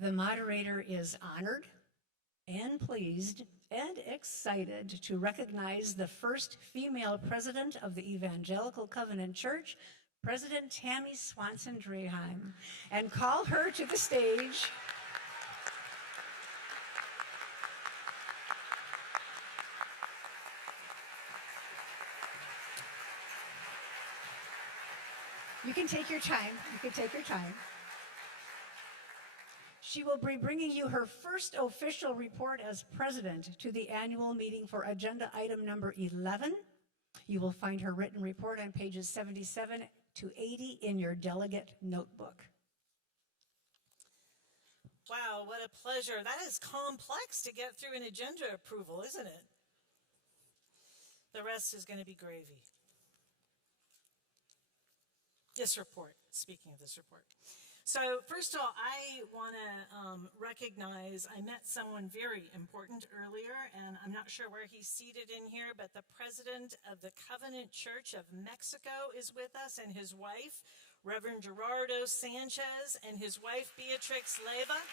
The moderator is honored and pleased and excited to recognize the first female president of the Evangelical Covenant Church, President Tammy Swanson Draheim, and call her to the stage. You can take your time. You can take your time. She will be bringing you her first official report as president to the annual meeting for agenda item number 11. You will find her written report on pages 77 to 80 in your delegate notebook. Wow, what a pleasure. That is complex to get through an agenda approval, isn't it? The rest is going to be gravy. This report, speaking of this report. So first of all, I want to recognize, I met someone very important earlier, and I'm not sure where he's seated in here, but the president of the Covenant Church of Mexico is with us, and his wife, Reverend Gerardo Sanchez, and his wife, Beatrix Leva.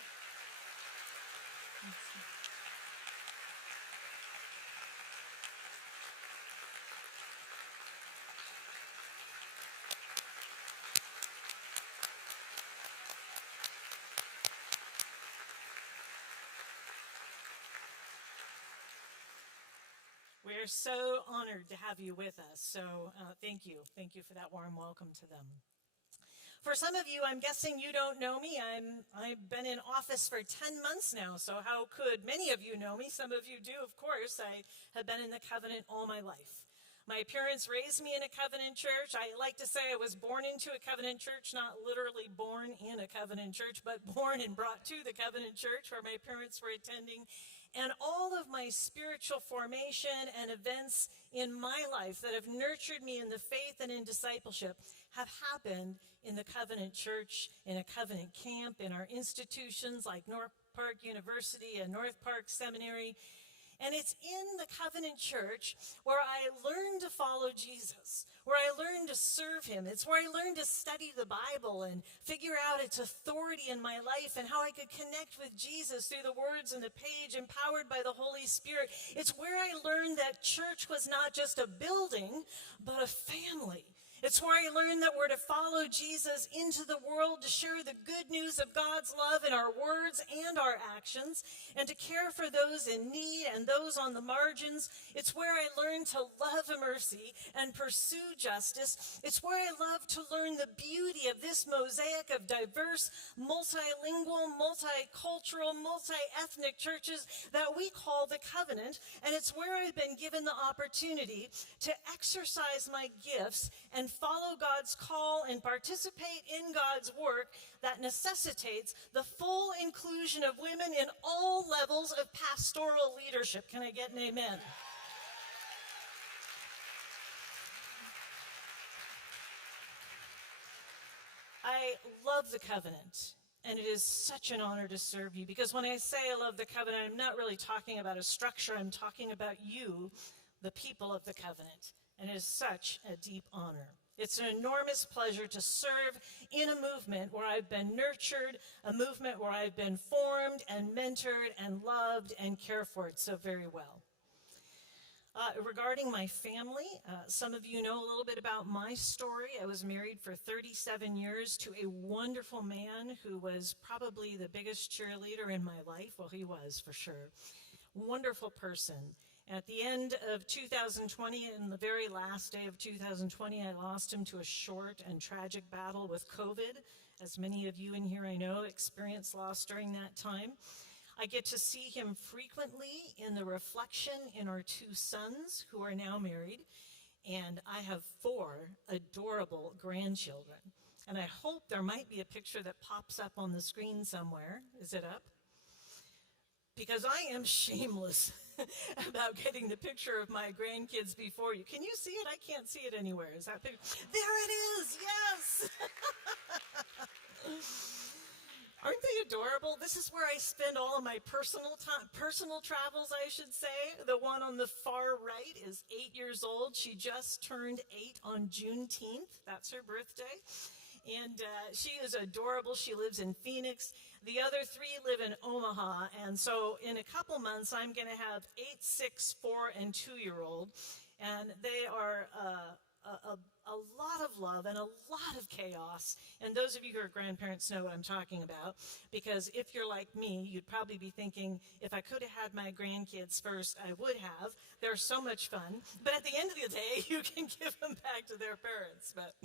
We're so honored to have you with us, so thank you. Thank you for that warm welcome to them. For some of you, I'm guessing you don't know me. I've been in office for 10 months now, so how could many of you know me? Some of you do, of course. I have been in the covenant all my life. My parents raised me in a covenant church. I like to say I was born into a covenant church, not literally born in a covenant church, but born and brought to the covenant church where my parents were attending. And all of my spiritual formation and events in my life that have nurtured me in the faith and in discipleship have happened in the covenant church, in a covenant camp, in our institutions like North Park University and North Park Seminary. And it's in the covenant church where I learned to follow Jesus, where I learned to serve him. It's where I learned to study the Bible and figure out its authority in my life and how I could connect with Jesus through the words on the page, empowered by the Holy Spirit. It's where I learned that church was not just a building, but a family. It's where I learned that we're to follow Jesus into the world to share the good news of God's love in our words and our actions, and to care for those in need and those on the margins. It's where I learned to love mercy and pursue justice. It's where I love to learn the beauty of this mosaic of diverse, multilingual, multicultural, multi-ethnic churches that we call the Covenant. And it's where I've been given the opportunity to exercise my gifts and follow God's call and participate in God's work that necessitates the full inclusion of women in all levels of pastoral leadership. Can I get an amen? I love the covenant, and it is such an honor to serve you, because when I say I love the covenant, I'm not really talking about a structure. I'm talking about you, the people of the covenant, and it is such a deep honor. It's an enormous pleasure to serve in a movement where I've been nurtured, a movement where I've been formed and mentored and loved and cared for it so very well. Regarding my family, some of you know a little bit about my story. I was married for 37 years to a wonderful man who was probably the biggest cheerleader in my life. Well, he was for sure. Wonderful person. At the end of 2020, and the very last day of 2020, I lost him to a short and tragic battle with COVID. As many of you in here I know experienced loss during that time. I get to see him frequently in the reflection in our two sons who are now married, and I have 4 adorable grandchildren. And I hope there might be a picture that pops up on the screen somewhere. Is it up? Because I am shameless about getting the picture of my grandkids before you. Can you see it? I can't see it anywhere. Is that picture? There it is, yes! Aren't they adorable? This is where I spend all of my personal travels, I should say. The one on the far right is 8 years old. She just turned 8 on Juneteenth. That's her birthday. And she is adorable. She lives in Phoenix. The other 3 live in Omaha, and so in a couple months, I'm going to have 8, 6, 4, and 2-year-old, and they are a lot of love and a lot of chaos. And those of you who are grandparents know what I'm talking about, because if you're like me, you'd probably be thinking, if I could have had my grandkids first, I would have. They're so much fun. But at the end of the day, you can give them back to their parents. But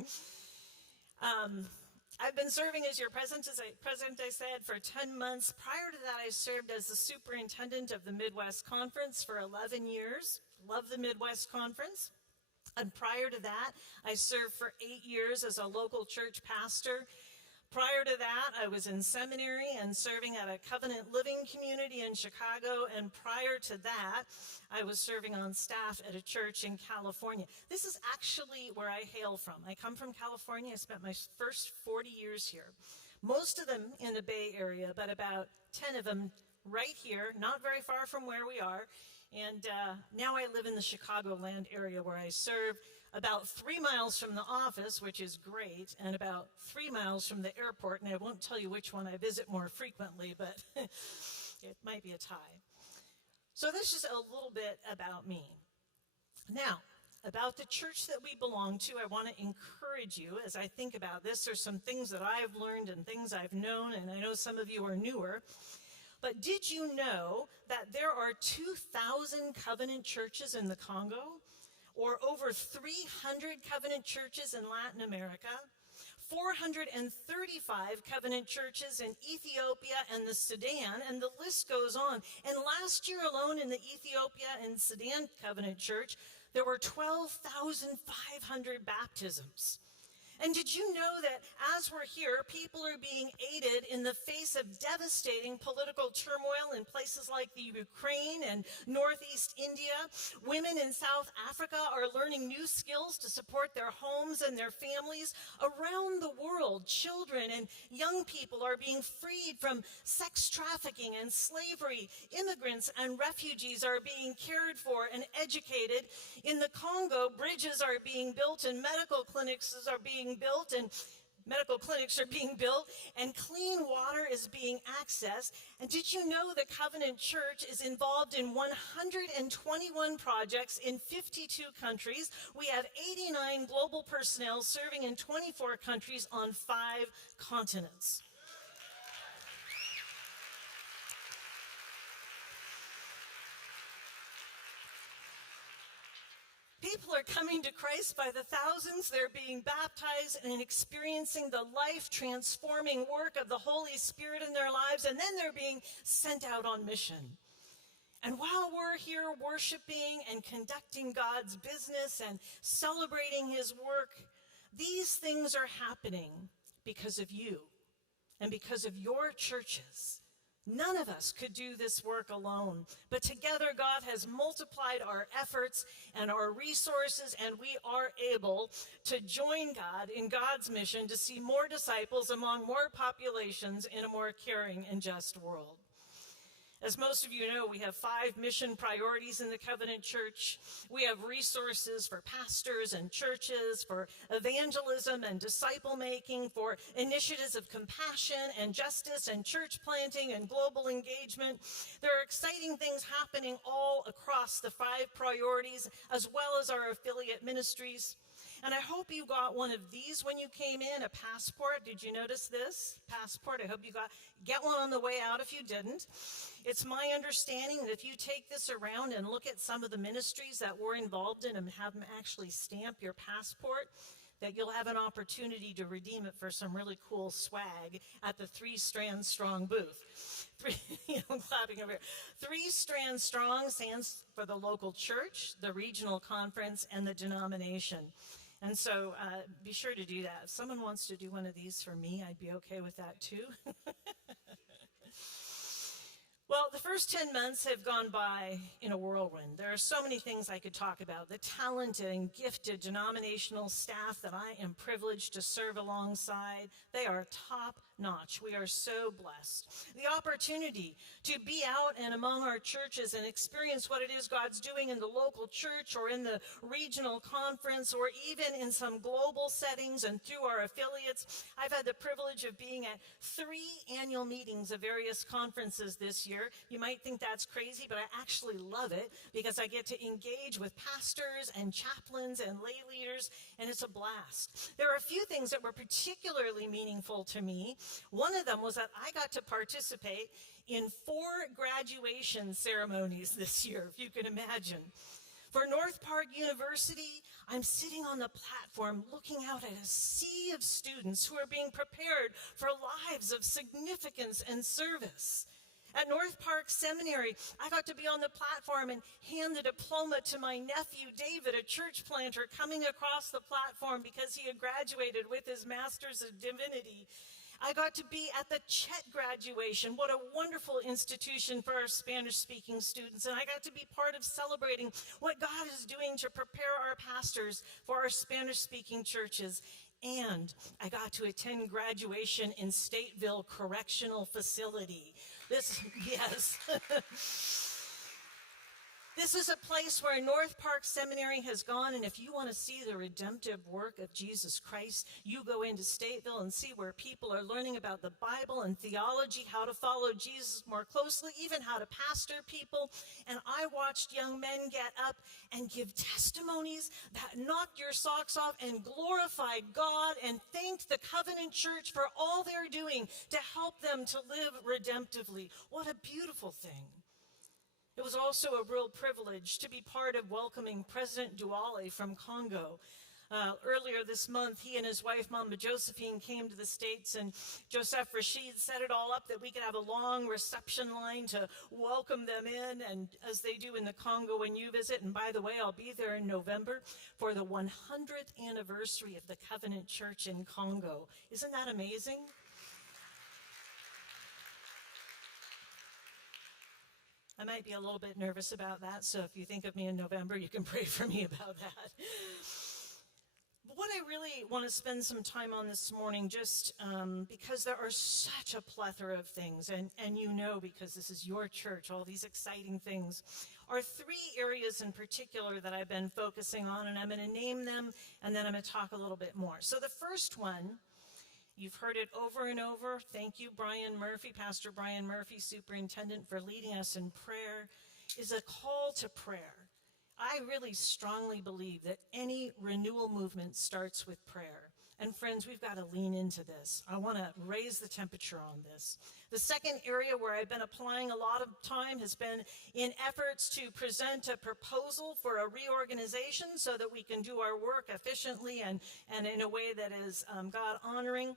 I've been serving as your president, I said, for 10 months. Prior to that, I served as the superintendent of the Midwest Conference for 11 years. Love the Midwest Conference. And prior to that, I served for 8 years as a local church pastor. Prior to that, I was in seminary and serving at a covenant living community in Chicago. And prior to that, I was serving on staff at a church in California. This is actually where I hail from. I come from California. I spent my first 40 years here. Most of them in the Bay Area, but about 10 of them right here, not very far from where we are. And now I live in the Chicagoland area where I serve about 3 miles from the office, which is great, and about 3 miles from the airport. And I won't tell you which one I visit more frequently, but it might be a tie. So that's just a little bit about me. Now, about the church that we belong to, I want to encourage you as I think about this. There's some things that I've learned and things I've known, and I know some of you are newer. But did you know that there are 2,000 covenant churches in the Congo, or over 300 covenant churches in Latin America, 435 covenant churches in Ethiopia and the Sudan, and the list goes on. And last year alone in the Ethiopia and Sudan covenant church, there were 12,500 baptisms. And did you know that as we're here, people are being aided in the face of devastating political turmoil in places like the Ukraine and Northeast India? Women in South Africa are learning new skills to support their homes and their families. Around the world, children and young people are being freed from sex trafficking and slavery. Immigrants and refugees are being cared for and educated. In the Congo, bridges are being built and medical clinics are being built and clean water is being accessed. And did you know the Covenant Church is involved in 121 projects in 52 countries? We have 89 global personnel serving in 24 countries on 5 continents. People are coming to Christ by the thousands. They're being baptized and experiencing the life-transforming work of the Holy Spirit in their lives, and then they're being sent out on mission. And while we're here worshiping and conducting God's business and celebrating His work, these things are happening because of you and because of your churches. None of us could do this work alone, but together God has multiplied our efforts and our resources, and we are able to join God in God's mission to see more disciples among more populations in a more caring and just world. As most of you know, we have 5 mission priorities in the Covenant Church. We have resources for pastors and churches, for evangelism and disciple making, for initiatives of compassion and justice and church planting and global engagement. There are exciting things happening all across the 5 priorities, as well as our affiliate ministries. And I hope you got one of these when you came in, a passport. Did you notice this? Passport. I hope you get one on the way out if you didn't. It's my understanding that if you take this around and look at some of the ministries that we're involved in and have them actually stamp your passport, that you'll have an opportunity to redeem it for some really cool swag at the 3 Strands Strong booth. I'm clapping over here. 3 Strands Strong stands for the local church, the regional conference, and the denomination. And so be sure to do that. If someone wants to do one of these for me, I'd be okay with that too. Well, the first 10 months have gone by in a whirlwind. There are so many things I could talk about. The talented and gifted denominational staff that I am privileged to serve alongside, they are top notch. We are so blessed. The opportunity to be out and among our churches and experience what it is God's doing in the local church or in the regional conference or even in some global settings and through our affiliates. I've had the privilege of being at 3 annual meetings of various conferences this year. You might think that's crazy, but I actually love it because I get to engage with pastors and chaplains and lay leaders, and it's a blast. There are a few things that were particularly meaningful to me. One of them was that I got to participate in 4 graduation ceremonies this year, if you can imagine. For North Park University, I'm sitting on the platform looking out at a sea of students who are being prepared for lives of significance and service. At North Park Seminary, I got to be on the platform and hand the diploma to my nephew, David, a church planter, coming across the platform because he had graduated with his Master's of Divinity. I got to be at the Chet graduation. What a wonderful institution for our Spanish-speaking students. And I got to be part of celebrating what God is doing to prepare our pastors for our Spanish-speaking churches. And I got to attend graduation in Stateville Correctional Facility. Yes. This is a place where North Park Seminary has gone, and if you want to see the redemptive work of Jesus Christ, you go into Stateville and see where people are learning about the Bible and theology, how to follow Jesus more closely, even how to pastor people. And I watched young men get up and give testimonies that knocked your socks off and glorified God and thanked the Covenant Church for all they're doing to help them to live redemptively. What a beautiful thing. It was also a real privilege to be part of welcoming President Douale from Congo. Earlier this month, he and his wife, Mama Josephine, came to the States, and Joseph Rashid set it all up that we could have a long reception line to welcome them in, and as they do in the Congo when you visit. And by the way, I'll be there in November for the 100th anniversary of the Covenant Church in Congo. Isn't that amazing? I might be a little bit nervous about that, so if you think of me in November, you can pray for me about that. But what I really want to spend some time on this morning, just because there are such a plethora of things, and you know, because this is your church, all these exciting things, are 3 areas in particular that I've been focusing on, and I'm going to name them, and then I'm going to talk a little bit more. So the first one, you've heard it over and over. Thank you, Brian Murphy, Pastor Brian Murphy, Superintendent, for leading us in prayer, is a call to prayer. I really strongly believe that any renewal movement starts with prayer. And friends, we've got to lean into this. I want to raise the temperature on this. The second area where I've been applying a lot of time has been in efforts to present a proposal for a reorganization so that we can do our work efficiently and in a way that is God-honoring.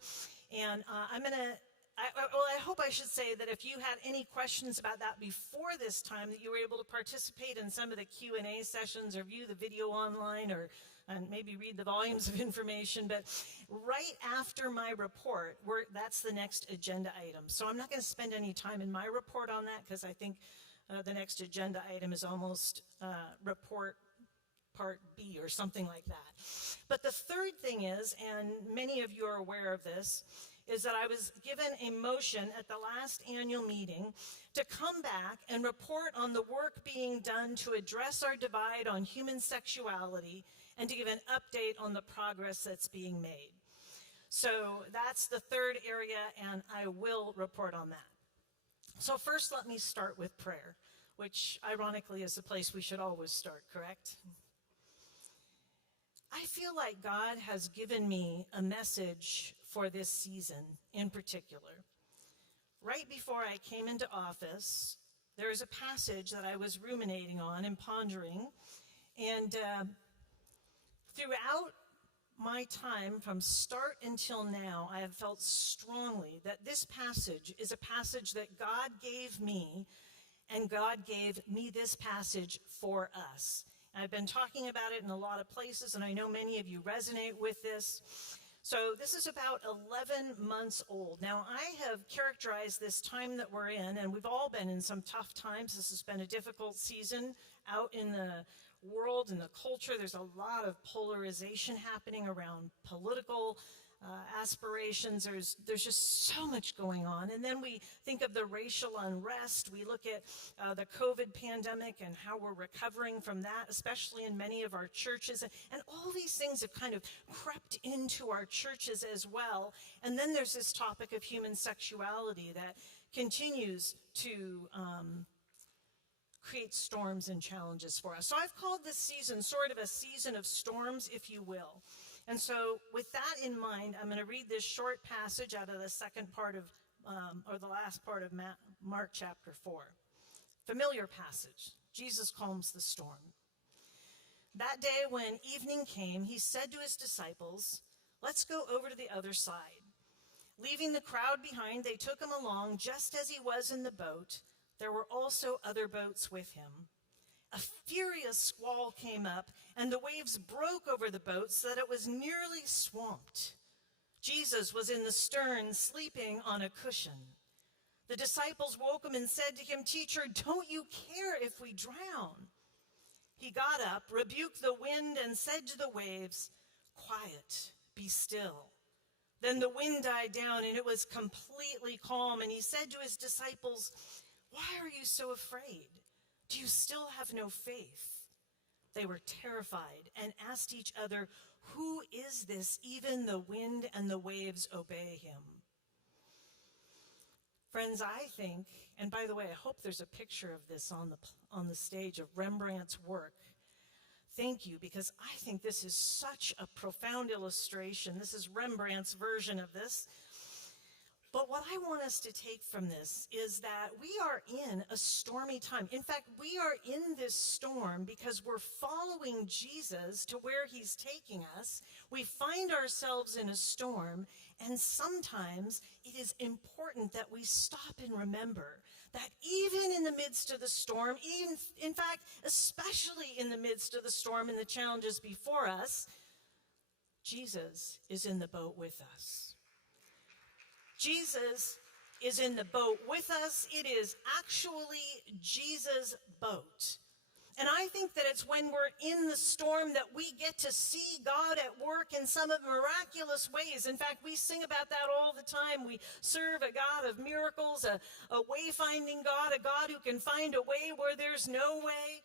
And I hope I should say that if you had any questions about that before this time, that you were able to participate in some of the Q&A sessions or view the video online or and maybe read the volumes of information. But right after my report, that's the next agenda item. So I'm not going to spend any time in my report on that because I think the next agenda item is almost report part B or something like that. But the third thing is, and many of you are aware of this, is that I was given a motion at the last annual meeting to come back and report on the work being done to address our divide on human sexuality and to give an update on the progress that's being made. So that's the third area, and I will report on that. So first, let me start with prayer, which ironically is the place we should always start, correct? I feel like God has given me a message for this season in particular. Right before I came into office, there is a passage that I was ruminating on and pondering, and throughout my time from start until now, I have felt strongly that this passage is a passage that God gave me, and God gave me this passage for us. I've been talking about it in a lot of places, and I know many of you resonate with this. So this is about 11 months old. Now, I have characterized this time that we're in, and we've all been in some tough times. This has been a difficult season out in the world and the culture. There's a lot of polarization happening around political aspirations. There's just so much going on. And then we think of the racial unrest. We look at the COVID pandemic and how we're recovering from that, especially in many of our churches. And all these things have kind of crept into our churches as well. And then there's this topic of human sexuality that continues to create storms and challenges for us. So I've called this season sort of a season of storms, if you will. And so with that in mind, I'm going to read this short passage out of the second part of, or the last part of Mark chapter 4. Familiar passage. Jesus calms the storm. That day when evening came, he said to his disciples, "Let's go over to the other side." Leaving the crowd behind, they took him along just as he was in the boat. There were also other boats with him. A furious squall came up, and the waves broke over the boat so that it was nearly swamped. Jesus was in the stern, sleeping on a cushion. The disciples woke him and said to him, "Teacher, don't you care if we drown?" He got up, rebuked the wind, and said to the waves, "Quiet, be still." Then the wind died down, and it was completely calm, and he said to his disciples, "Why are you so afraid? Do you still have no faith?" They were terrified and asked each other, "Who is this? Even the wind and the waves obey him." Friends, I think, and by the way, I hope there's a picture of this on the stage of Rembrandt's work. Thank you, because I think this is such a profound illustration. This is Rembrandt's version of this. But what I want us to take from this is that we are in a stormy time. In fact, we are in this storm because we're following Jesus to where he's taking us. We find ourselves in a storm, and sometimes it is important that we stop and remember that even in the midst of the storm, even, in fact, especially in the midst of the storm and the challenges before us, Jesus is in the boat with us. Jesus is in the boat with us. It is actually Jesus' boat. And I think that it's when we're in the storm that we get to see God at work in some of miraculous ways. In fact, we sing about that all the time. We serve a God of miracles, a way-finding God, a God who can find a way where there's no way.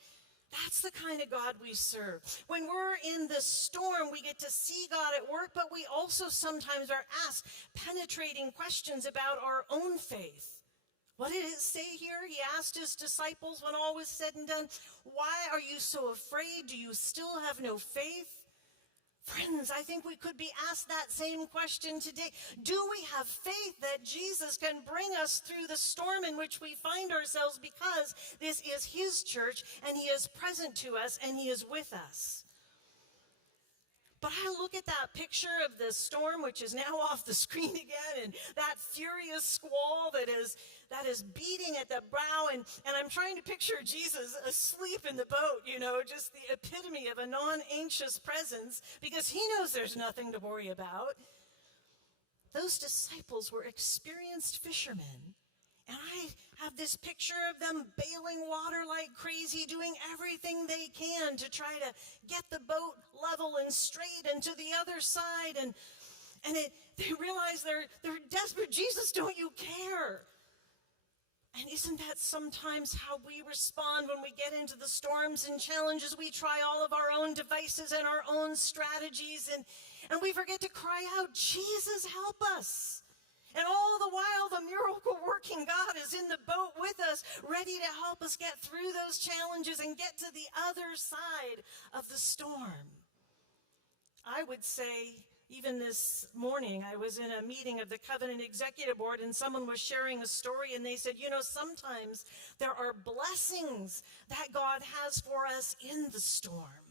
That's the kind of God we serve. When we're in the storm, we get to see God at work, but we also sometimes are asked penetrating questions about our own faith. What did it say here? He asked his disciples when all was said and done, "Why are you so afraid? Do you still have no faith?" Friends, I think we could be asked that same question today. Do we have faith that Jesus can bring us through the storm in which we find ourselves, because this is his church and he is present to us and he is with us? But I look at that picture of the storm, which is now off the screen again, and that furious squall that is beating at the bow, and I'm trying to picture Jesus asleep in the boat, just the epitome of a non-anxious presence, because he knows there's nothing to worry about. Those disciples were experienced fishermen, and I have this picture of them bailing water like crazy, doing everything they can to try to get the boat level and straight and to the other side. And they realize they're desperate. "Jesus, don't you care?" And isn't that sometimes how we respond when we get into the storms and challenges? We try all of our own devices and our own strategies, and we forget to cry out, "Jesus, help us." And all the while, the miracle-working God is in the boat with us, ready to help us get through those challenges and get to the other side of the storm. I would say, even this morning, I was in a meeting of the Covenant Executive Board, and someone was sharing a story, and they said, sometimes there are blessings that God has for us in the storm.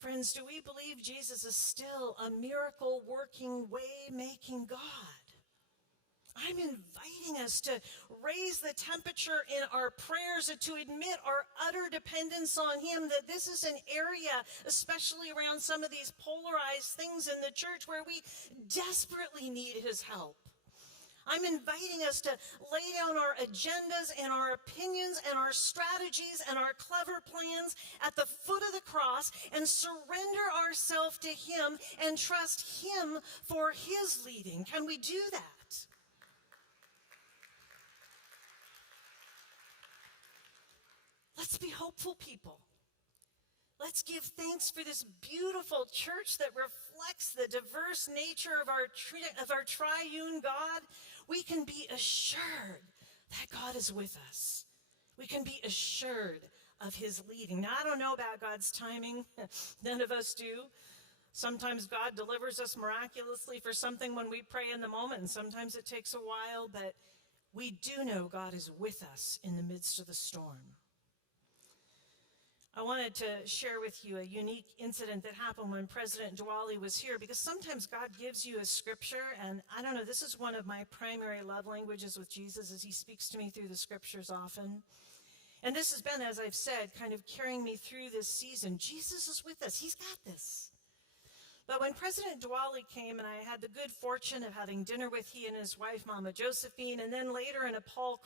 Friends, do we believe Jesus is still a miracle-working, way-making God? I'm inviting us to raise the temperature in our prayers and to admit our utter dependence on him, that this is an area, especially around some of these polarized things in the church, where we desperately need his help. I'm inviting us to lay down our agendas and our opinions and our strategies and our clever plans at the foot of the cross and surrender ourselves to him and trust him for his leading. Can we do that? Let's be hopeful people. Let's give thanks for this beautiful church that reflects the diverse nature of our triune God. We can be assured that God is with us. We can be assured of his leading. Now, I don't know about God's timing. None of us do. Sometimes God delivers us miraculously for something when we pray in the moment, and sometimes it takes a while, but we do know God is with us in the midst of the storm. I wanted to share with you a unique incident that happened when President Diwali was here, because sometimes God gives you a scripture, and I don't know, this is one of my primary love languages with Jesus, as he speaks to me through the scriptures often. And this has been, as I've said, kind of carrying me through this season. Jesus is with us. He's got this. But when President Diwali came, and I had the good fortune of having dinner with he and his wife, Mama Josephine, and then later in a Paul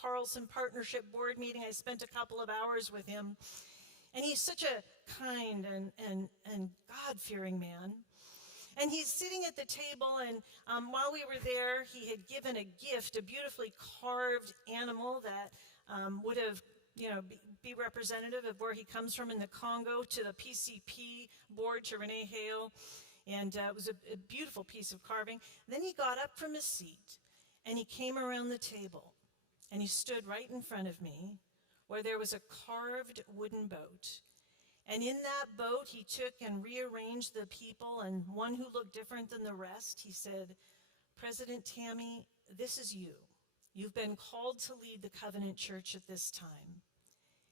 Carlson Partnership Board meeting, I spent a couple of hours with him. And he's such a kind and God-fearing man. And he's sitting at the table, and while we were there, he had given a gift, a beautifully carved animal that would have, be representative of where he comes from in the Congo, to the PCP board, to Renee Hale. And it was a beautiful piece of carving. Then he got up from his seat, and he came around the table, and he stood right in front of me, where there was a carved wooden boat. And in that boat, he took and rearranged the people, and one who looked different than the rest, he said, "President Tammy, this is you. You've been called to lead the Covenant Church at this time."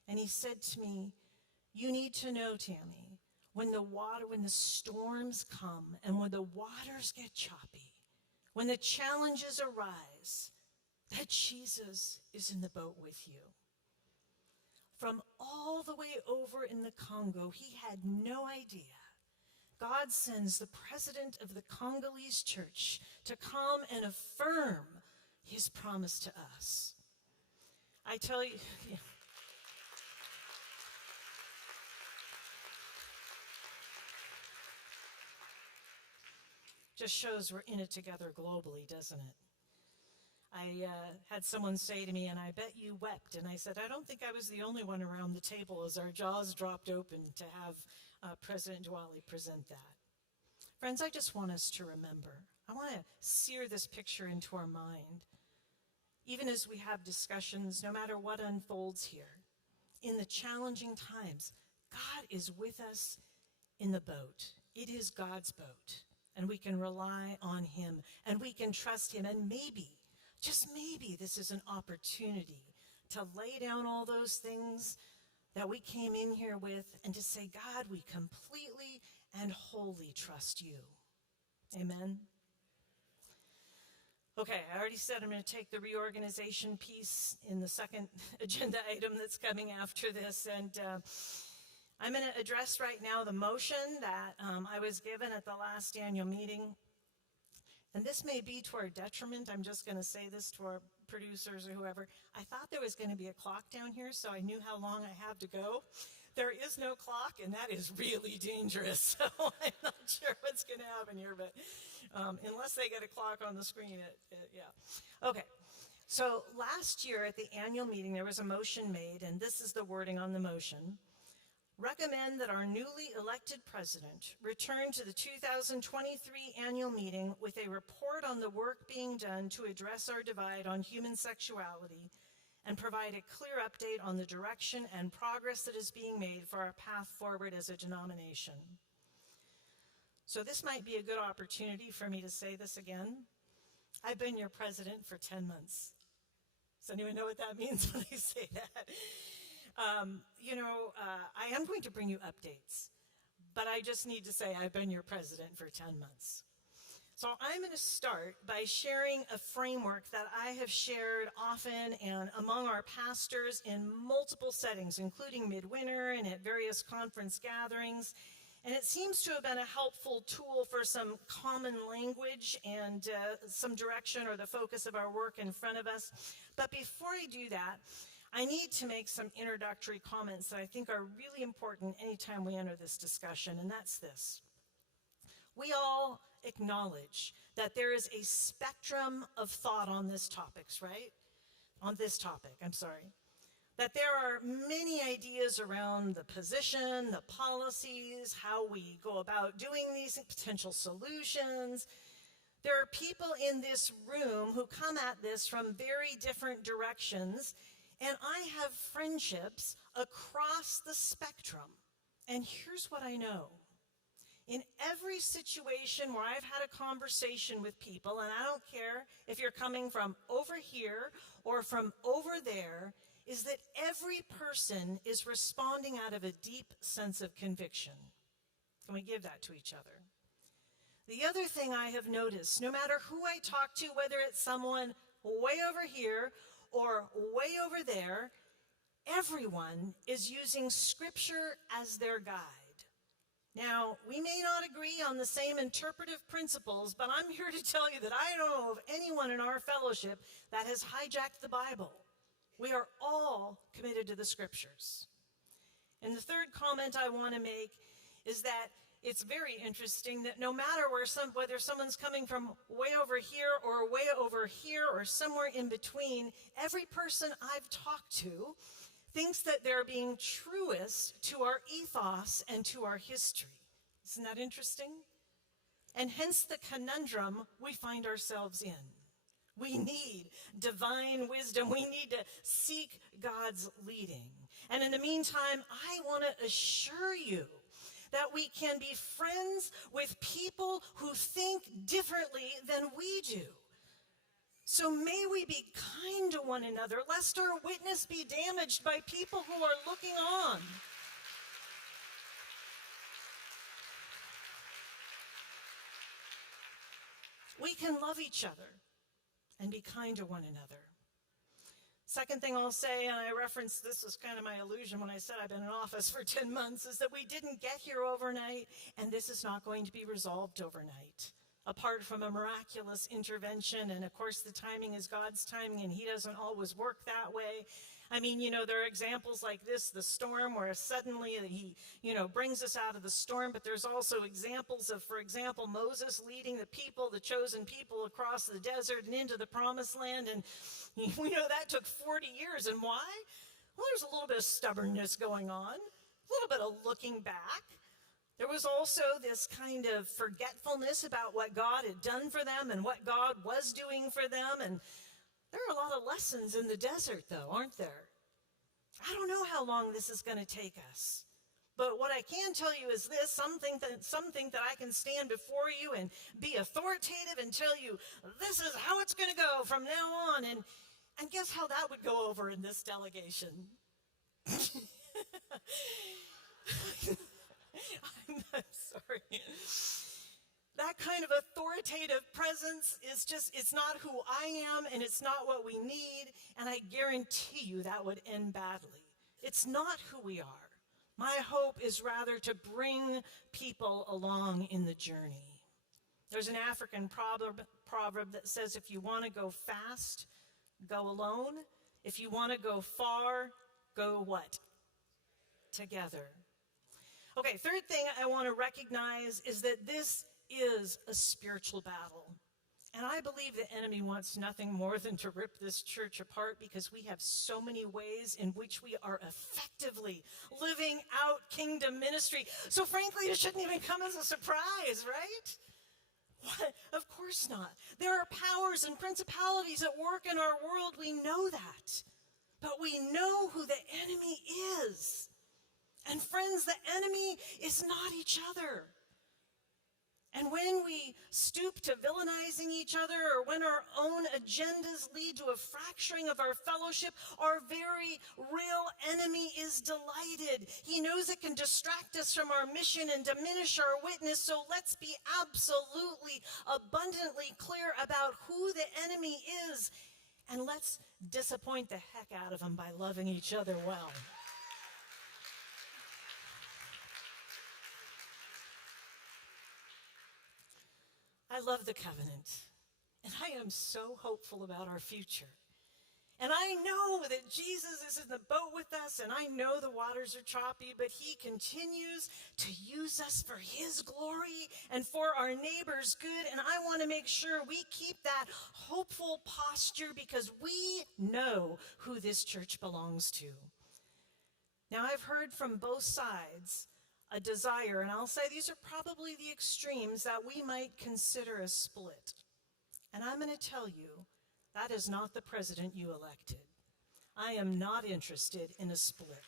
And he said to me, "You need to know, Tammy, when the storms come and when the waters get choppy, when the challenges arise, that Jesus is in the boat with you." From all the way over in the Congo, he had no idea. God sends the president of the Congolese church to come and affirm his promise to us. I tell you, just shows we're in it together globally, doesn't it? I had someone say to me, "And I bet you wept." And I said, I don't think I was the only one around the table, as our jaws dropped open to have President Diwali present that. Friends, I just want us to remember. I want to sear this picture into our mind. Even as we have discussions, no matter what unfolds here, in the challenging times, God is with us in the boat. It is God's boat, and we can rely on him, and we can trust him, and maybe, just maybe, this is an opportunity to lay down all those things that we came in here with and to say, God, we completely and wholly trust you. Amen. Okay, I already said I'm going to take the reorganization piece in the second agenda item that's coming after this, and I'm going to address right now the motion that I was given at the last annual meeting. And this may be to our detriment. I'm just going to say this to our producers or whoever. I thought there was going to be a clock down here, so I knew how long I have to go. There is no clock, and that is really dangerous. So I'm not sure what's going to happen here, but unless they get a clock on the screen, yeah. Okay. So last year at the annual meeting, there was a motion made, and this is the wording on the motion. Recommend that our newly elected president return to the 2023 annual meeting with a report on the work being done to address our divide on human sexuality and provide a clear update on the direction and progress that is being made for our path forward as a denomination. So this might be a good opportunity for me to say this again. I've been your president for 10 months. Does anyone know what that means when I say that? I am going to bring you updates, but I just need to say I've been your president for 10 months. So I'm going to start by sharing a framework that I have shared often and among our pastors in multiple settings, including midwinter and at various conference gatherings. And it seems to have been a helpful tool for some common language and some direction or the focus of our work in front of us. But before I do that, I need to make some introductory comments that I think are really important anytime we enter this discussion, and that's this. We all acknowledge that there is a spectrum of thought on this topic, right? On this topic, I'm sorry. That there are many ideas around the position, the policies, how we go about doing these potential solutions. There are people in this room who come at this from very different directions, and I have friendships across the spectrum. And here's what I know. In every situation where I've had a conversation with people, and I don't care if you're coming from over here or from over there, is that every person is responding out of a deep sense of conviction. Can we give that to each other? The other thing I have noticed, no matter who I talk to, whether it's someone way over here or way over there, everyone is using Scripture as their guide. Now, we may not agree on the same interpretive principles, but I'm here to tell you that I don't know of anyone in our fellowship that has hijacked the Bible. We are all committed to the Scriptures. And the third comment I want to make is that it's very interesting that no matter whether someone's coming from way over here or way over here or somewhere in between, every person I've talked to thinks that they're being truest to our ethos and to our history. Isn't that interesting? And hence the conundrum we find ourselves in. We need divine wisdom. We need to seek God's leading. And in the meantime, I want to assure you that we can be friends with people who think differently than we do. So may we be kind to one another, lest our witness be damaged by people who are looking on. We can love each other and be kind to one another. Second thing I'll say, and I referenced this was kind of my illusion when I said I've been in office for 10 months, is that we didn't get here overnight, and this is not going to be resolved overnight. Apart from a miraculous intervention, and of course the timing is God's timing, and He doesn't always work that way. I mean, there are examples like this, the storm, where suddenly He, brings us out of the storm, but there's also examples of, for example, Moses leading the people, the chosen people, across the desert and into the promised land, and we know that took 40 years, and why? Well, there's a little bit of stubbornness going on, a little bit of looking back. There was also this kind of forgetfulness about what God had done for them and what God was doing for them. And there are a lot of lessons in the desert, though, aren't there? I don't know how long this is going to take us. But what I can tell you is this, something that I can stand before you and be authoritative and tell you, this is how it's going to go from now on. And guess how that would go over in this delegation? I'm sorry. That kind of authoritative presence is it's not who I am, and it's not what we need, and I guarantee you that would end badly. It's not who we are. My hope is rather to bring people along in the journey. There's an African proverb that says, if you want to go fast, go alone. If you want to go far, go what? Together. Okay, third thing I want to recognize is that this is a spiritual battle. And I believe the enemy wants nothing more than to rip this church apart, because we have so many ways in which we are effectively living out kingdom ministry. So frankly, it shouldn't even come as a surprise, right? What? Of course not. There are powers and principalities at work in our world. We know that. But we know who the enemy is. And friends, the enemy is not each other. And when we stoop to villainizing each other, or when our own agendas lead to a fracturing of our fellowship, our very real enemy is delighted. He knows it can distract us from our mission and diminish our witness, so let's be absolutely, abundantly clear about who the enemy is, and let's disappoint the heck out of him by loving each other well. I love the covenant, and I am so hopeful about our future. And I know that Jesus is in the boat with us, and I know the waters are choppy, but he continues to use us for his glory and for our neighbors' good. And I want to make sure we keep that hopeful posture because we know who this church belongs to. Now, I've heard from both sides a desire, and I'll say these are probably the extremes, that we might consider a split. And I'm going to tell you, that is not the president you elected. I am not interested in a split.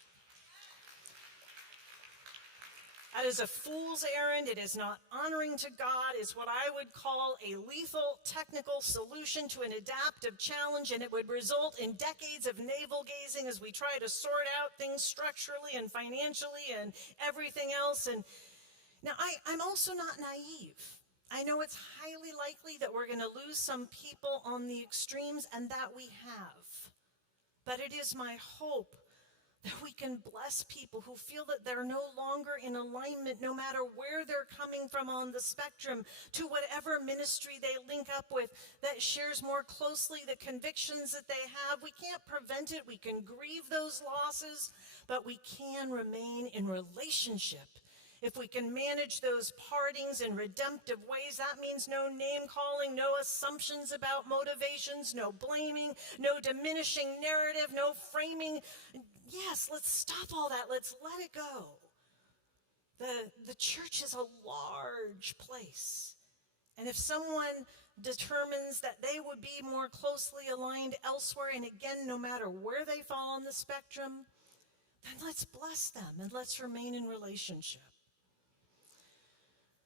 That is a fool's errand. It is not honoring to God. It's what I would call a lethal technical solution to an adaptive challenge, and it would result in decades of navel-gazing as we try to sort out things structurally and financially and everything else. And now, I'm also not naive. I know it's highly likely that we're going to lose some people on the extremes, and that we have. But it is my hope that we can bless people who feel that they're no longer in alignment, no matter where they're coming from on the spectrum, to whatever ministry they link up with that shares more closely the convictions that they have. We can't prevent it. We can grieve those losses, but we can remain in relationship. If we can manage those partings in redemptive ways, that means no name-calling, no assumptions about motivations, no blaming, no diminishing narrative, no framing. Yes, let's stop all that. Let's let it go. The church is a large place. And if someone determines that they would be more closely aligned elsewhere, and again, no matter where they fall on the spectrum, then let's bless them and let's remain in relationship.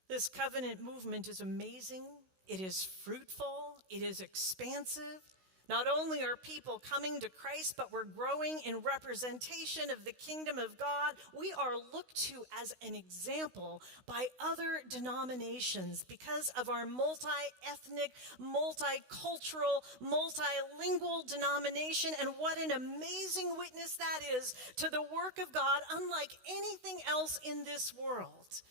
This covenant movement is amazing. It is fruitful. It is expansive. Not only are people coming to Christ, but we're growing in representation of the kingdom of God. We are looked to as an example by other denominations because of our multi-ethnic, multicultural, multilingual denomination, and what an amazing witness that is to the work of God, unlike anything else in this world.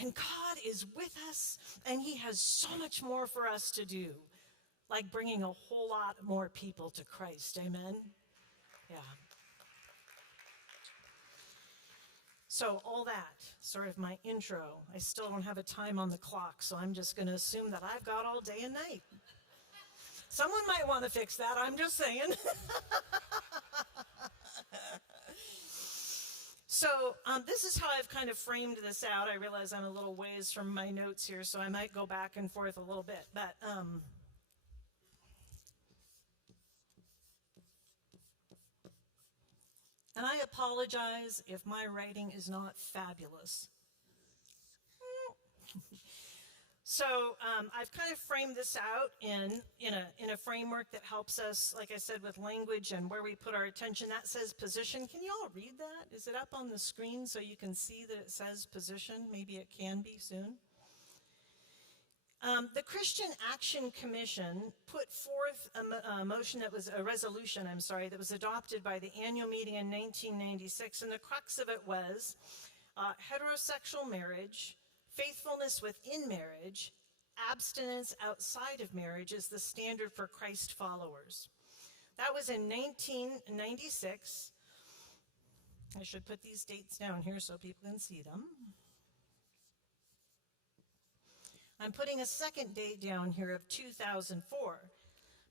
And God is with us, and he has so much more for us to do, like bringing a whole lot more people to Christ. Amen? Yeah. So all that, sort of my intro. I still don't have a time on the clock, so I'm just going to assume that I've got all day and night. Someone might want to fix that, I'm just saying. So this is how I've kind of framed this out. I realize I'm a little ways from my notes here, so I might go back and forth a little bit. But and I apologize if my writing is not fabulous. So I've kind of framed this out in a framework that helps us, like I said, with language and where we put our attention. That says position. Can you all read that? Is it up on the screen so you can see that it says position? Maybe it can be soon. The Christian Action Commission put forth a motion that was a resolution, that was adopted by the annual meeting in 1996, and the crux of it was heterosexual marriage, faithfulness within marriage, abstinence outside of marriage is the standard for Christ followers. That was in 1996. I should put these dates down here so people can see them. I'm putting a second date down here of 2004,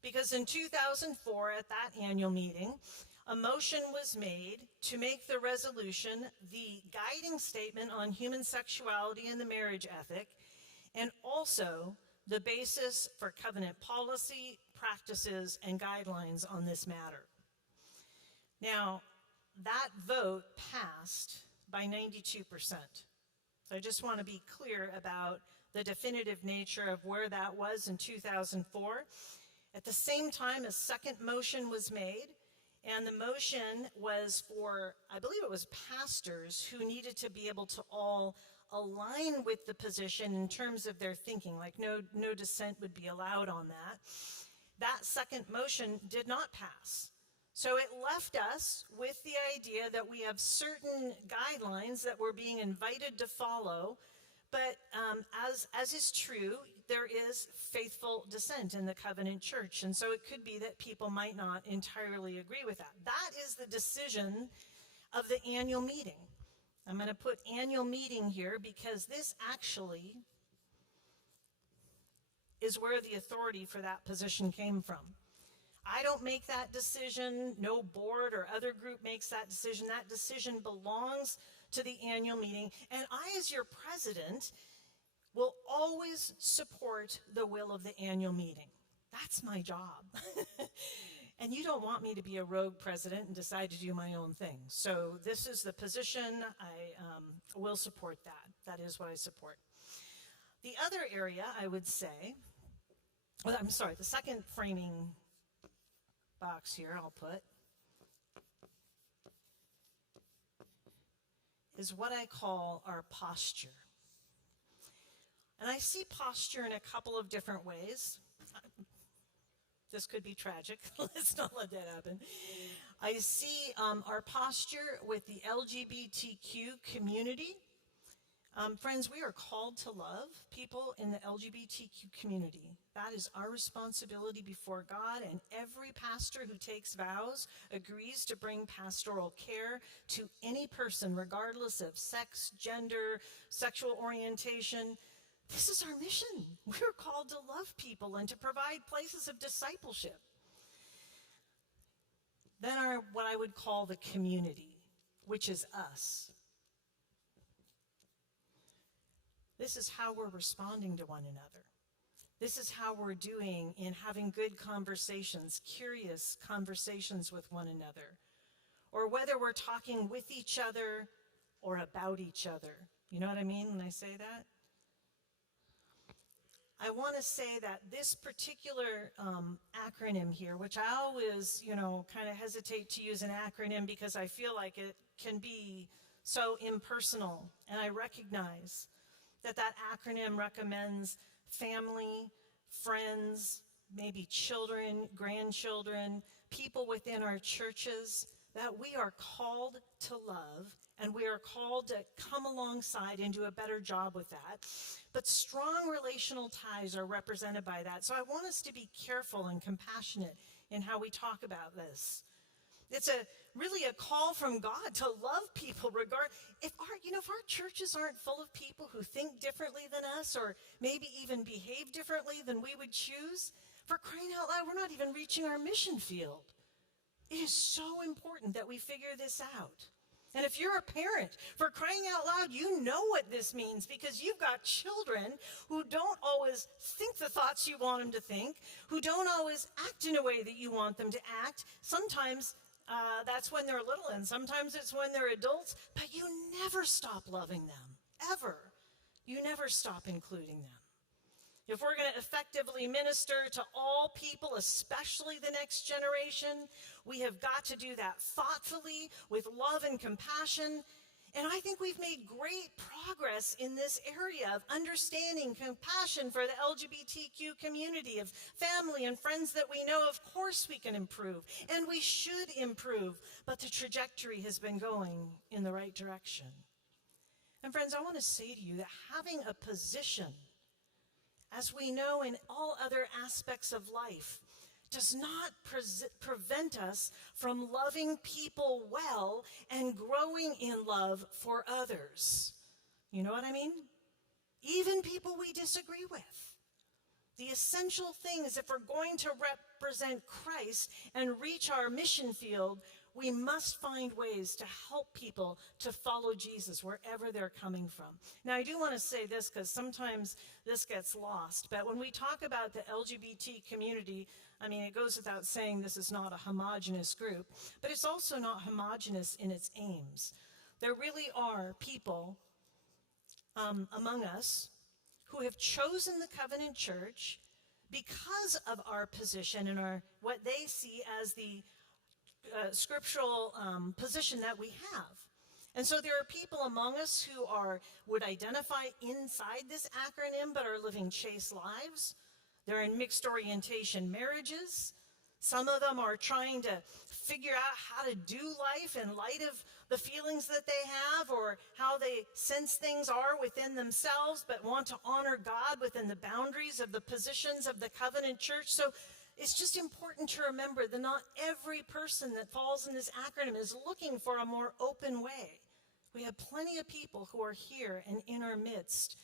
because in 2004, at that annual meeting, a motion was made to make the resolution the guiding statement on human sexuality and the marriage ethic, and also the basis for covenant policy, practices, and guidelines on this matter. Now, that vote passed by 92%. So I just want to be clear about the definitive nature of where that was in 2004. At the same time, a second motion was made, and the motion was for, I believe it was pastors who needed to be able to all align with the position in terms of their thinking, like no dissent would be allowed on that. That second motion did not pass. So it left us with the idea that we have certain guidelines that we're being invited to follow, but as is true, there is faithful dissent in the covenant church, and so it could be that people might not entirely agree with that. That is the decision of the annual meeting. I'm going to put annual meeting here because this actually is where the authority for that position came from. I don't make that decision. No board or other group makes that decision. That decision belongs to the annual meeting. And I, as your president, will always support the will of the annual meeting. That's my job. And you don't want me to be a rogue president and decide to do my own thing. So this is the position. I will support that. That is what I support. The other area I would say, well, I'm sorry, the second framing box here I'll put is what I call our posture. And I see posture in a couple of different ways. This could be tragic. Let's not let that happen. I see our posture with the LGBTQ community. Friends, we are called to love people in the LGBTQ community. That is our responsibility before God, and every pastor who takes vows agrees to bring pastoral care to any person, regardless of sex, gender, sexual orientation. This is our mission. We're called to love people and to provide places of discipleship. Then what I would call the community, which is us. This is how we're responding to one another. This is how we're doing in having good conversations, curious conversations with one another, or whether we're talking with each other or about each other. You know what I mean when I say that? I want to say that this particular acronym here, which I always, kind of hesitate to use an acronym because I feel like it can be so impersonal, and I recognize that acronym recommends family, friends, maybe children, grandchildren, people within our churches, that we are called to love, and we are called to come alongside and do a better job with that. But strong relational ties are represented by that. So I want us to be careful and compassionate in how we talk about this. It's really a call from God to love people if our churches aren't full of people who think differently than us, or maybe even behave differently than we would choose, for crying out loud, we're not even reaching our mission field. It is so important that we figure this out. And if you're a parent, for crying out loud, you know what this means, because you've got children who don't always think the thoughts you want them to think, who don't always act in a way that you want them to act. Sometimes that's when they're little, and sometimes it's when they're adults, but you never stop loving them, ever. You never stop including them. If we're going to effectively minister to all people, especially the next generation, we have got to do that thoughtfully, with love and compassion. And I think we've made great progress in this area of understanding compassion for the LGBTQ community, of family and friends that we know. Of course we can improve, and we should improve, but the trajectory has been going in the right direction. And friends, I want to say to you that having a position, as we know in all other aspects of life, does not prevent us from loving people well and growing in love for others. You know what I mean? Even people we disagree with. The essential thing is, if we're going to represent Christ and reach our mission field, we must find ways to help people to follow Jesus wherever they're coming from. Now, I do want to say this, because sometimes this gets lost, but when we talk about the LGBT community, it goes without saying this is not a homogenous group, but it's also not homogenous in its aims. There really are people among us who have chosen the covenant church because of our position and our what they see as the scriptural position that we have. And so there are people among us who would identify inside this acronym but are living chaste lives. They're in mixed orientation marriages. Some of them are trying to figure out how to do life in light of the feelings that they have or how they sense things are within themselves, but want to honor God within the boundaries of the positions of the covenant church. So it's just important to remember that not every person that falls in this acronym is looking for a more open way. We have plenty of people who are here and in our midst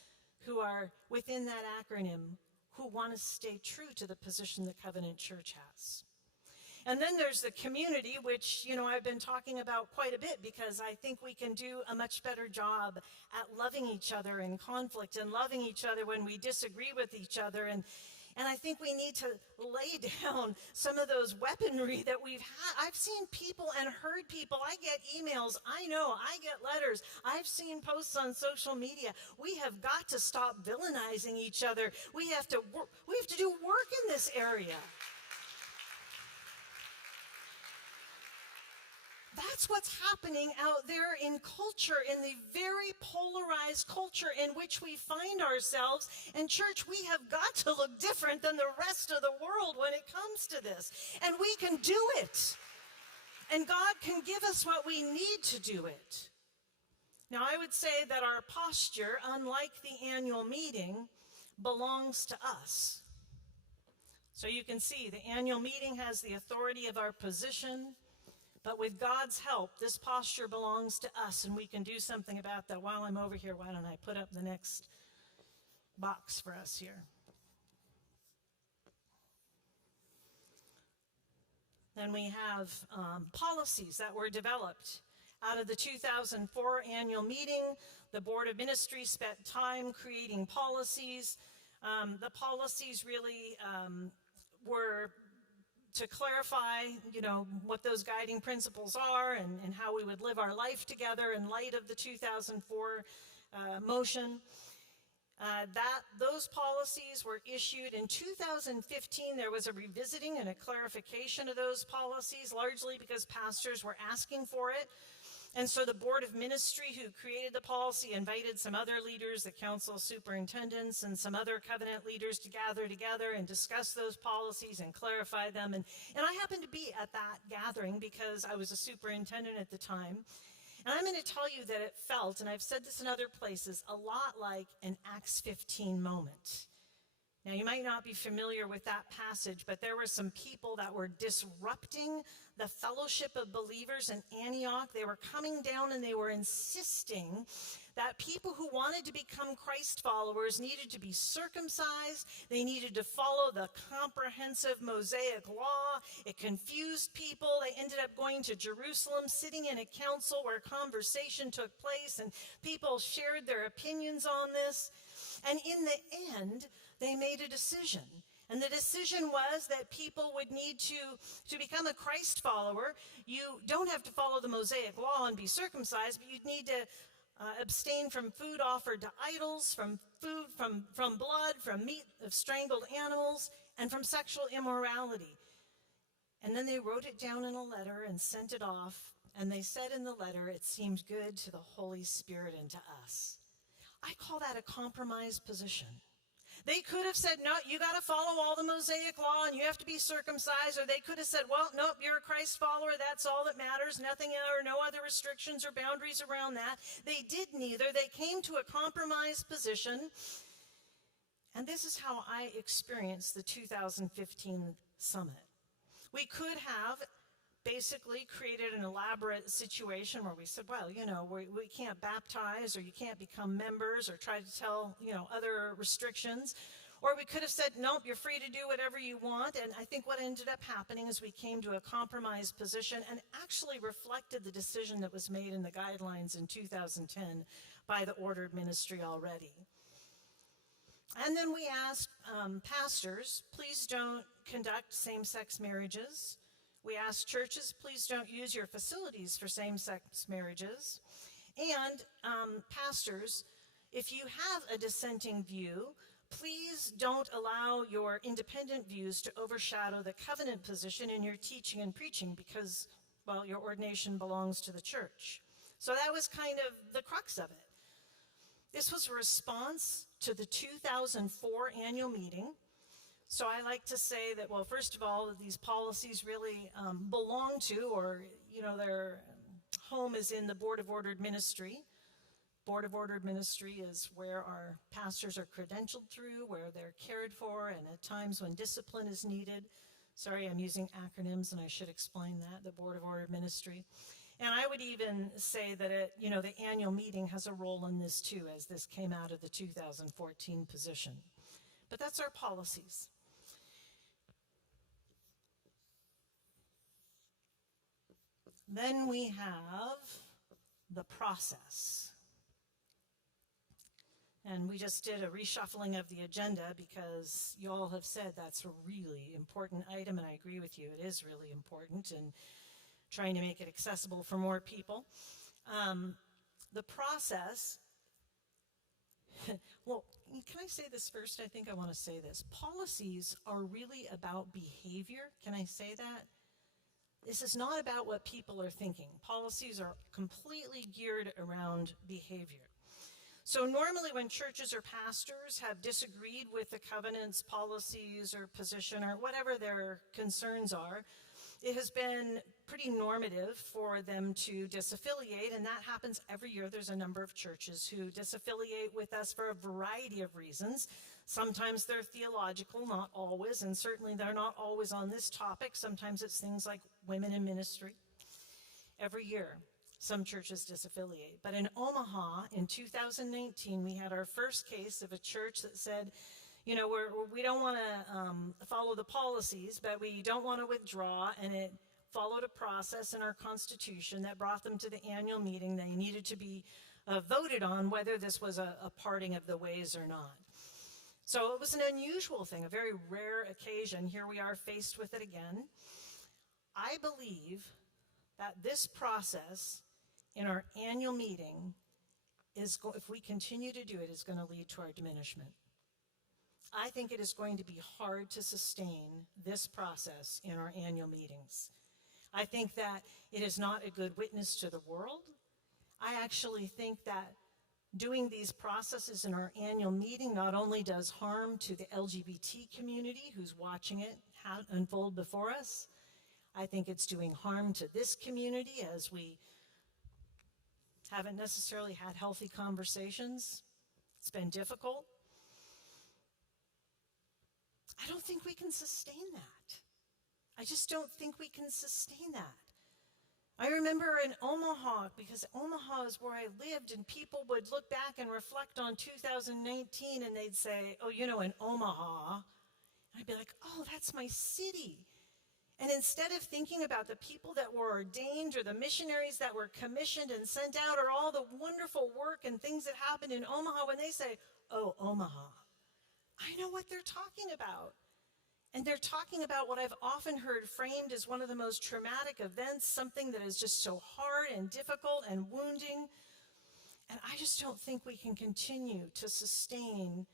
who are within that acronym who want to stay true to the position the covenant church has. And then there's the community, which, I've been talking about quite a bit because I think we can do a much better job at loving each other in conflict and loving each other when we disagree with each other. And I think we need to lay down some of those weaponry that we've had. I've seen people and heard people. I get emails. I get letters. I've seen posts on social media. We have got to stop villainizing each other. We have to do work in this area. That's what's happening out there in culture, in the very polarized culture in which we find ourselves. And church, we have got to look different than the rest of the world when it comes to this. And we can do it. And God can give us what we need to do it. Now, I would say that our posture, unlike the annual meeting, belongs to us. So you can see the annual meeting has the authority of our position. But with God's help, this posture belongs to us, and we can do something about that. While I'm over here, why don't I put up the next box for us here? Then we have policies that were developed. Out of the 2004 annual meeting, the Board of Ministry spent time creating policies. The policies really were to clarify, what those guiding principles are and how we would live our life together in light of the 2004 motion. Those policies were issued in 2015. There was a revisiting and a clarification of those policies, largely because pastors were asking for it. And so the Board of Ministry, who created the policy, invited some other leaders, the council superintendents, and some other covenant leaders to gather together and discuss those policies and clarify them. And I happened to be at that gathering because I was a superintendent at the time. And I'm going to tell you that it felt, and I've said this in other places, a lot like an Acts 15 moment. Now, you might not be familiar with that passage, but there were some people that were disrupting the fellowship of believers in Antioch. They were coming down and they were insisting that people who wanted to become Christ followers needed to be circumcised. They needed to follow the comprehensive Mosaic law. It confused people. They ended up going to Jerusalem, sitting in a council where conversation took place and people shared their opinions on this. And in the end, they made a decision. And the decision was that people would need to become a Christ follower. You don't have to follow the Mosaic law and be circumcised, but you'd need to abstain from food offered to idols, from food, from blood, from meat of strangled animals, and from sexual immorality. And then they wrote it down in a letter and sent it off. And they said in the letter, it seemed good to the Holy Spirit and to us. I call that a compromised position. They could have said, no, you got to follow all the Mosaic law and you have to be circumcised. Or they could have said, well, nope, you're a Christ follower. That's all that matters. Nothing or no other restrictions or boundaries around that. They did neither. They came to a compromised position. And this is how I experienced the 2015 summit. We could have basically created an elaborate situation where we said, well, we can't baptize or you can't become members or try to tell, other restrictions. Or we could have said, nope, you're free to do whatever you want. And I think what ended up happening is we came to a compromised position and actually reflected the decision that was made in the guidelines in 2010 by the ordered ministry already. And then we asked pastors, please don't conduct same-sex marriages. We asked churches, please don't use your facilities for same-sex marriages. And pastors, If you have a dissenting view, please don't allow your independent views to overshadow the covenant position in your teaching and preaching because, well, your ordination belongs to the church. So that was kind of the crux of it. This was a response to the 2004 annual meeting. So I like to say that, well, first of all, these policies really belong to, or, their home is in the Board of Ordered Ministry. Board of Ordered Ministry is where our pastors are credentialed through, where they're cared for, and at times when discipline is needed. Sorry, I'm using acronyms, and I should explain that, the Board of Ordered Ministry. And I would even say that the annual meeting has a role in this too, as this came out of the 2014 position. But that's our policies. Then we have the process. And we just did a reshuffling of the agenda because you all have said that's a really important item, and I agree with you, it is really important, and trying to make it accessible for more people. The process, well, can I say this first? I think I want to say this. Policies are really about behavior. Can I say that? This is not about what people are thinking. Policies are completely geared around behavior. So normally when churches or pastors have disagreed with the covenant's policies or position or whatever their concerns are, it has been pretty normative for them to disaffiliate, and that happens every year. There's a number of churches who disaffiliate with us for a variety of reasons. Sometimes they're theological, not always, and certainly they're not always on this topic. Sometimes it's things like women in ministry. Every year, some churches disaffiliate. But in Omaha, in 2019, we had our first case of a church that said, we don't want to follow the policies, but we don't want to withdraw, and it followed a process in our Constitution that brought them to the annual meeting. They needed to be voted on whether this was a parting of the ways or not. So it was an unusual thing, a very rare occasion. Here we are faced with it again. I believe that this process in our annual meeting if we continue to do it, is going to lead to our diminishment. I think it is going to be hard to sustain this process in our annual meetings. I think that it is not a good witness to the world. I actually think that doing these processes in our annual meeting not only does harm to the LGBT community who's watching it unfold before us, I think it's doing harm to this community as we haven't necessarily had healthy conversations. It's been difficult. I don't think we can sustain that. I just don't think we can sustain that. I remember in Omaha, because Omaha is where I lived, and people would look back and reflect on 2019 and they'd say, oh, in Omaha. I'd be like, oh, that's my city. And instead of thinking about the people that were ordained or the missionaries that were commissioned and sent out or all the wonderful work and things that happened in Omaha, when they say, oh, Omaha, I know what they're talking about. And they're talking about what I've often heard framed as one of the most traumatic events, something that is just so hard and difficult and wounding. And I just don't think we can continue to sustain,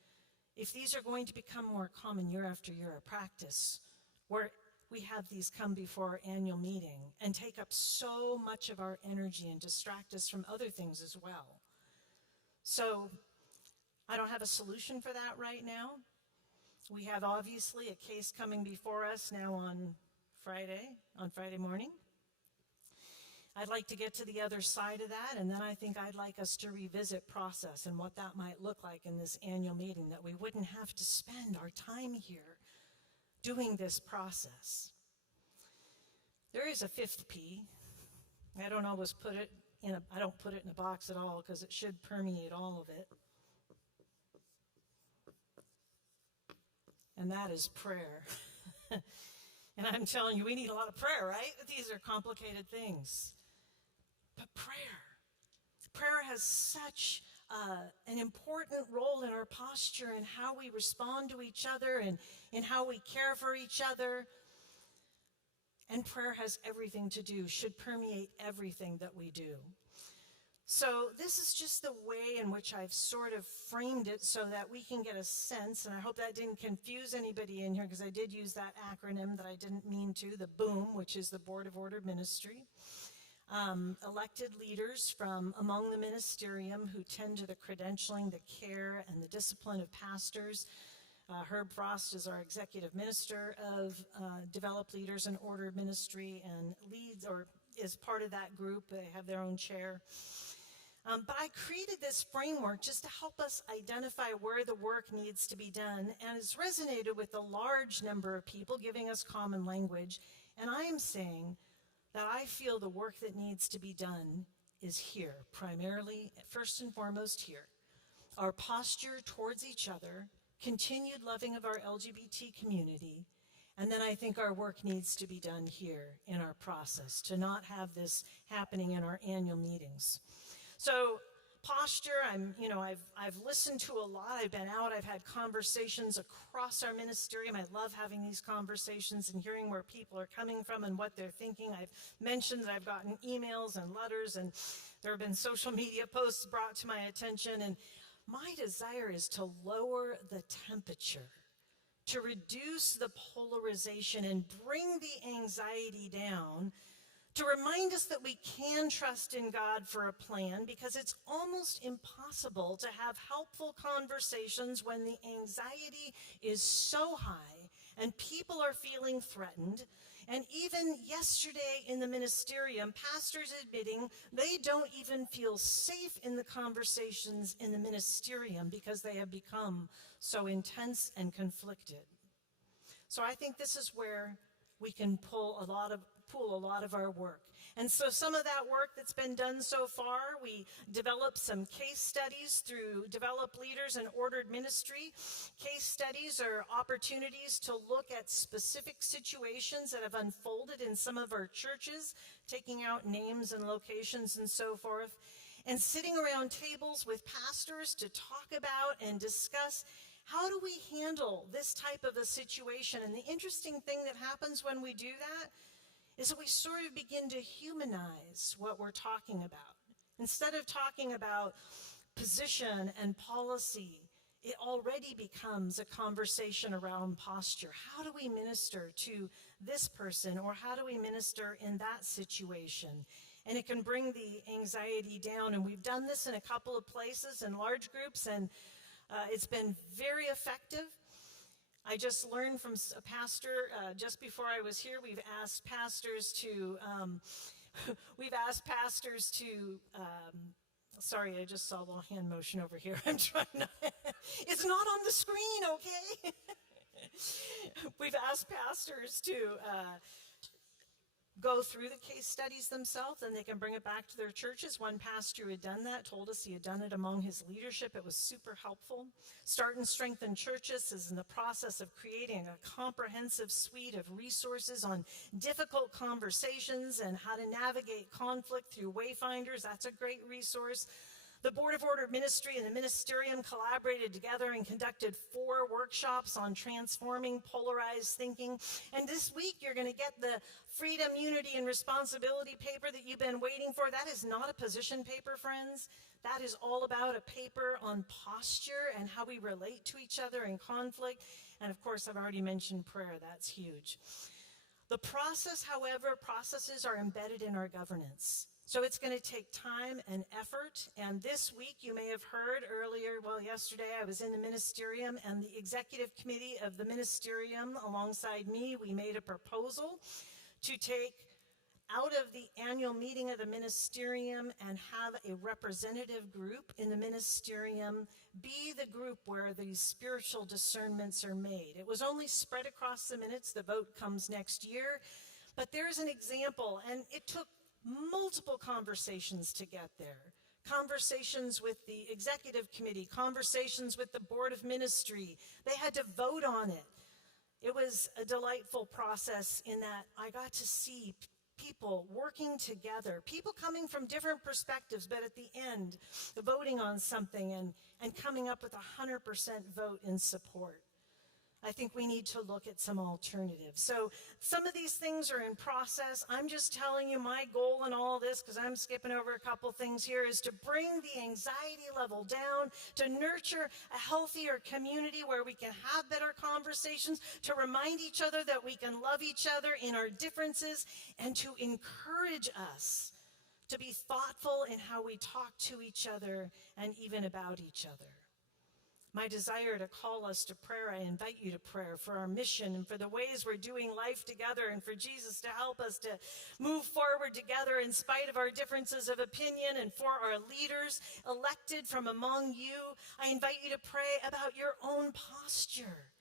if these are going to become more common year after year of practice, where we have these come before our annual meeting and take up so much of our energy and distract us from other things as well. So I don't have a solution for that right now. We have obviously a case coming before us now on Friday morning. I'd like to get to the other side of that, and then I think I'd like us to revisit process and what that might look like in this annual meeting, that we wouldn't have to spend our time here doing this process. There is a fifth P. I don't always put it in I don't put it in a box at all because it should permeate all of it. And that is prayer. And I'm telling you, we need a lot of prayer, right? These are complicated things. But prayer has such an important role in our posture and how we respond to each other and in how we care for each other. And prayer has everything to do, should permeate everything that we do. So this is just the way in which I've sort of framed it so that we can get a sense, and I hope that didn't confuse anybody in here because I did use that acronym that I didn't mean to, the BOOM, which is the Board of Ordered Ministry. Elected leaders from among the ministerium who tend to the credentialing, the care, and the discipline of pastors. Herb Frost is our executive minister of developed leaders in ordered ministry and leads or is part of that group. They have their own chair. But I created this framework just to help us identify where the work needs to be done, and it's resonated with a large number of people, giving us common language. And I am saying that I feel the work that needs to be done is here, primarily, first and foremost here. Our posture towards each other, continued loving of our LGBT community, and then I think our work needs to be done here in our process, to not have this happening in our annual meetings. So posture, I've listened to a lot. I've been out. I've had conversations across our ministerium. I love having these conversations and hearing where people are coming from and what they're thinking. I've mentioned that I've gotten emails and letters, and there have been social media posts brought to my attention. And my desire is to lower the temperature, to reduce the polarization and bring the anxiety down, to remind us that we can trust in God for a plan, because it's almost impossible to have helpful conversations when the anxiety is so high and people are feeling threatened. And even yesterday in the ministerium, pastors admitting they don't even feel safe in the conversations in the ministerium because they have become so intense and conflicted. So I think this is where we can pool a lot of our work. And so some of that work that's been done so far, we developed some case studies through Developed Leaders in Ordered Ministry. Case studies are opportunities to look at specific situations that have unfolded in some of our churches, taking out names and locations and so forth, and sitting around tables with pastors to talk about and discuss how do we handle this type of a situation. And the interesting thing that happens when we do that is that we sort of begin to humanize what we're talking about. Instead of talking about position and policy, it already becomes a conversation around posture. How do we minister to this person, or how do we minister in that situation? And it can bring the anxiety down. And we've done this in a couple of places in large groups, and it's been very effective. I just learned from a pastor just before I was here. We've asked pastors to, sorry, I just saw a little hand motion over here. I'm trying to, it's not on the screen, okay? We've asked pastors to go through the case studies themselves, and they can bring it back to their churches. One pastor who had done that told us he had done it among his leadership. It was super helpful. Start and Strengthen Churches is in the process of creating a comprehensive suite of resources on difficult conversations and how to navigate conflict through Wayfinders. That's a great resource. The Board of Ordered Ministry and the Ministerium collaborated together and conducted 4 workshops on transforming polarized thinking. And this week, you're going to get the Freedom, Unity, and Responsibility paper that you've been waiting for. That is not a position paper, friends. That is all about a paper on posture and how we relate to each other in conflict. And of course, I've already mentioned prayer. That's huge. The process, however, processes are embedded in our governance. So it's going to take time and effort. And this week, you may have heard earlier, yesterday I was in the ministerium, and the executive committee of the ministerium alongside me, we made a proposal to take out of the annual meeting of the ministerium and have a representative group in the ministerium be the group where these spiritual discernments are made. It was only spread across the minutes. The vote comes next year. But there's an example, and it took multiple conversations to get there. Conversations with the executive committee, conversations with the board of ministry. They had to vote on it. It was a delightful process in that I got to see people working together, people coming from different perspectives, but at the end, voting on something and coming up with 100% vote in support. I think we need to look at some alternatives. So some of these things are in process. I'm just telling you my goal in all this, because I'm skipping over a couple things here, is to bring the anxiety level down, to nurture a healthier community where we can have better conversations, to remind each other that we can love each other in our differences, and to encourage us to be thoughtful in how we talk to each other and even about each other. My desire to call us to prayer, I invite you to prayer for our mission and for the ways we're doing life together, and for Jesus to help us to move forward together in spite of our differences of opinion, and for our leaders elected from among you. I invite you to pray about your own posture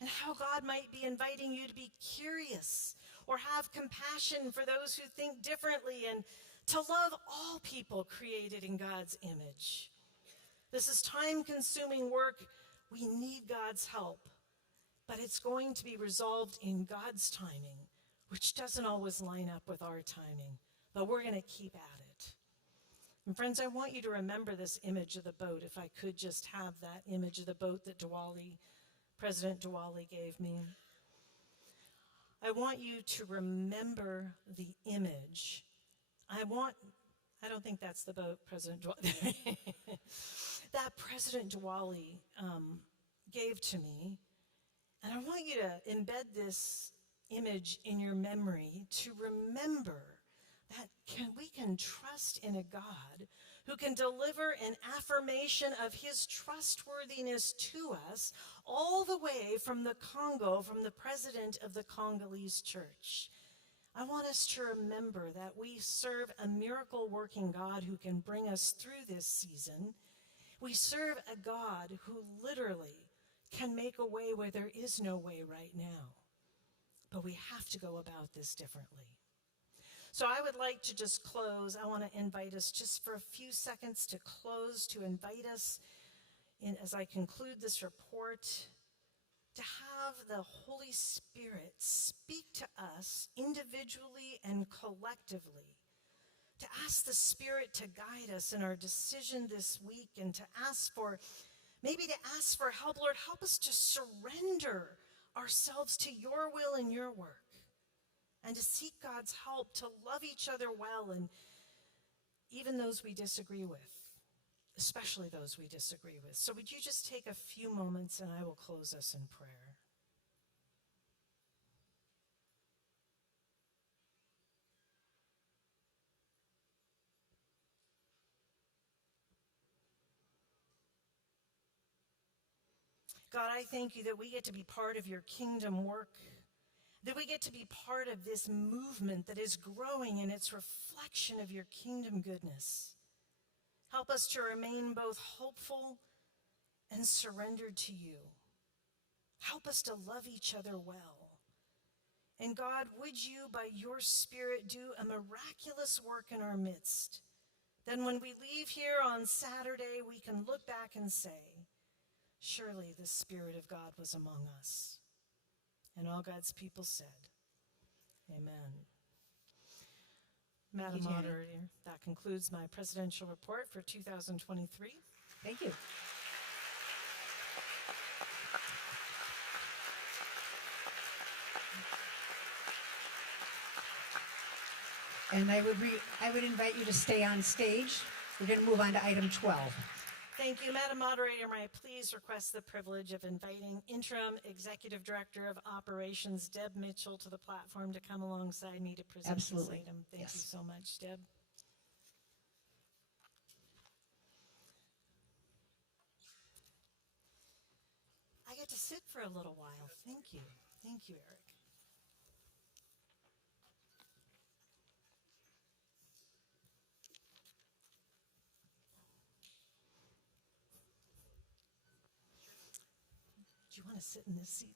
and how God might be inviting you to be curious or have compassion for those who think differently, and to love all people created in God's image. This is time-consuming work. We need God's help, but it's going to be resolved in God's timing, which doesn't always line up with our timing, but we're going to keep at it. And friends, I want you to remember this image of the boat, if I could just have that image of the boat that President Diwali gave me. I want you to remember the image. I don't think that's the boat President Diwali that President Diwali gave to me. And I want you to embed this image in your memory, to remember that we can trust in a God who can deliver an affirmation of his trustworthiness to us all the way from the Congo, from the president of the Congolese church. I want us to remember that we serve a miracle-working God who can bring us through this season. We serve a God who literally can make a way where there is no way right now. But we have to go about this differently. So I would like to just close. I want to invite us just for a few seconds to close, to invite us, as I conclude this report, to have the Holy Spirit speak to us individually and collectively, to ask the Spirit to guide us in our decision this week, and to ask for help. Lord, help us to surrender ourselves to your will and your work, and to seek God's help to love each other well, and even those we disagree with, especially those we disagree with. So would you just take a few moments, and I will close us in prayer. God, I thank you that we get to be part of your kingdom work, that we get to be part of this movement that is growing in its reflection of your kingdom goodness. Help us to remain both hopeful and surrendered to you. Help us to love each other well. And God, would you, by your Spirit, do a miraculous work in our midst? Then when we leave here on Saturday, we can look back and say, surely the Spirit of God was among us. And all God's people said, amen. Madam Moderator, that concludes my presidential report for 2023. Thank you. And I would invite you to stay on stage. We're going to move on to item 12. Thank you. Madam Moderator, may I please request the privilege of inviting Interim Executive Director of Operations, Deb Mitchell, to the platform to come alongside me to present this item. Thank you so much, Deb. I get to sit for a little while. Thank you. Thank you, Eric. Do you want to sit in this seat?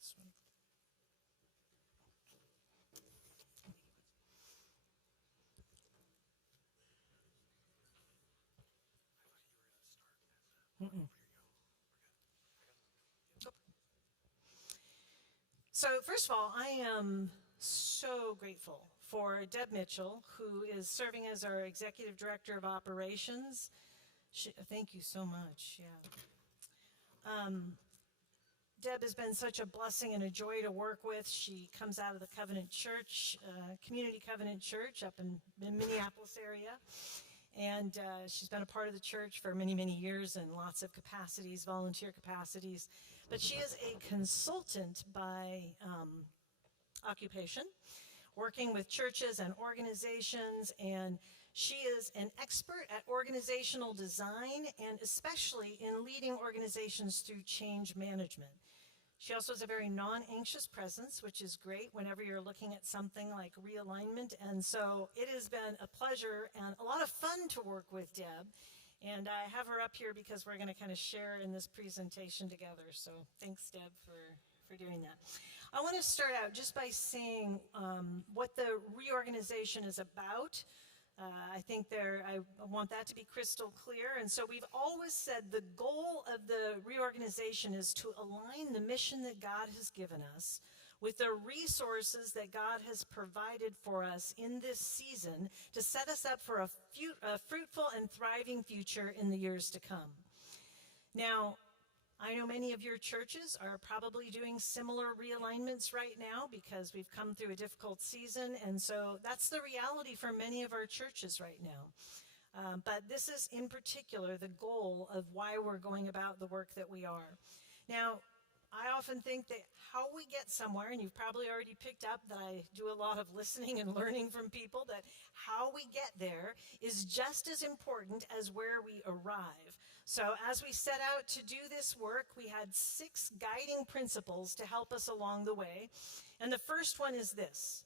This one. So first of all, I am so grateful for Deb Mitchell, who is serving as our Executive Director of Operations. Thank you so much. Yeah. Deb has been such a blessing and a joy to work with. She comes out of the Covenant Church, Community Covenant Church up in the Minneapolis area. And she's been a part of the church for many, many years in lots of capacities, volunteer capacities. But she is a consultant by occupation, working with churches and organizations, and she is an expert at organizational design and especially in leading organizations through change management. She also has a very non-anxious presence, which is great whenever you're looking at something like realignment. And so it has been a pleasure and a lot of fun to work with Deb. And I have her up here because we're going to kind of share in this presentation together. So thanks, Deb, for doing that. I want to start out just by saying what the reorganization is about. I think I want that to be crystal clear. And so we've always said the goal of the reorganization is to align the mission that God has given us with the resources that God has provided for us in this season to set us up for a fruitful and thriving future in the years to come. Now, I know many of your churches are probably doing similar realignments right now because we've come through a difficult season, and so that's the reality for many of our churches right now. But this is in particular the goal of why we're going about the work that we are. Now, I often think that how we get somewhere, and you've probably already picked up that I do a lot of listening and learning from people, that how we get there is just as important as where we arrive. So as we set out to do this work, we had 6 guiding principles to help us along the way. And the first one is this: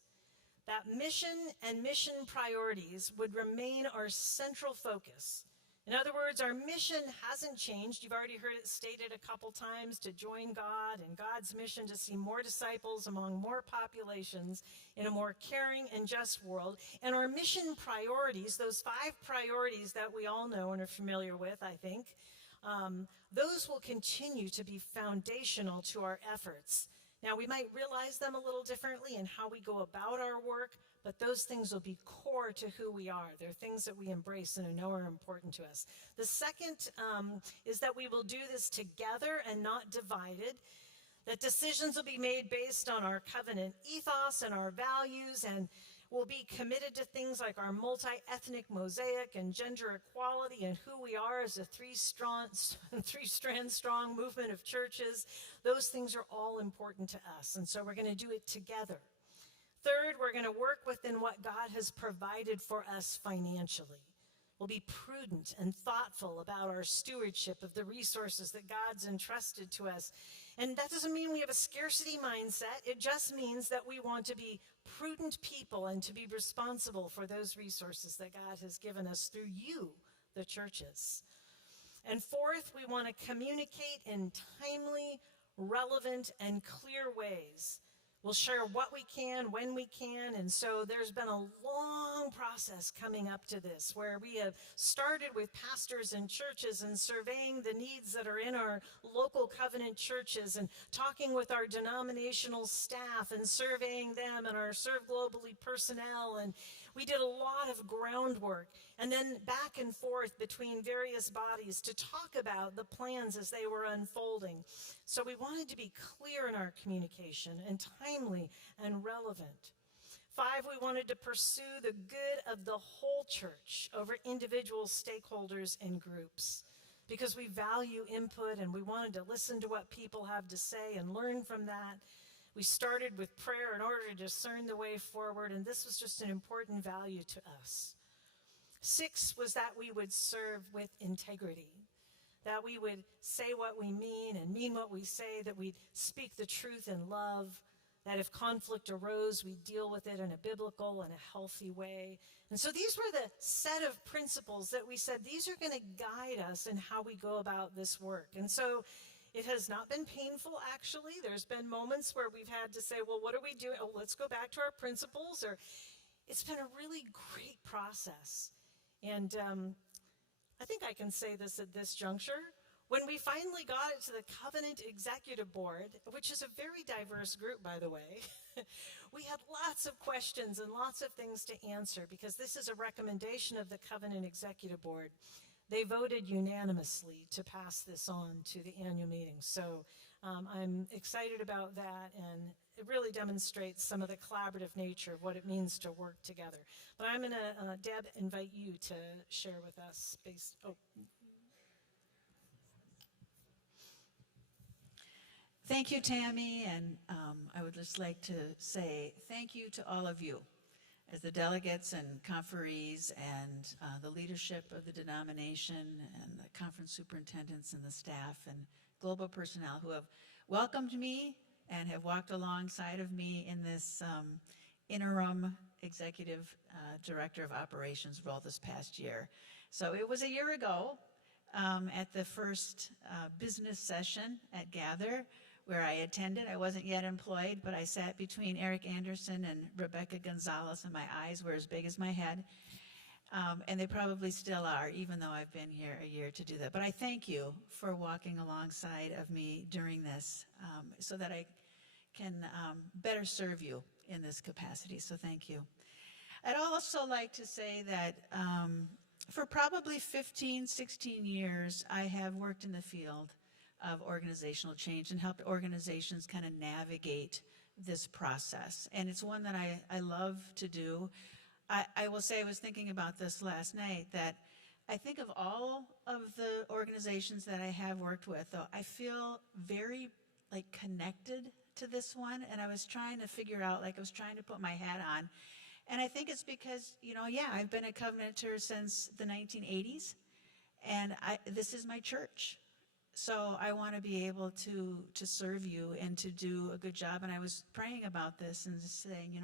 that mission and mission priorities would remain our central focus. In other words, our mission hasn't changed. You've already heard it stated a couple times, to join God and God's mission to see more disciples among more populations in a more caring and just world. And our mission priorities, those 5 priorities that we all know and are familiar with, I think, those will continue to be foundational to our efforts. Now, we might realize them a little differently in how we go about our work, but those things will be core to who we are. They're things that we embrace and know are important to us. The second is that we will do this together and not divided, that decisions will be made based on our covenant ethos and our values, and we'll be committed to things like our multi-ethnic mosaic and gender equality and who we are as a three-strand strong movement of churches. Those things are all important to us, and so we're going to do it together. Third, we're going to work within what God has provided for us financially. We'll be prudent and thoughtful about our stewardship of the resources that God's entrusted to us. And that doesn't mean we have a scarcity mindset. It just means that we want to be prudent people and to be responsible for those resources that God has given us through you, the churches. And fourth, we want to communicate in timely, relevant, and clear ways. We'll share what we can, when we can, and so there's been a long process coming up to this where we have started with pastors and churches and surveying the needs that are in our local covenant churches and talking with our denominational staff and surveying them and our Serve Globally personnel, and we did a lot of groundwork and then back and forth between various bodies to talk about the plans as they were unfolding. So we wanted to be clear in our communication and timely and relevant. 5, we wanted to pursue the good of the whole church over individual stakeholders and groups because we value input and we wanted to listen to what people have to say and learn from that. We started with prayer in order to discern the way forward, and this was just an important value to us. 6 was that we would serve with integrity, that we would say what we mean and mean what we say, that we'd speak the truth in love, that if conflict arose, we'd deal with it in a biblical and a healthy way. And so these were the set of principles that we said, these are going to guide us in how we go about this work. And so it has not been painful, actually. There's been moments where we've had to say, well, what are we doing? Oh, let's go back to our principles. Or it's been a really great process. And I think I can say this at this juncture. When we finally got it to the Covenant Executive Board, which is a very diverse group, by the way, we had lots of questions and lots of things to answer because this is a recommendation of the Covenant Executive Board. They voted unanimously to pass this on to the annual meeting. So I'm excited about that, and it really demonstrates some of the collaborative nature of what it means to work together. But I'm going to, Deb, invite you to share with us Thank you, Tammy, and I would just like to say thank you to all of you as the delegates and conferees and the leadership of the denomination and the conference superintendents and the staff and global personnel who have welcomed me and have walked alongside of me in this interim executive director of operations role this past year. So it was a year ago at the first business session at Gather where I attended. I wasn't yet employed, but I sat between Eric Anderson and Rebecca Gonzalez, and my eyes were as big as my head. And they probably still are, even though I've been here a year to do that. But I thank you for walking alongside of me during this so that I can better serve you in this capacity. So thank you. I'd also like to say that for probably 15, 16 years, I have worked in the field of organizational change and helped organizations kind of navigate this process. And it's one that I love to do. I will say, I was thinking about this last night, that I think of all of the organizations that I have worked with, though, I feel very connected to this one. And I was trying to figure out, I was trying to put my hat on. And I think it's because, I've been a covenanter since the 1980s, and this is my church. So I want to be able to serve you and to do a good job. And I was praying about this and just saying,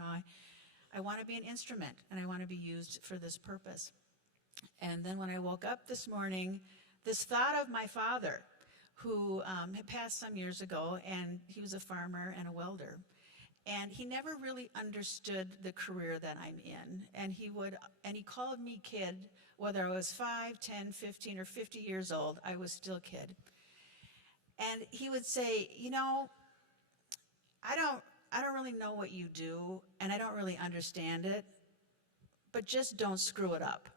I want to be an instrument and I want to be used for this purpose. And then when I woke up this morning, this thought of my father, who had passed some years ago, and he was a farmer and a welder. And he never really understood the career that I'm in. And he called me kid, whether I was 5, 10, 15, or 50 years old, I was still kid. And he would say, I don't really know what you do, and I don't really understand it, but just don't screw it up.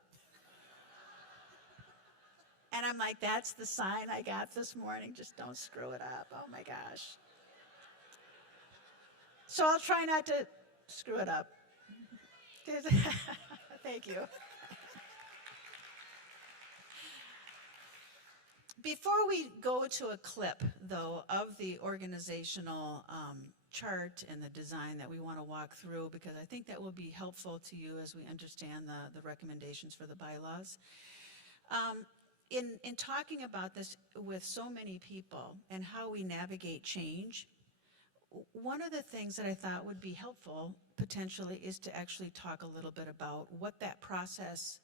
And I'm like, that's the sign I got this morning, just don't screw it up. Oh my gosh. So I'll try not to screw it up. Thank you. Before we go to a clip, though, of the organizational chart and the design that we want to walk through, because I think that will be helpful to you as we understand the recommendations for the bylaws. In talking about this with so many people and how we navigate change, one of the things that I thought would be helpful potentially is to actually talk a little bit about what that process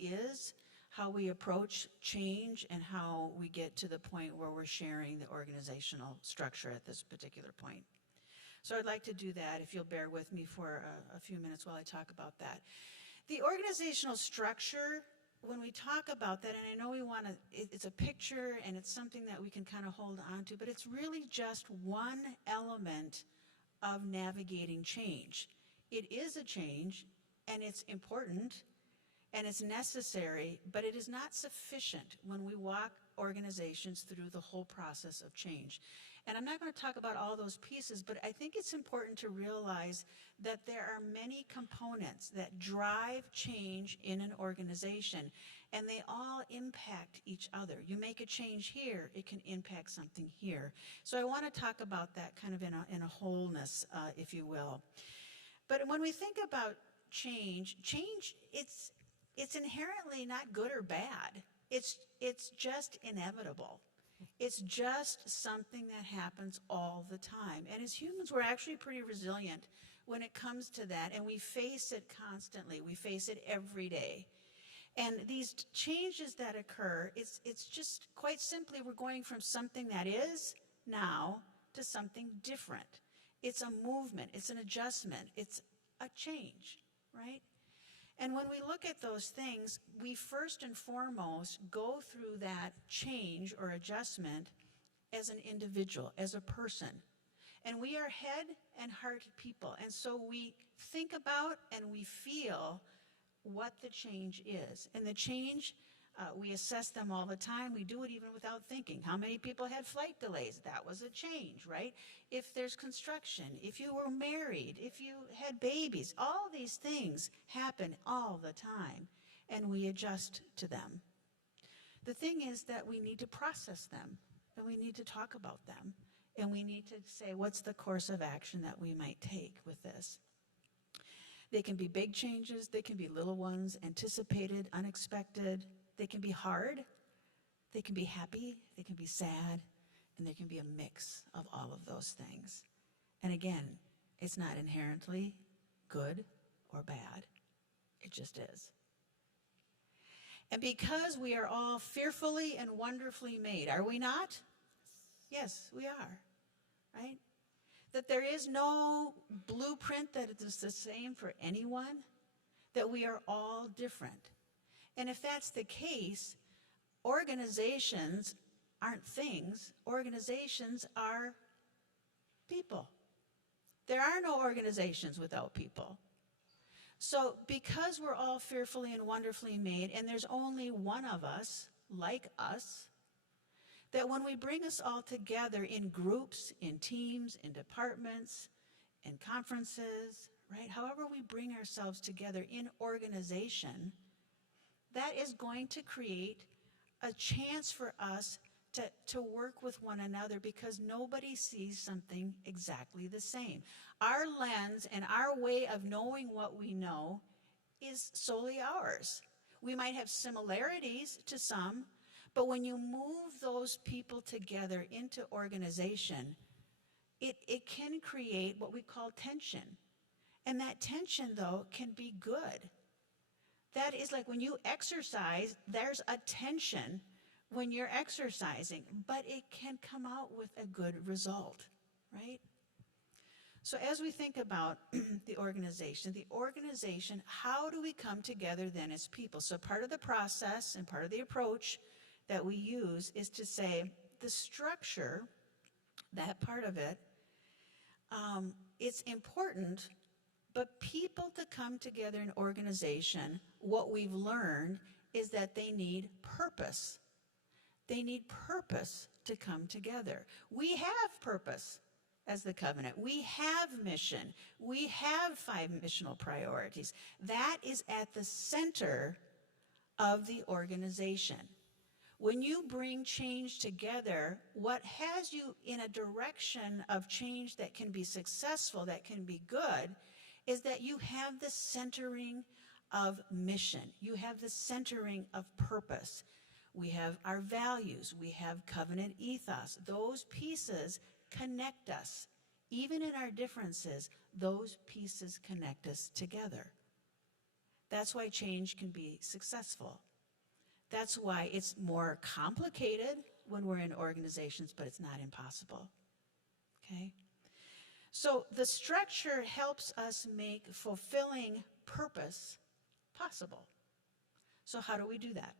is, how we approach change, and how we get to the point where we're sharing the organizational structure at this particular point. So I'd like to do that, if you'll bear with me for a few minutes while I talk about that. The organizational structure, when we talk about that, and I know it's a picture and it's something that we can kind of hold on to, but it's really just one element of navigating change. It is a change, and it's important, and it's necessary, but it is not sufficient when we walk organizations through the whole process of change. And I'm not going to talk about all those pieces, but I think it's important to realize that there are many components that drive change in an organization, and they all impact each other. You make a change here, it can impact something here. So I want to talk about that kind of in a wholeness, if you will. But when we think about change, it's inherently not good or bad. It's just inevitable. It's just something that happens all the time. And as humans, we're actually pretty resilient when it comes to that, and we face it constantly. We face it every day. And these changes that occur, it's just quite simply we're going from something that is now to something different. It's a movement. It's an adjustment. It's a change, right? And when we look at those things, we first and foremost go through that change or adjustment as an individual, as a person. And we are head and heart people. And so we think about and we feel what the change is. And the change We assess them all the time. We do it even without thinking. How many people had flight delays? That was a change, right? If there's construction, if you were married, if you had babies, all these things happen all the time, and we adjust to them. The thing is that we need to process them, and we need to talk about them, and we need to say, what's the course of action that we might take with this? They can be big changes, they can be little ones, anticipated, unexpected. They can be hard, they can be happy, they can be sad, and there can be a mix of all of those things. And again, it's not inherently good or bad. It just is. And because we are all fearfully and wonderfully made, are we not? Yes, we are, right? That there is no blueprint that is the same for anyone, that we are all different. And if that's the case, organizations aren't things. Organizations are people. There are no organizations without people. So because we're all fearfully and wonderfully made, and there's only one of us, like us, that when we bring us all together in groups, in teams, in departments, in conferences, right? However we bring ourselves together in organization, that is going to create a chance for us to work with one another, because nobody sees something exactly the same. Our lens and our way of knowing what we know is solely ours. We might have similarities to some, but when you move those people together into organization, it can create what we call tension. And that tension, though, can be good. That is like when you exercise, there's a tension when you're exercising, but it can come out with a good result, right? So as we think about the organization, how do we come together then as people? So part of the process and part of the approach that we use is to say the structure, that part of it, it's important, but people to come together in organization, what we've learned is that they need purpose. They need purpose to come together. We have purpose as the covenant. We have mission. We have 5 missional priorities. That is at the center of the organization. When you bring change together, what has you in a direction of change that can be successful, that can be good, is that you have the centering of mission. You have the centering of purpose. We have our values. We have covenant ethos. Those pieces connect us. Even in our differences, those pieces connect us together. That's why change can be successful. That's why it's more complicated when we're in organizations, but it's not impossible. Okay? So the structure helps us make fulfilling purpose possible. So how do we do that?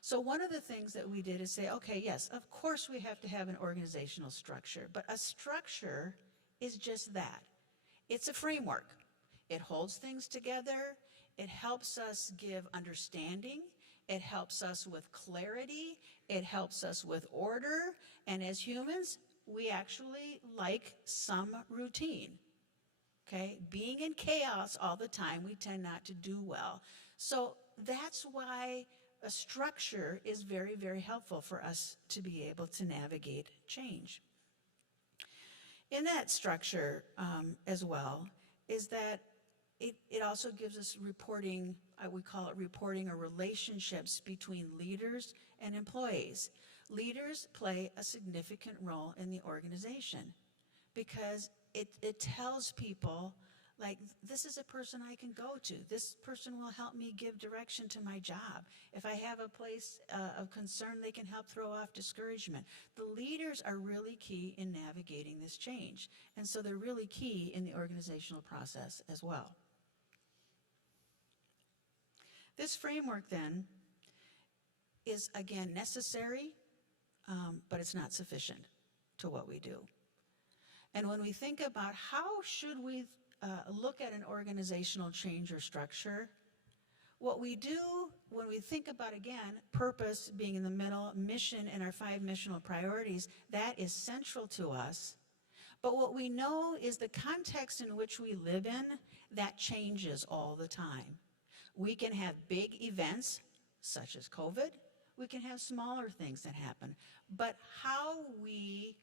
So one of the things that we did is say, okay, yes, of course we have to have an organizational structure, but a structure is just that. It's a framework. It holds things together. It helps us give understanding. It helps us with clarity. It helps us with order. And as humans, we actually like some routine. Okay? Being in chaos all the time, we tend not to do well. So that's why a structure is very, very helpful for us to be able to navigate change. In that structure as well is that it also gives us reporting, we call it reporting or relationships between leaders and employees. Leaders play a significant role in the organization because it tells people, like, this is a person I can go to. This person will help me give direction to my job. If I have a place of concern, they can help throw off discouragement. The leaders are really key in navigating this change. And so they're really key in the organizational process as well. This framework then is, again, necessary, but it's not sufficient to what we do. And when we think about how should we look at an organizational change or structure, what we do when we think about, again, purpose being in the middle, mission and our 5 missional priorities, that is central to us. But what we know is the context in which we live in, that changes all the time. We can have big events, such as COVID. We can have smaller things that happen. But how we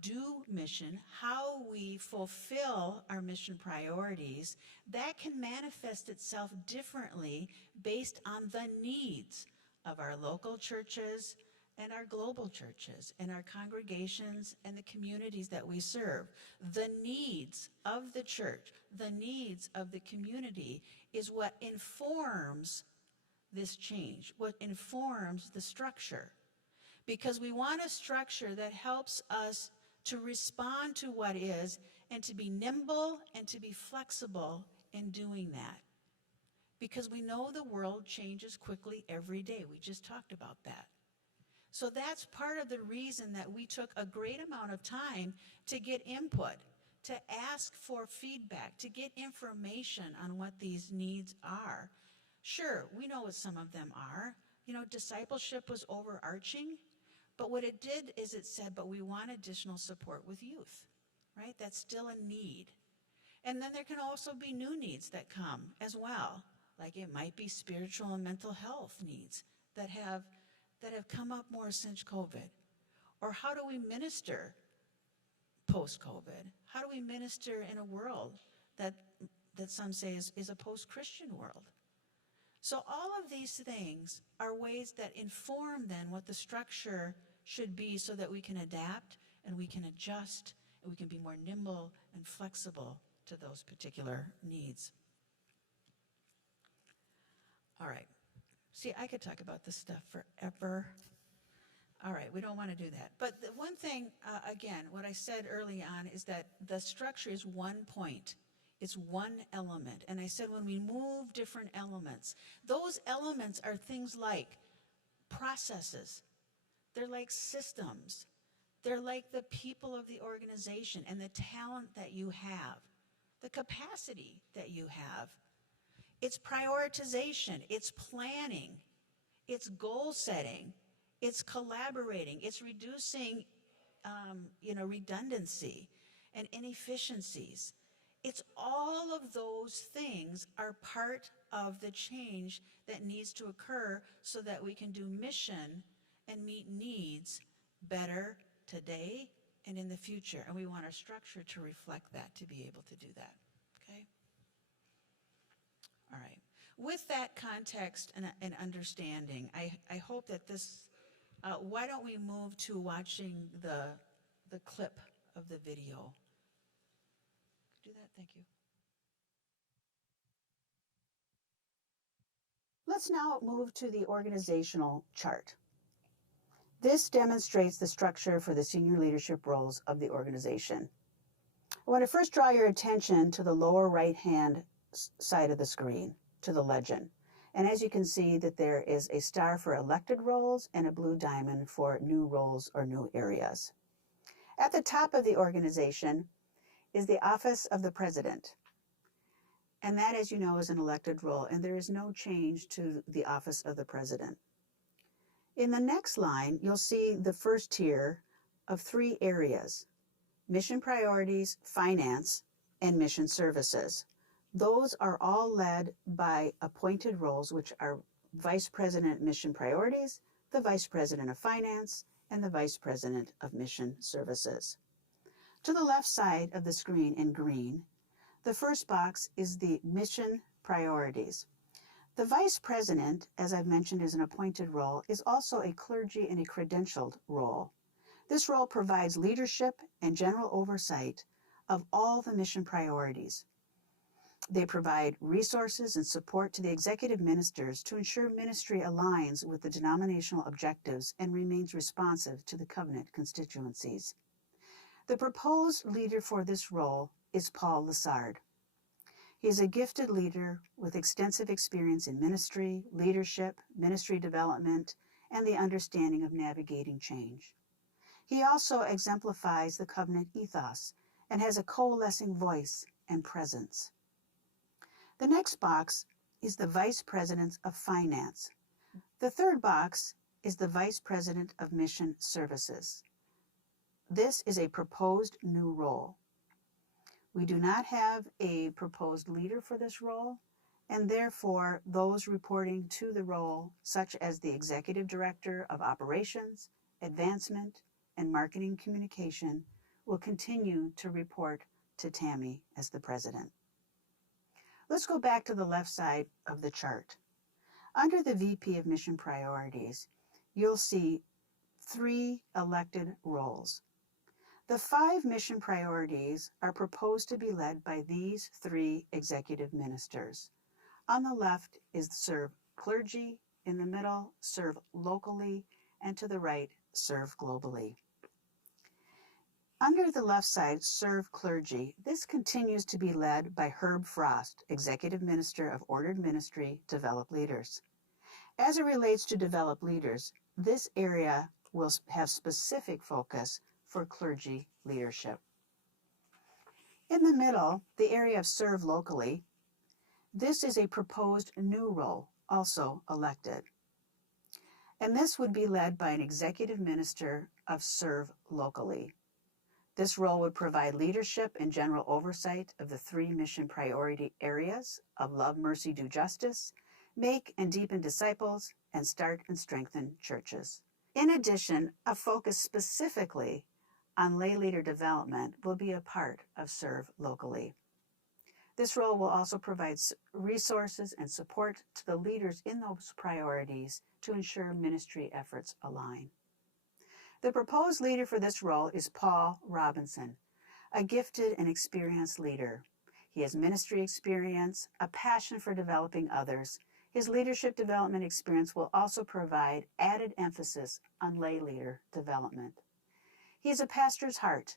do mission, how we fulfill our mission priorities, that can manifest itself differently based on the needs of our local churches and our global churches and our congregations and the communities that we serve. The needs of the church, the needs of the community is what informs this change, what informs the structure. Because we want a structure that helps us to respond to what is and to be nimble and to be flexible in doing that. Because we know the world changes quickly every day. We just talked about that. So that's part of the reason that we took a great amount of time to get input, to ask for feedback, to get information on what these needs are. Sure, we know what some of them are. You know, discipleship was overarching, but what it did is it said, but we want additional support with youth, right? That's still a need. And then there can also be new needs that come as well. Like it might be spiritual and mental health needs that have come up more since COVID. Or how do we minister post-COVID? How do we minister in a world that some say is a post-Christian world? So all of these things are ways that inform then what the structure should be so that we can adapt and we can adjust and we can be more nimble and flexible to those particular needs. All right. See, I could talk about this stuff forever. All right, we don't want to do that. But the one thing, again, what I said early on is that the structure is one point. It's one element. And I said when we move different elements, those elements are things like processes. They're like systems. They're like the people of the organization and the talent that you have, the capacity that you have. It's prioritization, it's planning, it's goal setting, it's collaborating, it's reducing redundancy and inefficiencies. It's all of those things are part of the change that needs to occur so that we can do mission and meet needs better today and in the future. And we want our structure to reflect that, to be able to do that, okay? All right. With that context and understanding, I hope that this, why don't we move to watching the clip of the video? Do that, thank you. Let's now move to the organizational chart. This demonstrates the structure for the senior leadership roles of the organization. I want to first draw your attention to the lower right-hand side of the screen, to the legend. And as you can see that there is a star for elected roles and a blue diamond for new roles or new areas. At the top of the organization is the office of the president. And that, as you know, is an elected role, and there is no change to the office of the president. In the next line, you'll see the first tier of 3 areas: mission priorities, finance, and mission services. Those are all led by appointed roles, which are Vice President Mission Priorities, the Vice President of Finance, and the Vice President of Mission Services. To the left side of the screen in green, the first box is the mission priorities. The Vice President, as I've mentioned, is an appointed role, is also a clergy and a credentialed role. This role provides leadership and general oversight of all the mission priorities. They provide resources and support to the executive ministers to ensure ministry aligns with the denominational objectives and remains responsive to the covenant constituencies. The proposed leader for this role is Paul Lessard. He is a gifted leader with extensive experience in ministry, leadership, ministry development, and the understanding of navigating change. He also exemplifies the covenant ethos and has a coalescing voice and presence. The next box is the Vice President of Finance. The third box is the Vice President of Mission Services. This is a proposed new role. We do not have a proposed leader for this role, and therefore those reporting to the role, such as the Executive Director of Operations, Advancement, and Marketing Communication, will continue to report to Tammy as the President. Let's go back to the left side of the chart. Under the VP of Mission Priorities, you'll see 3 elected roles. The 5 mission priorities are proposed to be led by these 3 executive ministers. On the left is serve clergy, in the middle, serve locally, and to the right, serve globally. Under the left side, serve clergy, this continues to be led by Herb Frost, Executive Minister of Ordered Ministry, Develop Leaders. As it relates to develop leaders, this area will have specific focus for clergy leadership. In the middle, the area of serve locally, this is a proposed new role, also elected. And this would be led by an executive minister of serve locally. This role would provide leadership and general oversight of the 3 mission priority areas of love, mercy, do justice, make and deepen disciples, and start and strengthen churches. In addition, a focus specifically on lay leader development will be a part of Serve Locally. This role will also provide resources and support to the leaders in those priorities to ensure ministry efforts align. The proposed leader for this role is Paul Robinson, a gifted and experienced leader. He has ministry experience, a passion for developing others. His leadership development experience will also provide added emphasis on lay leader development. He has a pastor's heart.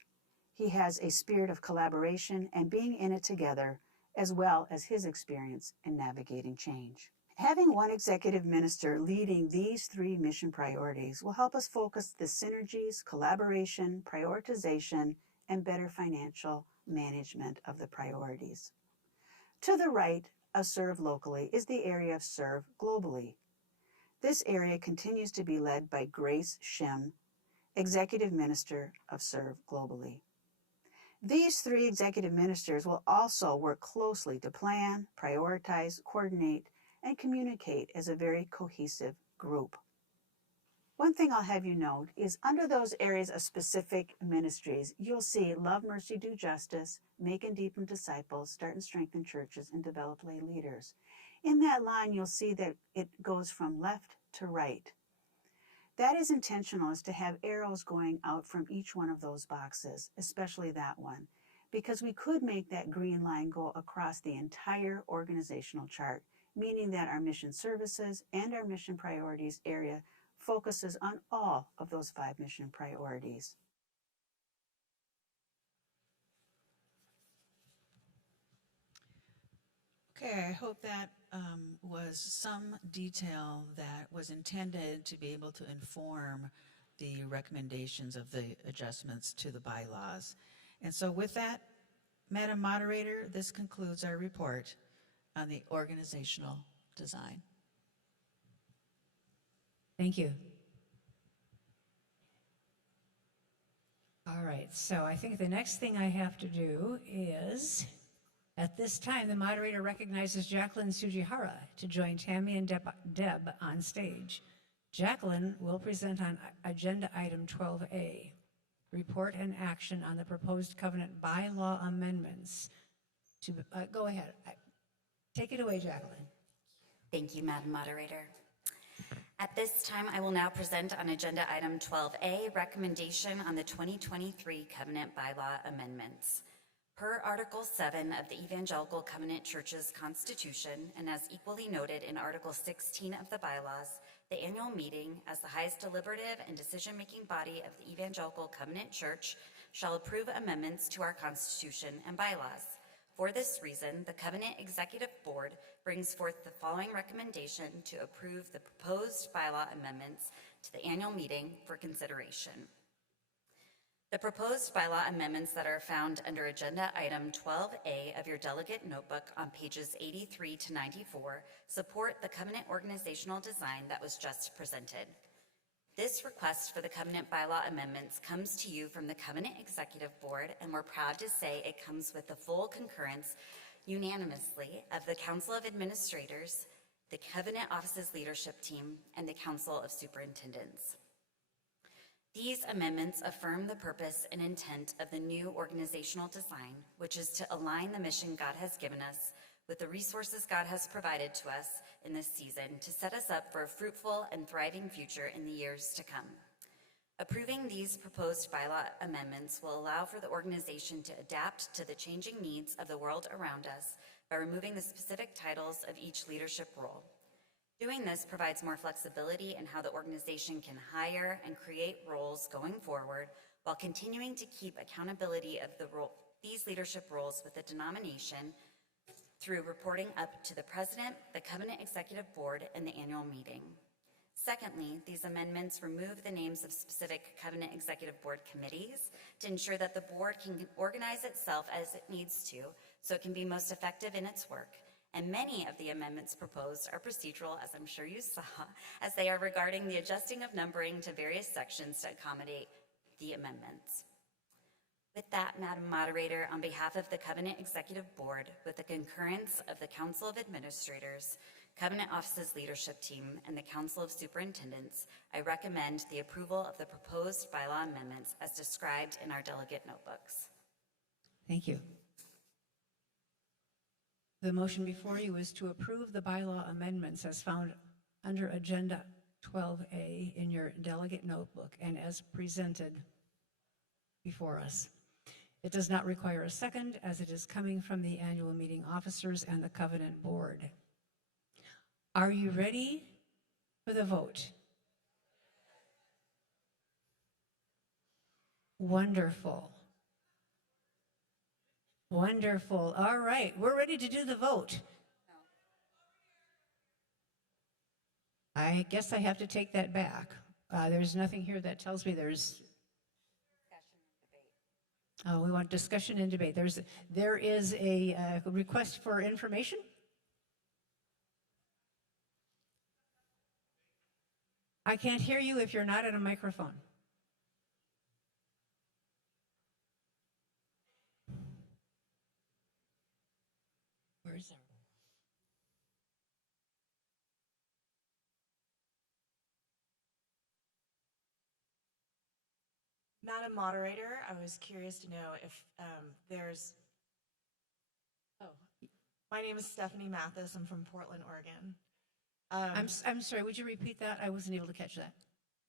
He has a spirit of collaboration and being in it together, as well as his experience in navigating change. Having one executive minister leading these 3 mission priorities will help us focus the synergies, collaboration, prioritization, and better financial management of the priorities. To the right of Serve Locally is the area of Serve Globally. This area continues to be led by Grace Shem, Executive Minister of Serve Globally. These 3 executive ministers will also work closely to plan, prioritize, coordinate, and communicate as a very cohesive group. One thing I'll have you note is under those areas of specific ministries, you'll see love, mercy, do justice, make and deepen disciples, start and strengthen churches, and develop lay leaders. In that line, you'll see that it goes from left to right. That is intentional, is to have arrows going out from each one of those boxes, especially that one, because we could make that green line go across the entire organizational chart, meaning that our mission services and our mission priorities area focuses on all of those 5 mission priorities. Okay, I hope that was some detail that was intended to be able to inform the recommendations of the adjustments to the bylaws. And so with that, Madam Moderator, this concludes our report on the organizational design. Thank you. All right, so I think the next thing I have to do is, at this time, the moderator recognizes Jacqueline Sujihara to join Tammy and Deb on stage. Jacqueline will present on agenda item 12A, report and action on the proposed covenant bylaw amendments. Go ahead. Take it away, Jacqueline. Thank you, Madam Moderator. At this time, I will now present on agenda item 12A, recommendation on the 2023 covenant bylaw amendments. Per Article 7 of the Evangelical Covenant Church's Constitution, and as equally noted in Article 16 of the bylaws, the annual meeting, as the highest deliberative and decision-making body of the Evangelical Covenant Church, shall approve amendments to our Constitution and bylaws. For this reason, the Covenant Executive Board brings forth the following recommendation to approve the proposed bylaw amendments to the annual meeting for consideration. The proposed bylaw amendments that are found under Agenda Item 12A of your delegate notebook on pages 83 to 94 support the covenant organizational design that was just presented. This request for the covenant bylaw amendments comes to you from the Covenant Executive Board, and we're proud to say it comes with the full concurrence unanimously of the Council of Administrators, the Covenant Office's leadership team, and the Council of Superintendents. These amendments affirm the purpose and intent of the new organizational design, which is to align the mission God has given us with the resources God has provided to us in this season to set us up for a fruitful and thriving future in the years to come. Approving these proposed bylaw amendments will allow for the organization to adapt to the changing needs of the world around us by removing the specific titles of each leadership role. Doing this provides more flexibility in how the organization can hire and create roles going forward while continuing to keep accountability of these leadership roles with the denomination through reporting up to the President, the Covenant Executive Board, and the annual meeting. Secondly, these amendments remove the names of specific Covenant Executive Board committees to ensure that the board can organize itself as it needs to so it can be most effective in its work. And many of the amendments proposed are procedural, as I'm sure you saw, as they are regarding the adjusting of numbering to various sections to accommodate the amendments. With that, Madam Moderator, on behalf of the Covenant Executive Board, with the concurrence of the Council of Administrators, Covenant Office's leadership team, and the Council of Superintendents, I recommend the approval of the proposed bylaw amendments as described in our delegate notebooks. Thank you. The motion before you is to approve the bylaw amendments as found under Agenda 12A in your delegate notebook and as presented before us. It does not require a second, as it is coming from the annual meeting officers and the Covenant Board. Are you ready for the vote? Wonderful. Wonderful. All right, we're ready to do the vote. I guess I have to take that back. There's nothing here that tells me there's... Oh, we want discussion and debate. There is a request for information. I can't hear you if you're not at a microphone. Where's that? Madam Moderator, I was curious to know if there's... Oh, my name is Stephanie Mathis. I'm from Portland, Oregon. I'm sorry, would you repeat that? I wasn't able to catch that.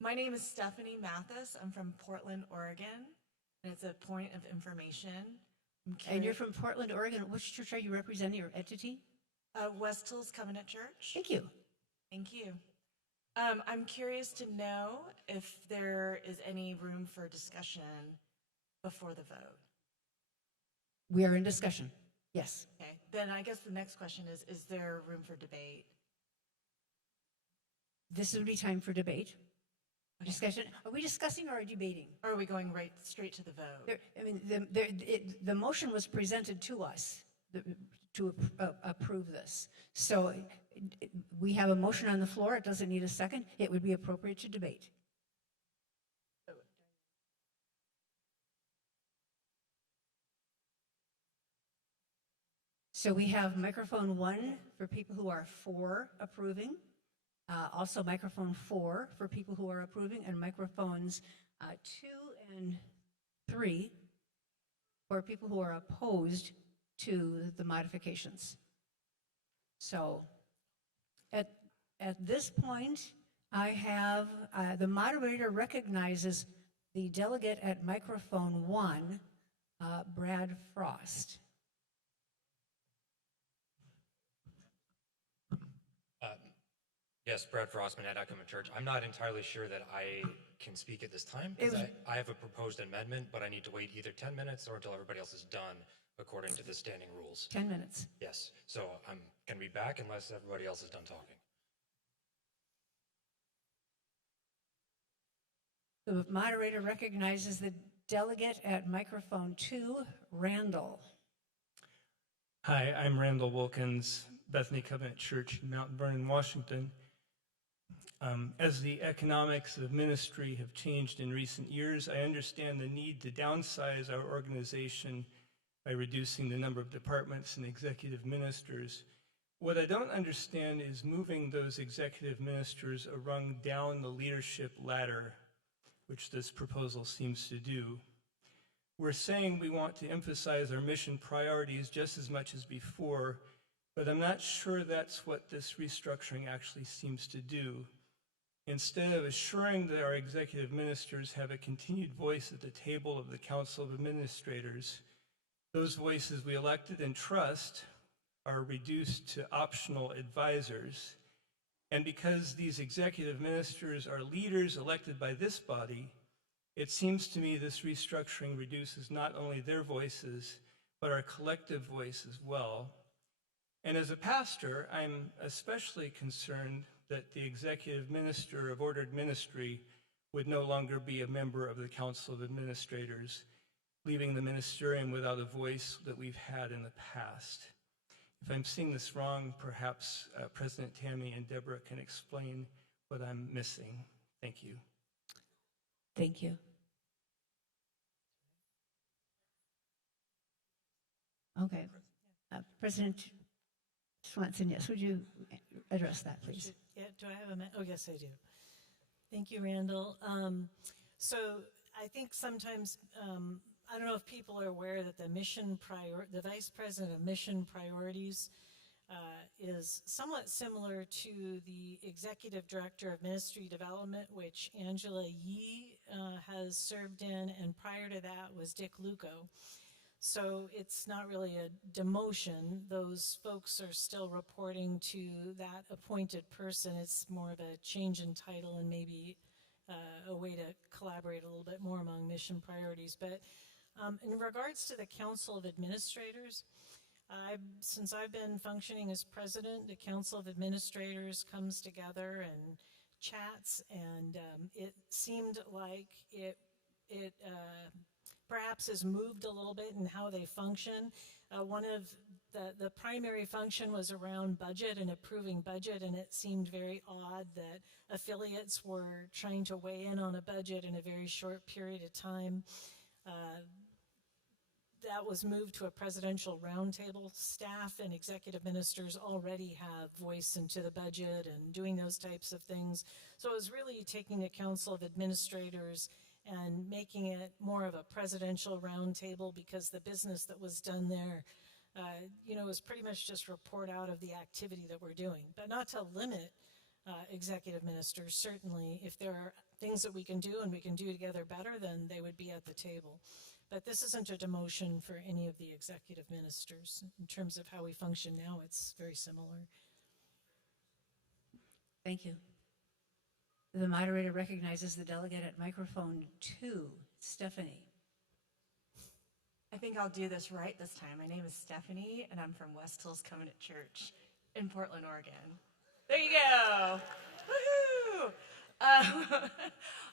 My name is Stephanie Mathis. I'm from Portland, Oregon, and it's a point of information. And you're from Portland, Oregon. Which church are you representing, or entity? West Hills Covenant Church. Thank you. Thank you. I'm curious to know if there is any room for discussion before the vote. We are in discussion. Yes. Okay, then I guess the next question is there room for debate? This would be time for debate. Discussion. Are we discussing or are we debating? Or are we going right straight to the vote? The motion was presented to us to approve this. So we have a motion on the floor. It doesn't need a second. It would be appropriate to debate. So we have microphone 1 for people who are for approving. Also microphone 4 for people who are approving, and microphones 2 and 3 for people who are opposed to the modifications. So at this point, I have the moderator recognizes the delegate at microphone 1, Brad Frost. Yes, Brad Frostman at Eckman Church. I'm not entirely sure that I can speak at this time because I have a proposed amendment, but I need to wait either 10 minutes or until everybody else is done according to the standing rules. 10 minutes. Yes, so I'm going to be back unless everybody else is done talking. The moderator recognizes the Delegate at microphone 2, Randall. Hi, I'm Randall Wilkins, Bethany Covenant Church in Mount Vernon, Washington. As the economics of ministry have changed in recent years, I understand the need to downsize our organization by reducing the number of departments and executive ministers. What I don't understand is moving those executive ministers a rung down the leadership ladder, which this proposal seems to do. We're saying we want to emphasize our mission priorities just as much as before, but I'm not sure that's what this restructuring actually seems to do. Instead of assuring that our executive ministers have a continued voice at the table of the Council of Administrators, those voices we elected and trust are reduced to optional advisors. And because these executive ministers are leaders elected by this body, it seems to me this restructuring reduces not only their voices, but our collective voice as well. And as a pastor, I'm especially concerned that the executive minister of ordered ministry would no longer be a member of the Council of Administrators, leaving the ministerium without a voice that we've had in the past. If I'm seeing this wrong, perhaps President Tammy and Deborah can explain what I'm missing. Thank you. Thank you. Okay. President Swanson, yes, would you address that, please? Yeah, do I have a minute? Oh, yes, I do. Thank you, Randall. So I think sometimes, I don't know if people are aware that the Vice President of Mission Priorities is somewhat similar to the Executive Director of Ministry Development, which Angela Yee has served in, and prior to that was Dick Luco. So it's not really a demotion. Those folks are still reporting to that appointed person. It's more of a change in title and maybe a way to collaborate a little bit more among mission priorities. But in regards to the Council of Administrators, since I've been functioning as president, the Council of Administrators comes together and chats, and it seemed like it perhaps has moved a little bit in how they function. One of the primary function was around budget and approving budget, and it seemed very odd that affiliates were trying to weigh in on a budget in a very short period of time. That was moved to a presidential roundtable. Staff and executive ministers already have voice into the budget and doing those types of things. So it was really taking the Council of Administrators and making it more of a presidential roundtable, because the business that was done there, was pretty much just report out of the activity that we're doing, but not to limit executive ministers. Certainly, if there are things that we can do and we can do together better, then they would be at the table. But this isn't a demotion for any of the executive ministers. In terms of how we function now, it's very similar. Thank you. The moderator recognizes the delegate at microphone 2, Stephanie. I think I'll do this right this time. My name is Stephanie, and I'm from West Hills Covenant Church in Portland, Oregon. There you go. Woohoo!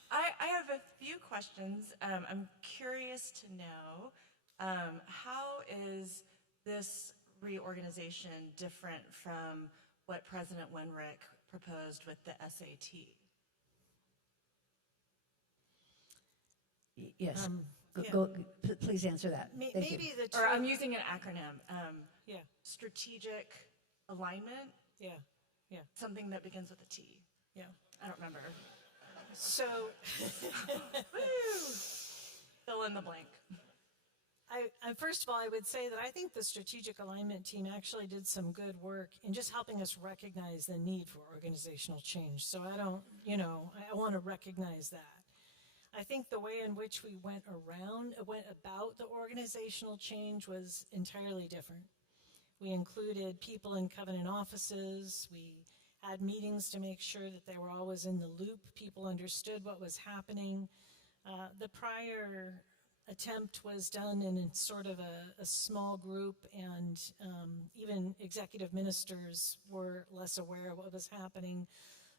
I have a few questions. I'm curious to know, how is this reorganization different from what President Wenrick proposed with the SAT? Yes. Yeah. Please answer that. Thank you. Maybe the two. Or I'm using an acronym. Yeah, Strategic alignment, yeah, something that begins with a T. yeah. I don't remember. So Woo! Fill in the blank. I first of all, I would say that I think the strategic alignment team actually did some good work in just helping us recognize the need for organizational change. So I want to recognize that. I think the way in which we went about the organizational change was entirely different. We included people in covenant offices. We had meetings to make sure that they were always in the loop. People understood what was happening. The prior attempt was done in sort of a small group, and even executive ministers were less aware of what was happening.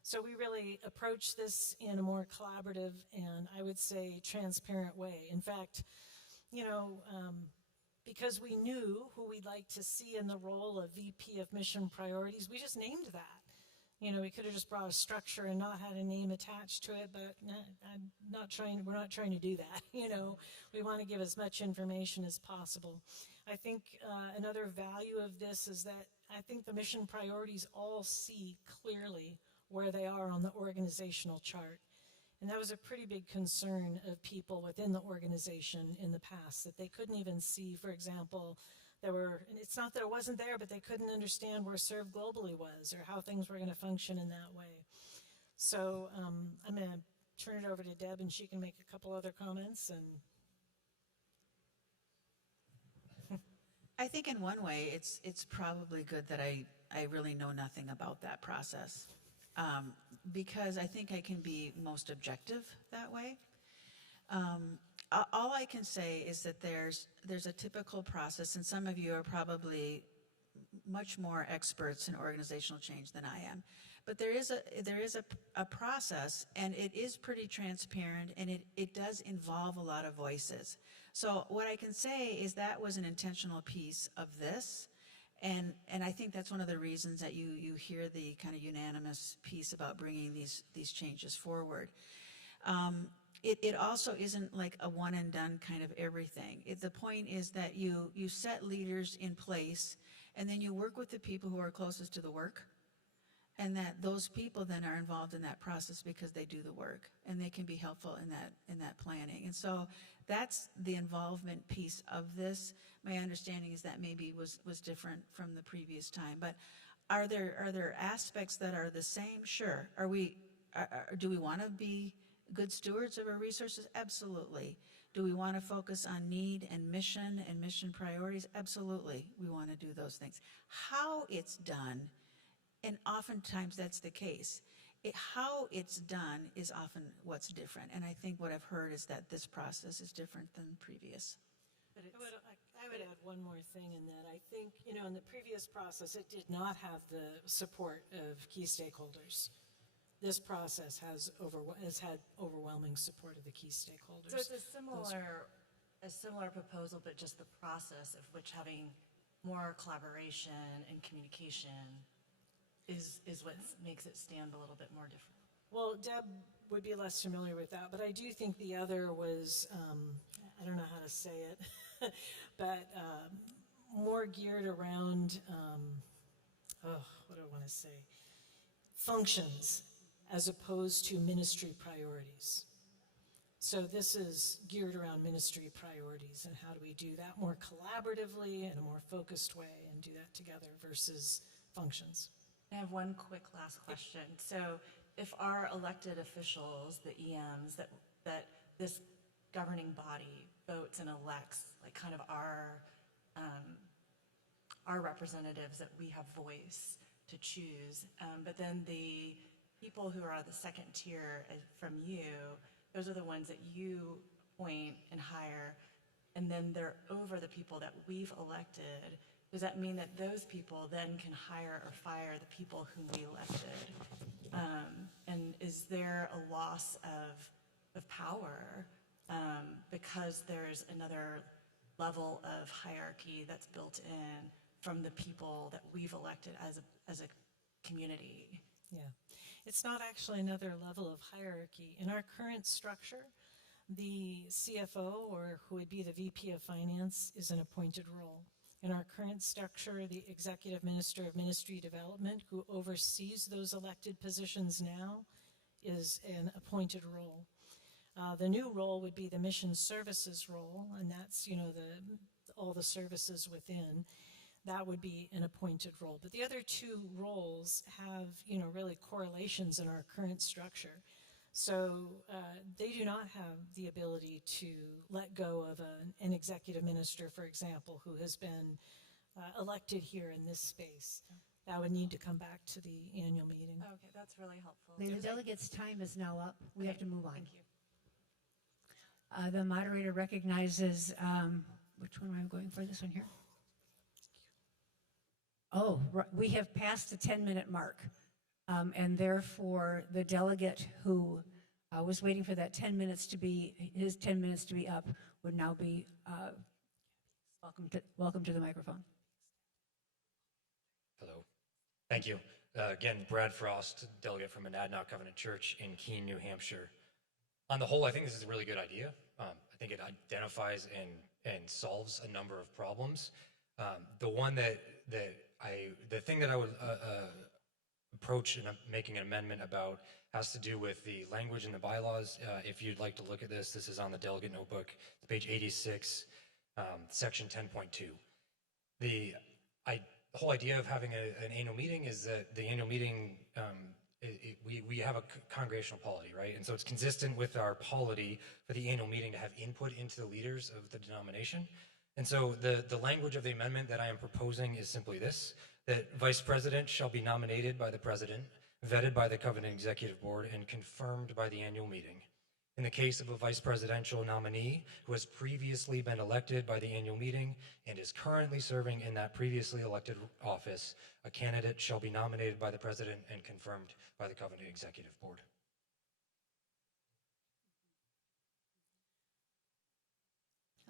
So we really approach this in a more collaborative and, I would say, transparent way. In fact, you know, because we knew who we'd like to see in the role of VP of Mission Priorities, we just named that. You know, we could have just brought a structure and not had a name attached to it, but we're not trying to do that. You know, we want to give as much information as possible. I think another value of this is that I think the mission priorities all see clearly where they are on the organizational chart. And that was a pretty big concern of people within the organization in the past, that they couldn't even see, for example, and it's not that it wasn't there, but they couldn't understand where Serve Globally was or how things were going to function in that way. So I'm going to turn it over to Deb, and she can make a couple other comments. And I think in one way, it's probably good that I really know nothing about that process, because I think I can be most objective that way. All I can say is that there's a typical process, and some of you are probably much more experts in organizational change than I am. But there is a process, and it is pretty transparent, and it does involve a lot of voices. So what I can say is that was an intentional piece of this, and I think that's one of the reasons that you hear the kind of unanimous piece about bringing these changes forward. It also isn't like a one and done kind of everything. The point is that you set leaders in place, and then you work with the people who are closest to the work, and that those people then are involved in that process because they do the work, and they can be helpful in that planning. And so that's the involvement piece of this. My understanding is that maybe was different from the previous time. But are there aspects that are the same? Sure. Do we want to be good stewards of our resources? Absolutely. Do we want to focus on need and mission priorities? Absolutely. We want to do those things. How it's done, and oftentimes that's the case, how it's done is often what's different. And I think what I've heard is that this process is different than previous. But I would add one more thing in that. I think, you know, in the previous process, it did not have the support of key stakeholders. This process has had overwhelming support of the key stakeholders. So it's a similar proposal, but just the process of which having more collaboration and communication is what makes it stand a little bit more different. Well, Deb would be less familiar with that, but I do think the other was, I don't know how to say it, but more geared around, what do I want to say? Functions as opposed to ministry priorities. So this is geared around ministry priorities, and how do we do that more collaboratively in a more focused way and do that together versus functions. I have one quick last question. So if our elected officials, the EMs, that this governing body votes and elects, like kind of our representatives that we have voice to choose, but then the people who are the second tier from you, those are the ones that you appoint and hire, and then they're over the people that we've elected. Does that mean that those people then can hire or fire the people whom we elected? And is there a loss of power because there's another level of hierarchy that's built in from the people that we've elected as a community? Yeah, it's not actually another level of hierarchy. In our current structure, the CFO, or who would be the VP of Finance, is an appointed role. In our current structure, the Executive Minister of Ministry Development, who oversees those elected positions now, is an appointed role. The new role would be the Mission Services role, and that's, you know, all the services within. That would be an appointed role. But the other two roles have, you know, really correlations in our current structure. So they do not have the ability to let go of an executive minister, for example, who has been elected here in this space. That would need to come back to the annual meeting. Okay, that's really helpful. The delegates' time is now up. We have to move on. Thank you. The moderator recognizes, which one am I going for, this one here? Oh, we have passed the 10-minute mark. And therefore, the delegate who was waiting for that 10 minutes to be, his 10 minutes to be up, would now be welcome to the microphone. Hello. Thank you. Again, Brad Frost, delegate from Monadnock Covenant Church in Keene, New Hampshire. On the whole, I think this is a really good idea. I think it identifies and solves a number of problems. The thing that I would approach in making an amendment about has to do with the language in the bylaws. If you'd like to look at this, this is on the delegate notebook, page 86, section 10.2. The whole idea of having an annual meeting is that the annual meeting, we have a congregational polity, right? And so it's consistent with our polity for the annual meeting to have input into the leaders of the denomination. And so the language of the amendment that I am proposing is simply this, that vice president shall be nominated by the president, vetted by the covenant executive board, and confirmed by the annual meeting. In the case of a vice presidential nominee who has previously been elected by the annual meeting and is currently serving in that previously elected office, a candidate shall be nominated by the president and confirmed by the covenant executive board.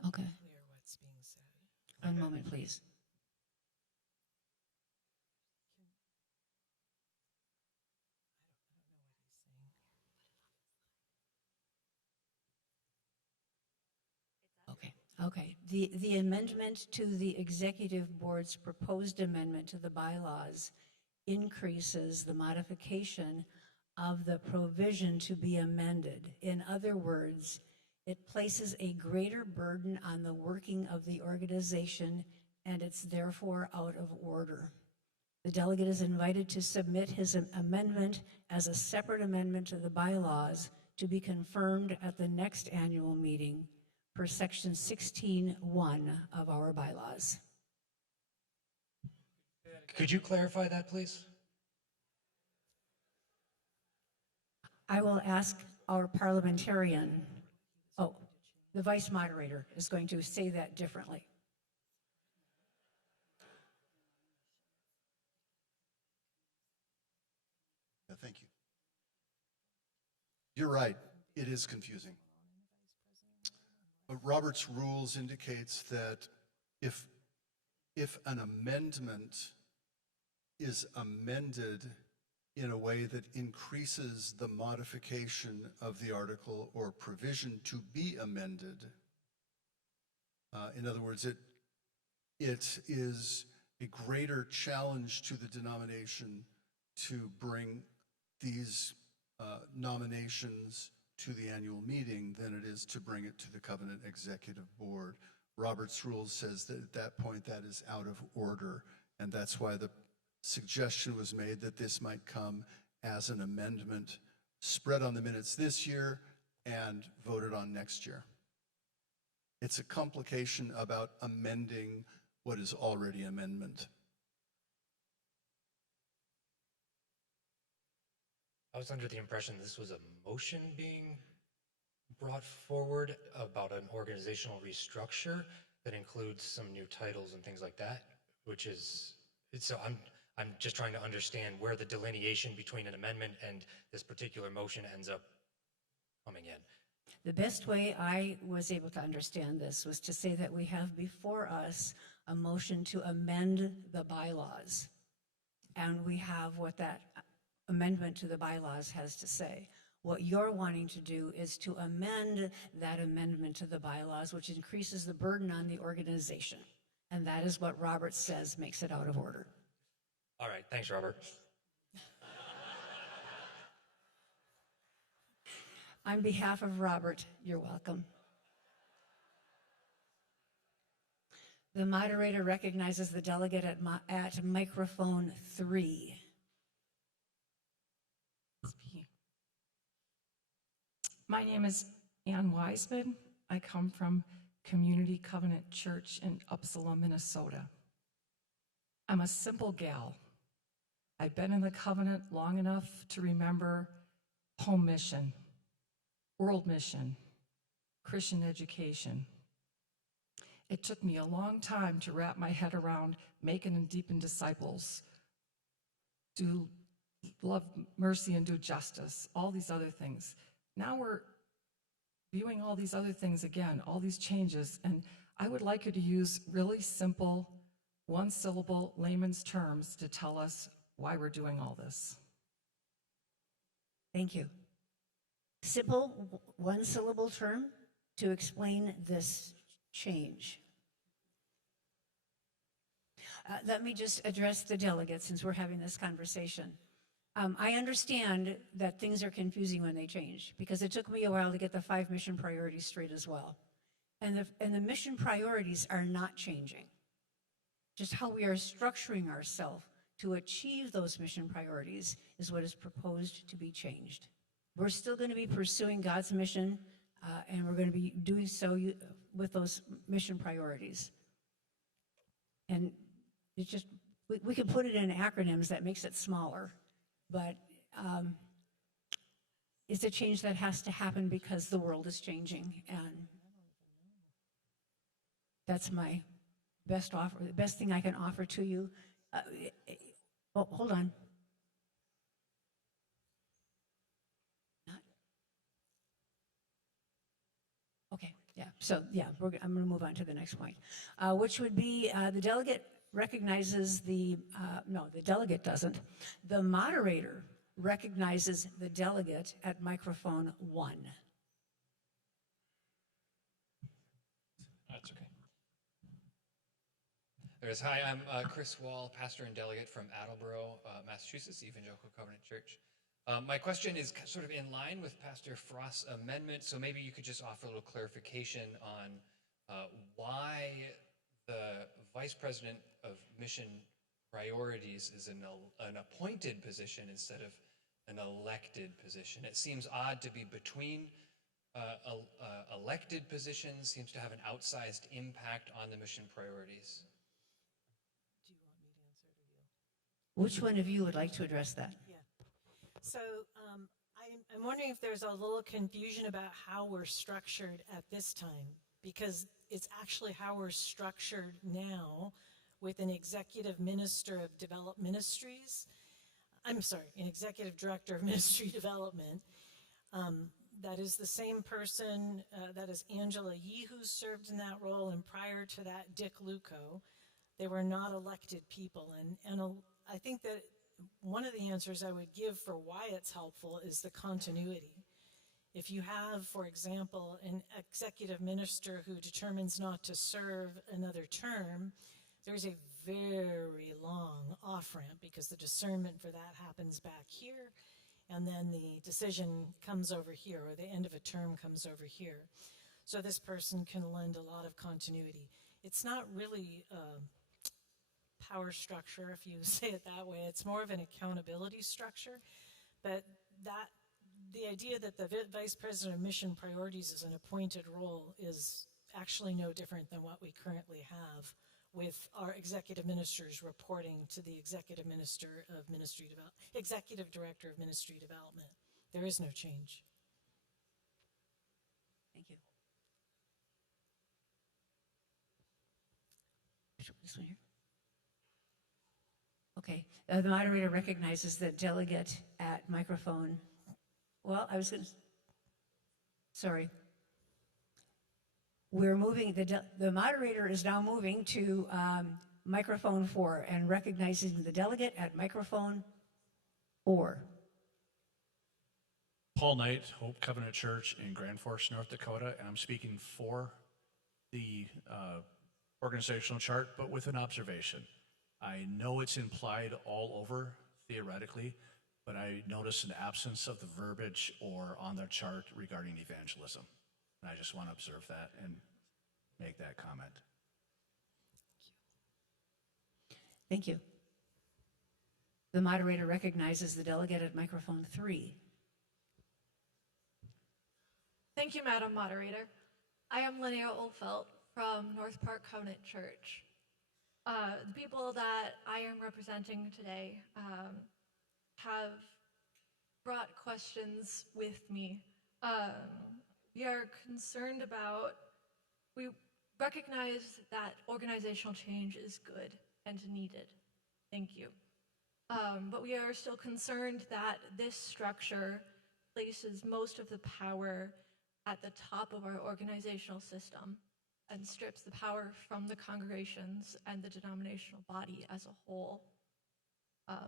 Okay, Clear what's being said. one moment, please. Okay. The amendment to the executive board's proposed amendment to the bylaws increases the modification of the provision to be amended. In other words, it places a greater burden on the working of the organization, and it's therefore out of order. The delegate is invited to submit his amendment as a separate amendment to the bylaws to be confirmed at the next annual meeting per section 16(1) of our bylaws. Could you clarify that, please? I will ask our parliamentarian, the vice moderator is going to say that differently. Yeah, thank you. You're right, it is confusing. But Robert's rules indicates that if an amendment is amended in a way that increases the modification of the article or provision to be amended, in other words, it is a greater challenge to the denomination to bring these nominations to the annual meeting than it is to bring it to the covenant executive board. Robert's rules says that at that point that is out of order, and that's why the suggestion was made that this might come as an amendment spread on the minutes this year and voted on next year. It's a complication about amending what is already amendment. I was under the impression this was a motion being brought forward about an organizational restructure that includes some new titles and things like that, so I'm just trying to understand where the delineation between an amendment and this particular motion ends up coming in. The best way I was able to understand this was to say that we have before us a motion to amend the bylaws, and we have what that amendment to the bylaws has to say. What you're wanting to do is to amend that amendment to the bylaws, which increases the burden on the organization. And that is what Robert says makes it out of order. All right, thanks, Robert. On behalf of Robert, you're welcome. The moderator recognizes the delegate at microphone 3. My name is Ann Wiseman. I come from Community Covenant Church in Uppsala, Minnesota. I'm a simple gal. I've been in the covenant long enough to remember home mission, world mission, Christian education. It took me a long time to wrap my head around making and deepen disciples, do love mercy and do justice, all these other things. Now we're viewing all these other things again, all these changes, and I would like you to use really simple, one-syllable layman's terms to tell us why we're doing all this. Thank you. Simple, one-syllable term to explain this change. Let me just address the delegates since we're having this conversation. I understand that things are confusing when they change because it took me a while to get the 5 mission priorities straight as well. And the mission priorities are not changing. Just how we are structuring ourselves to achieve those mission priorities is what is proposed to be changed. We're still going to be pursuing God's mission, and we're going to be doing so with those mission priorities. And it's just, we can put it in acronyms that makes it smaller, but it's a change that has to happen because the world is changing, and that's my best offer, the best thing I can offer to you. Oh, hold on. Okay, yeah, so yeah, I'm going to move on to the next point, which would be the delegate recognizes no, the delegate doesn't. The moderator recognizes the delegate at microphone 1. That's okay. There's, hi, I'm Chris Wall, pastor and delegate from Attleboro, Massachusetts, Evangelical Covenant Church. My question is sort of in line with Pastor Frost's amendment, so maybe you could just offer a little clarification on why the Vice President of Mission Priorities is an appointed position instead of an elected position. It seems odd to be between elected positions, seems to have an outsized impact on the mission priorities. Do you want me to answer it or you? Which one of you would like to address that? Yeah. So I'm wondering if there's a little confusion about how we're structured at this time, because it's actually how we're structured now with an executive minister of development ministries. I'm sorry, an executive director of ministry development. That is the same person, that is Angela Yee, who served in that role, and prior to that, Dick Luco. They were not elected people, and I think that one of the answers I would give for why it's helpful is the continuity. If you have, for example, an executive minister who determines not to serve another term, there's a very long off-ramp because the discernment for that happens back here, and then the decision comes over here, or the end of a term comes over here. So this person can lend a lot of continuity. It's not really power structure, if you say it that way. It's more of an accountability structure, but the idea that the Vice President of Mission Priorities is an appointed role is actually no different than what we currently have with our executive ministers reporting to the executive minister of ministry development, executive director of ministry development. There is no change. Thank you. This one here. Okay, the moderator recognizes the delegate at microphone. Well, I was going to, sorry. We're moving, the moderator is now moving to microphone 4 and recognizing the delegate at microphone 4. Paul Knight, Hope Covenant Church in Grand Forks, North Dakota, and I'm speaking for the organizational chart, but with an observation. I know it's implied all over theoretically, but I notice an absence of the verbiage or on the chart regarding evangelism. And I just want to observe that and make that comment. Thank you. The moderator recognizes the delegate at microphone 3. Thank you, Madam Moderator. I am Linnea Oldfelt from North Park Covenant Church. The people that I am representing today have brought questions with me. We are concerned about, we recognize that organizational change is good and needed. Thank you. but we are still concerned that this structure places most of the power at the top of our organizational system and strips the power from the congregations and the denominational body as a whole.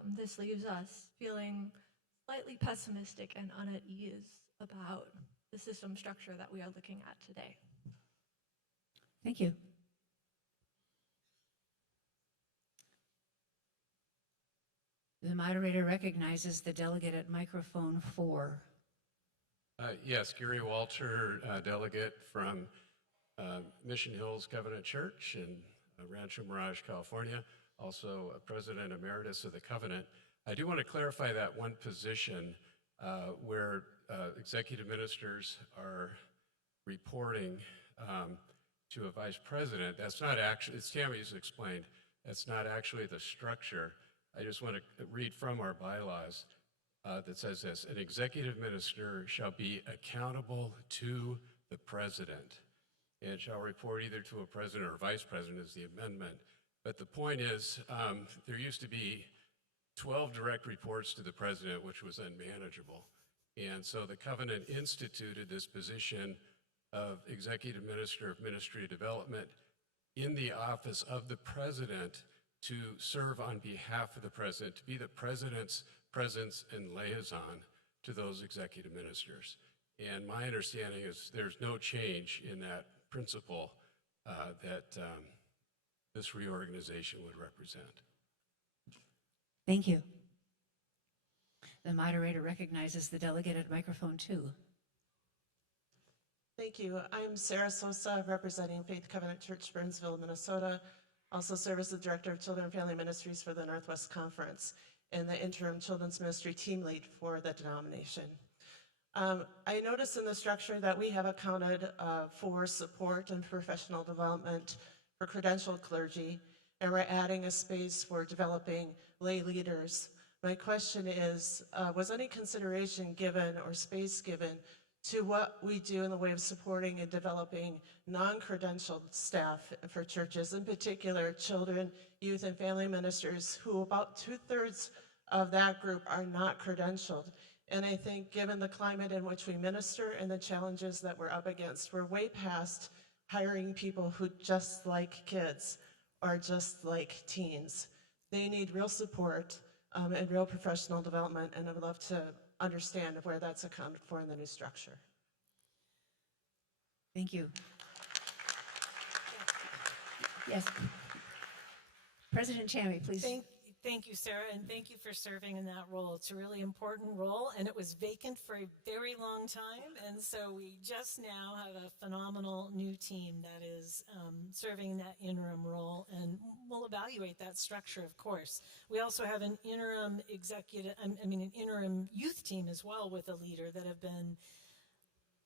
This leaves us feeling slightly pessimistic and at ease about the system structure that we are looking at today. Thank you. The moderator recognizes the delegate at microphone 4. Yes, Gary Walter, delegate from Mission Hills Covenant Church in Rancho Mirage, California, also a president emeritus of the Covenant. I do want to clarify that one position where executive ministers are reporting to a vice president. That's not actually, as Tammy's explained, that's not actually the structure. I just want to read from our bylaws that says this: an executive minister shall be accountable to the president and shall report either to a president or vice president is the amendment. But the point is, there used to be 12 direct reports to the president, which was unmanageable. And so the covenant instituted this position of executive minister of ministry development in the office of the president to serve on behalf of the president, to be the president's presence and liaison to those executive ministers. And my understanding is there's no change in that principle that this reorganization would represent. Thank you. The moderator recognizes the delegate at microphone 2. Thank you. I'm Sarah Sosa, representing Faith Covenant Church, Burnsville, Minnesota. Also serve as the Director of Children and Family Ministries for the Northwest Conference and the interim children's ministry team lead for the denomination. I noticed in the structure that we have accounted for support and professional development for credentialed clergy, and we're adding a space for developing lay leaders. My question is, was any consideration given or space given to what we do in the way of supporting and developing non-credentialed staff for churches, in particular children, youth, and family ministers, who about 2/3 of that group are not credentialed? And I think given the climate in which we minister and the challenges that we're up against, we're way past hiring people who just like kids or just like teens. They need real support and real professional development, and I would love to understand where that's accounted for in the new structure. Thank you. Yes. President Chammy, please. Thank you, Sarah, and thank you for serving in that role. It's a really important role, and it was vacant for a very long time, and so we just now have a phenomenal new team that is serving in that interim role, and we'll evaluate that structure, of course. We also have an interim an interim youth team as well with a leader that have been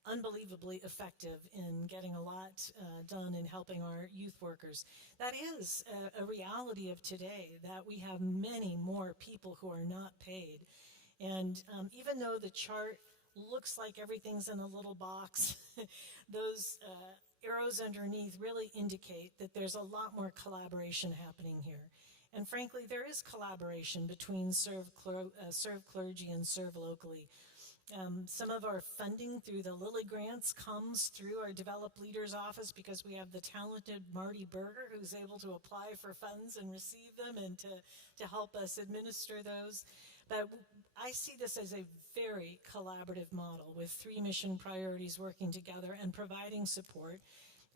unbelievably effective in getting a lot done in helping our youth workers. That is a reality of today, that we have many more people who are not paid. And even though the chart looks like everything's in a little box, those arrows underneath really indicate that there's a lot more collaboration happening here. And frankly, there is collaboration between serve clergy and serve locally. Some of our funding through the Lilly grants comes through our Develop Leaders office because we have the talented Marty Berger who's able to apply for funds and receive them and to help us administer those. But I see this as a very collaborative model with 3 mission priorities working together and providing support.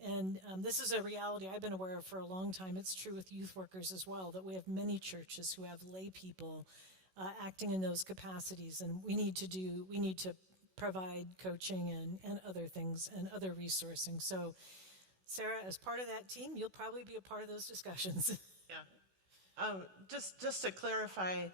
And this is a reality I've been aware of for a long time. It's true with youth workers as well, that we have many churches who have lay people acting in those capacities, and we need to provide coaching and other things and other resourcing. So, Sarah, as part of that team, you'll probably be a part of those discussions. Yeah. Just to clarify,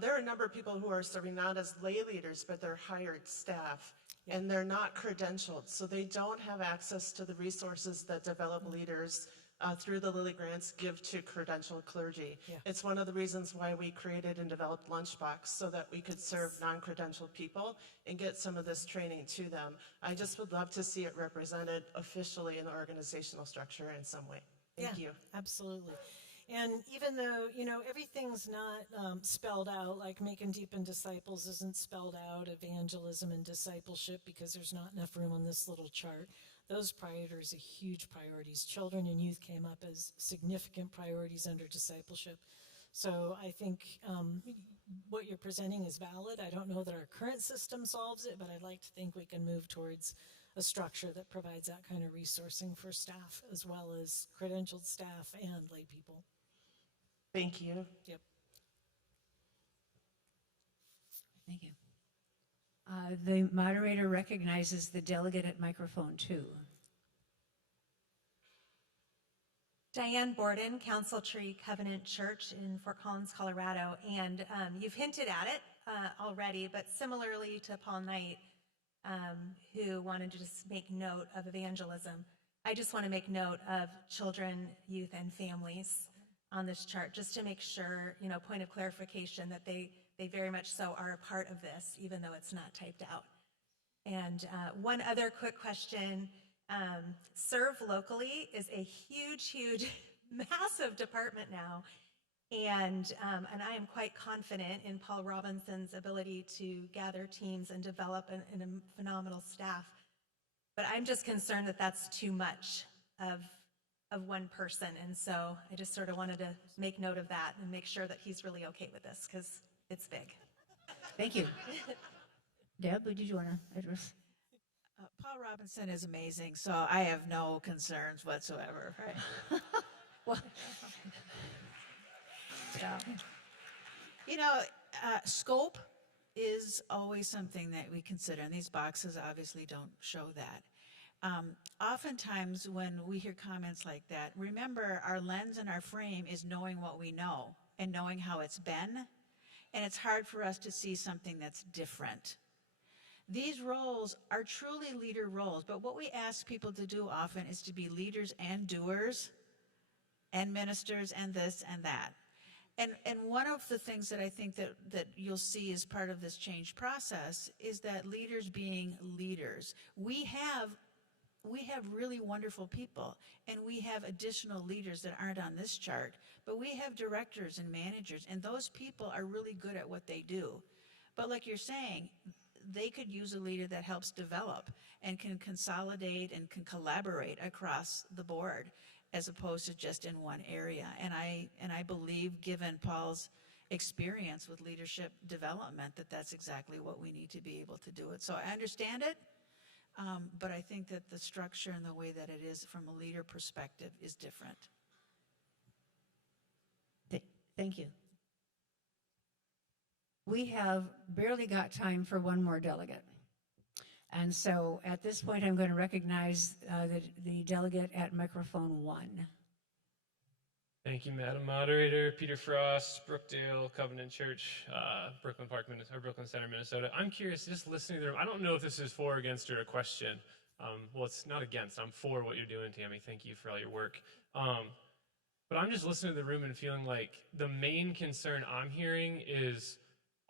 there are a number of people who are serving not as lay leaders, but they're hired staff, and they're not credentialed, so they don't have access to the resources that Develop Leaders through the Lilly grants give to credentialed clergy. Yeah. It's one of the reasons why we created and developed Lunchbox, so that we could serve non-credentialed people and get some of this training to them. I just would love to see it represented officially in the organizational structure in some way. Thank you. Absolutely. And even though, you know, everything's not spelled out, like making deepen disciples isn't spelled out, evangelism and discipleship, because there's not enough room on this little chart. Those priorities are huge priorities. Children and youth came up as significant priorities under discipleship. So I think what you're presenting is valid. I don't know that our current system solves it, but I'd like to think we can move towards a structure that provides that kind of resourcing for staff as well as credentialed staff and lay people. Thank you. Yep. Thank you. The moderator recognizes the delegate at microphone 2. Diane Borden, Council Tree Covenant Church in Fort Collins, Colorado. And you've hinted at it already, but similarly to Paul Knight, who wanted to just make note of evangelism, I just want to make note of children, youth, and families on this chart, just to make sure, you know, point of clarification that they very much so are a part of this, even though it's not typed out. And one other quick question. Serve Locally is a huge, massive department now. And I am quite confident in Paul Robinson's ability to gather teams and develop a phenomenal staff. But I'm just concerned that that's too much of one person. And so I just sort of wanted to make note of that and make sure that he's really okay with this, because it's big. Thank you. Deb, did you want to address? Paul Robinson is amazing, so I have no concerns whatsoever. Right? Well, Yeah. You know, scope is always something that we consider, and these boxes obviously don't show that. Oftentimes when we hear comments like that, remember our lens and our frame is knowing what we know and knowing how it's been, and it's hard for us to see something that's different. These roles are truly leader roles, but what we ask people to do often is to be leaders and doers and ministers and this and that. And one of the things that I think that you'll see as part of this change process is that leaders being leaders. We have really wonderful people, and we have additional leaders that aren't on this chart, but we have directors and managers, and those people are really good at what they do. But like you're saying, they could use a leader that helps develop and can consolidate and can collaborate across the board, as opposed to just in one area. And I believe, given Paul's experience with leadership development, that that's exactly what we need to be able to do it. So I understand it, but I think that the structure and the way that it is from a leader perspective is different. Thank you. We have barely got time for one more delegate. And so at this point, I'm going to recognize the delegate at microphone 1. Thank you, Madam Moderator. Peter Frost, Brookdale Covenant Church, Brooklyn Center, Minnesota. I'm curious, just listening to the room, I don't know if this is for, against, or a question. Well, it's not against. I'm for what you're doing, Tammy. Thank you for all your work. But I'm just listening to the room and feeling like the main concern I'm hearing is,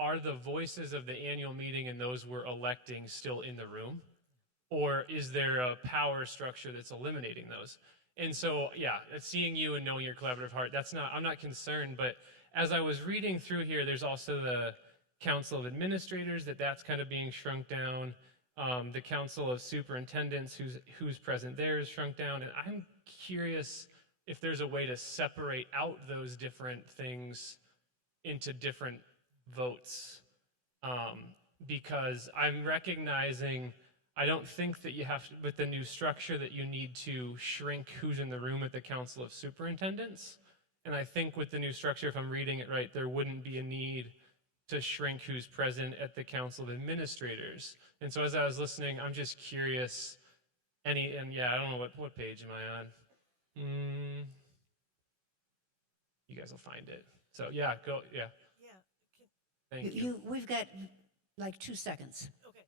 are the voices of the annual meeting and those we're electing still in the room? Or is there a power structure that's eliminating those? And so, yeah, seeing you and knowing your collaborative heart, I'm not concerned, but as I was reading through here, there's also the Council of Administrators, that's kind of being shrunk down. The Council of Superintendents, who's present there, is shrunk down. And I'm curious if there's a way to separate out those different things into different votes, because I'm recognizing, I don't think that you have to, with the new structure, that you need to shrink who's in the room at the Council of Superintendents. And I think with the new structure, if I'm reading it right, there wouldn't be a need to shrink who's present at the Council of Administrators. And so as I was listening, I'm just curious, and yeah, I don't know what page am I on? You guys will find it. So yeah, go, yeah. Thank you. We've got like 2 seconds. Okay.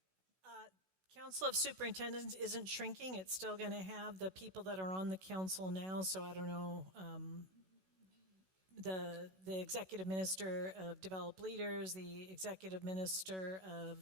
Council of Superintendents isn't shrinking. It's still going to have the people that are on the council now. So I don't know, the executive minister of developed leaders, the executive minister of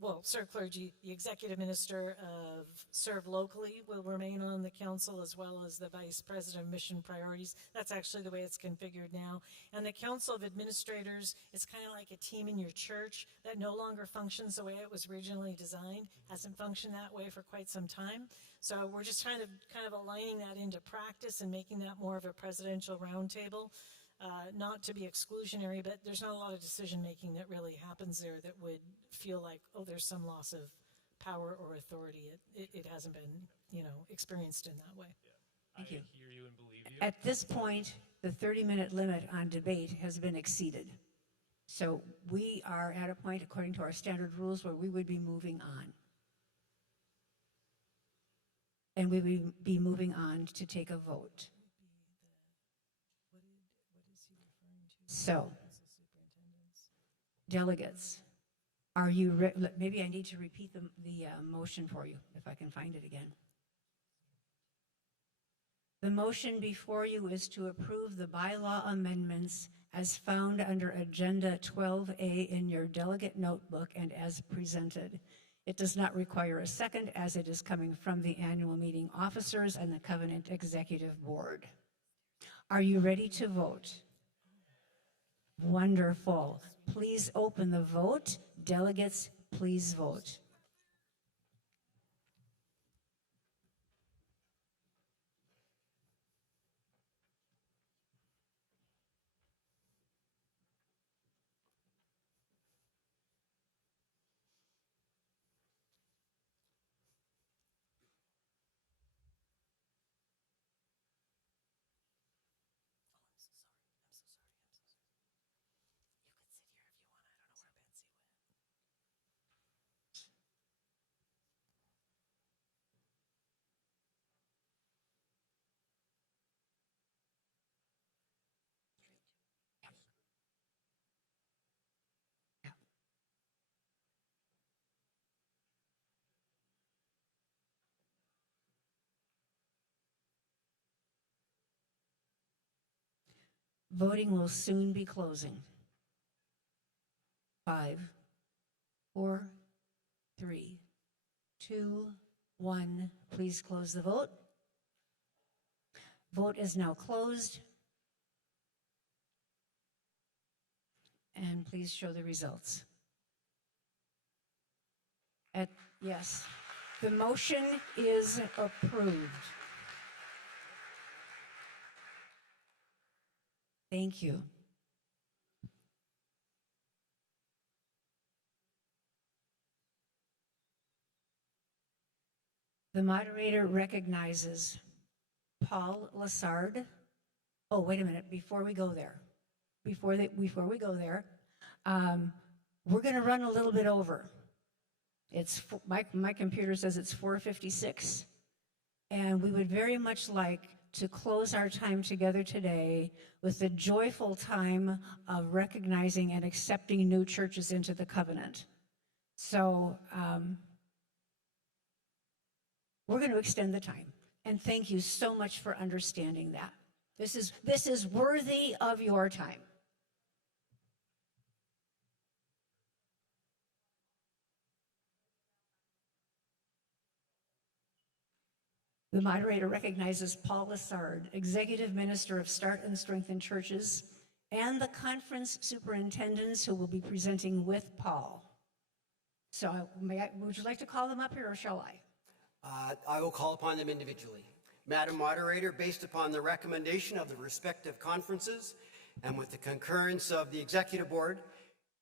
well, Sir Clergy, the executive minister of Serve Locally will remain on the council, as well as the vice president of mission priorities. That's actually the way it's configured now. And the council of administrators is kind of like a team in your church that no longer functions the way it was originally designed, hasn't functioned that way for quite some time. So we're just kind of aligning that into practice and making that more of a presidential roundtable. Not to be exclusionary, but there's not a lot of decision-making that really happens there that would feel like, oh, there's some loss of power or authority. It hasn't been, experienced in that way. Thank you. I hear you and believe you. At this point, the 30-minute limit on debate has been exceeded. So we are at a point, according to our standard rules, where we would be moving on. And we would be moving on to take a vote. So, delegates, are you maybe I need to repeat the motion for you, if I can find it again. The motion before you is to approve the bylaw amendments as found under Agenda 12A in your delegate notebook and as presented. It does not require a second, as it is coming from the annual meeting officers and the Covenant Executive Board. Are you ready to vote? Wonderful. Please open the vote. Delegates, please vote. Voting will soon be closing. 5, 4, 3, 2, 1. Please close the vote. Vote is now closed. And please show the results. Yes, the motion is approved. Thank you. The moderator recognizes Paul Lassard. Oh, wait a minute, before we go there, we're going to run a little bit over. It's my computer says it's 4:56, and we would very much like to close our time together today with the joyful time of recognizing and accepting new churches into the covenant. So we're going to extend the time, and thank you so much for understanding that. This is worthy of your time. The moderator recognizes Paul Lassard, Executive Minister of Start and Strengthen Churches, and the conference superintendents who will be presenting with Paul. So would you like to call them up here, or shall I? I will call upon them individually. Madam Moderator, based upon the recommendation of the respective conferences and with the concurrence of the Executive Board,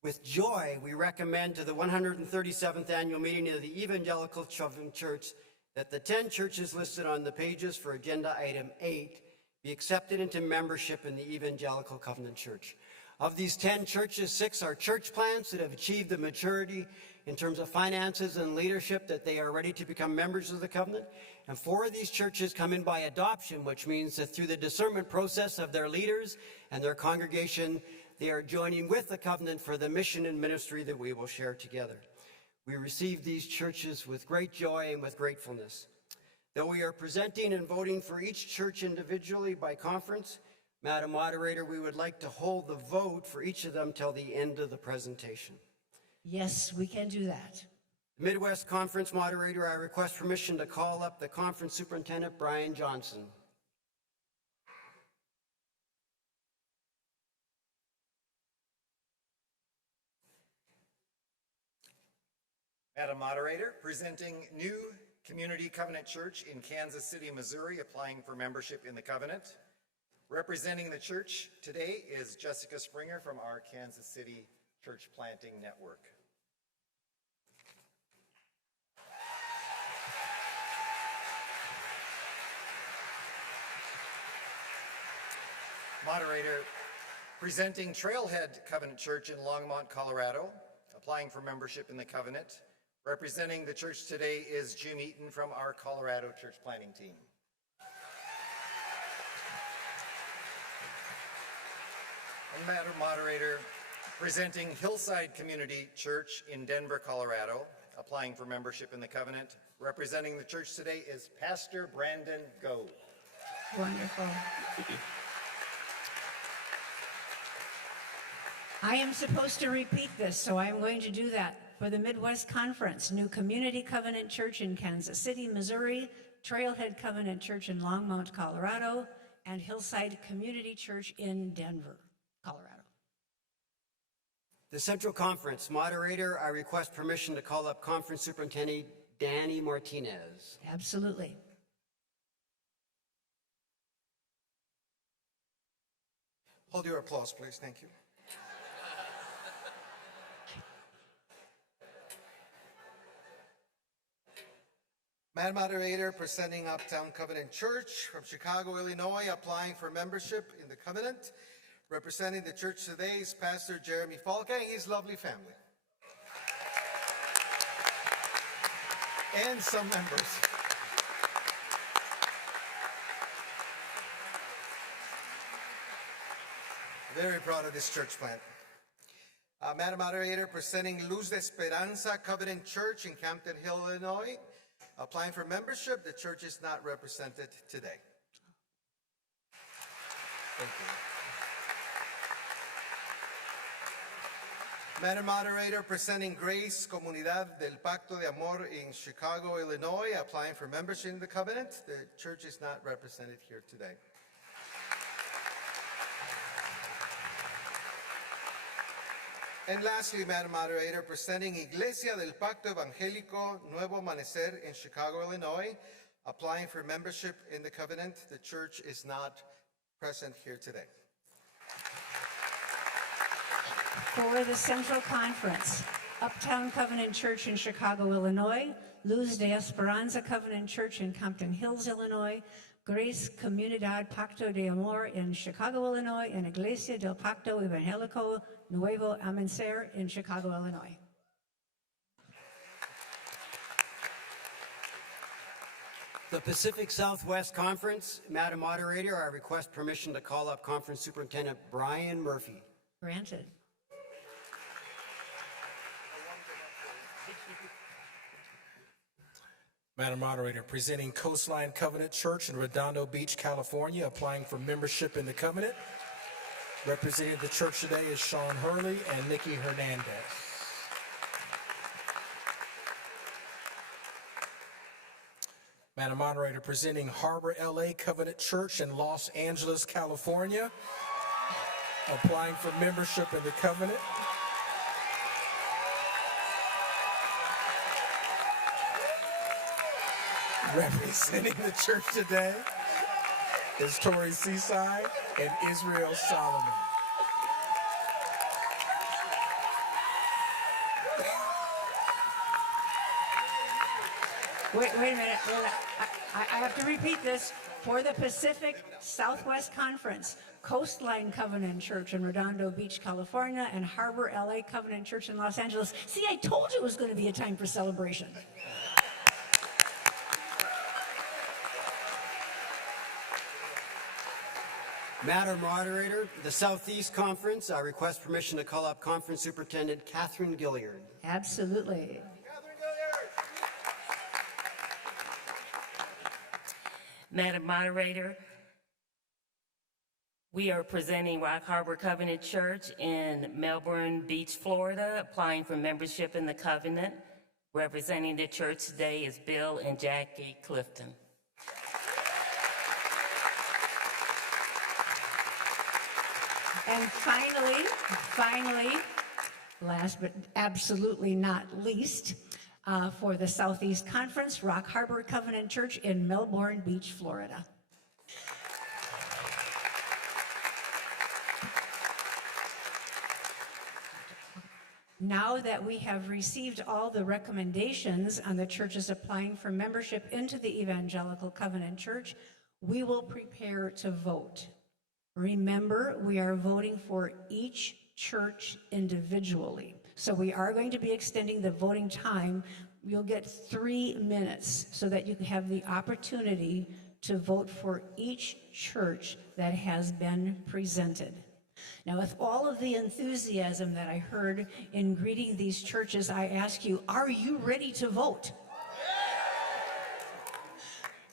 with joy we recommend to the 137th Annual Meeting of the Evangelical Covenant Church that the 10 churches listed on the pages for Agenda Item 8 be accepted into membership in the Evangelical Covenant Church. Of these 10 churches, 6 are church plants that have achieved the maturity in terms of finances and leadership that they are ready to become members of the covenant. And 4 of these churches come in by adoption, which means that through the discernment process of their leaders and their congregation, they are joining with the covenant for the mission and ministry that we will share together. We receive these churches with great joy and with gratefulness. Though we are presenting and voting for each church individually by conference, Madam Moderator, we would like to hold the vote for each of them till the end of the presentation. Yes, we can do that. Midwest Conference moderator, I request permission to call up the conference superintendent, Brian Johnson. Madam Moderator, presenting New Community Covenant Church in Kansas City, Missouri, applying for membership in the covenant. Representing the church today is Jessica Springer from our Kansas City Church Planting Network. Moderator, presenting Trailhead Covenant Church in Longmont, Colorado, applying for membership in the covenant. Representing the church today is Jim Eaton from our Colorado church planting team. And Madam Moderator, presenting Hillside Community Church in Denver, Colorado, applying for membership in the covenant. Representing the church today is Pastor Brandon Go. Wonderful. I am supposed to repeat this, so I'm going to do that. For the Midwest Conference, New Community Covenant Church in Kansas City, Missouri, Trailhead Covenant Church in Longmont, Colorado, and Hillside Community Church in Denver, Colorado. The Central Conference moderator, I request permission to call up Conference Superintendent Danny Martinez. Absolutely. Hold your applause, please. Thank you. Madam Moderator, presenting Uptown Covenant Church from Chicago, Illinois, applying for membership in the covenant. Representing the church today is Pastor Jeremy Falke and his lovely family. And some members. Very proud of this church plant. Madam Moderator, presenting Luz de Esperanza Covenant Church in Campton Hill, Illinois. Applying for membership, the church is not represented today. Thank you. Madam Moderator, presenting Grace Comunidad del Pacto de Amor in Chicago, Illinois, applying for membership in the covenant. The church is not represented here today. And lastly, Madam Moderator, presenting Iglesia del Pacto Evangélico Nuevo Amanecer in Chicago, Illinois, applying for membership in the covenant. The church is not present here today. For the Central Conference, Uptown Covenant Church in Chicago, Illinois, Luz de Esperanza Covenant Church in Compton Hills, Illinois, Grace Comunidad Pacto de Amor in Chicago, Illinois, and Iglesia del Pacto Evangélico Nuevo Amanecer in Chicago, Illinois. The Pacific Southwest Conference, Madam Moderator, I request permission to call up Conference Superintendent Brian Murphy. Granted. Madam Moderator, presenting Coastline Covenant Church in Redondo Beach, California, applying for membership in the covenant. Representing the church today is Sean Hurley and Nikki Hernandez. Madam Moderator, presenting Harbor LA Covenant Church in Los Angeles, California, applying for membership in the covenant. Representing the church today is Tori Seaside and Israel Solomon. Wait a minute. I have to repeat this. For the Pacific Southwest Conference, Coastline Covenant Church in Redondo Beach, California, and Harbor LA Covenant Church in Los Angeles. See, I told you it was going to be a time for celebration. Madam Moderator, the Southeast Conference, I request permission to call up Conference Superintendent Catherine Gilliard. Absolutely. Madam Moderator, we are presenting Rock Harbor Covenant Church in Melbourne Beach, Florida, applying for membership in the covenant. Representing the church today is Bill and Jackie Clifton. And finally, last but absolutely not least, for the Southeast Conference, Rock Harbor Covenant Church in Melbourne Beach, Florida. Now that we have received all the recommendations on the churches applying for membership into the Evangelical Covenant Church, we will prepare to vote. Remember, we are voting for each church individually. So we are going to be extending the voting time. You'll get 3 minutes so that you can have the opportunity to vote for each church that has been presented. Now, with all of the enthusiasm that I heard in greeting these churches, I ask you, are you ready to vote?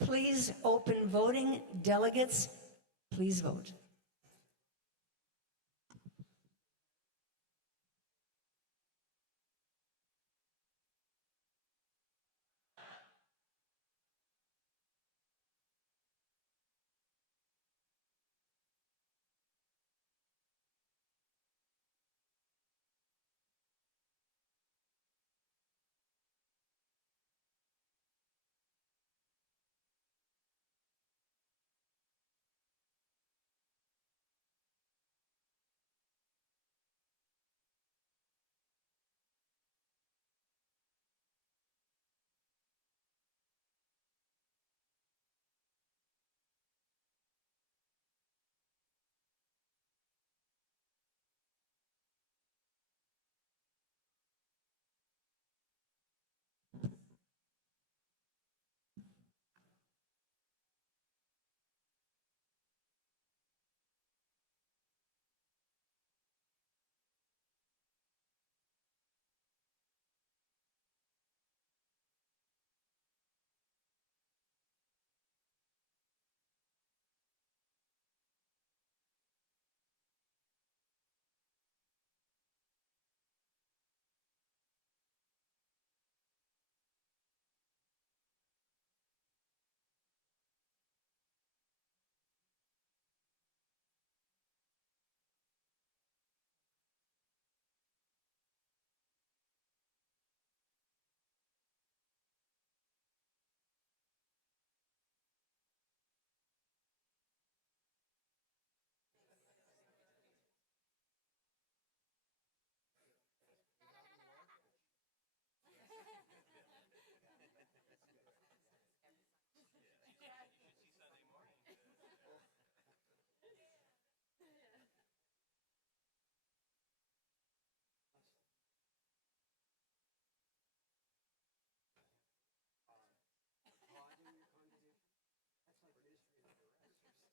Please open voting. Delegates, please vote.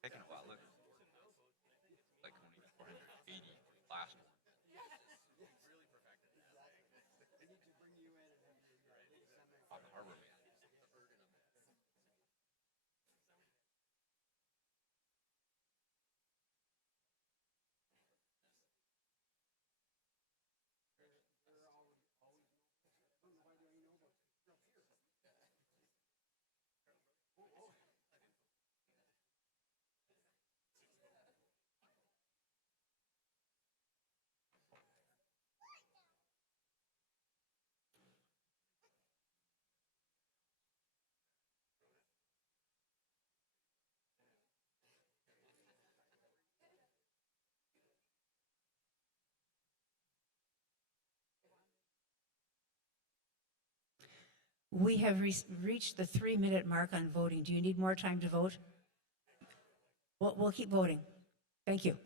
Taking a while. Look, like only 480 last one. Rock Harbor, man. We have reached the 3-minute mark on voting. Do you need more time to vote? We'll keep voting. Thank you.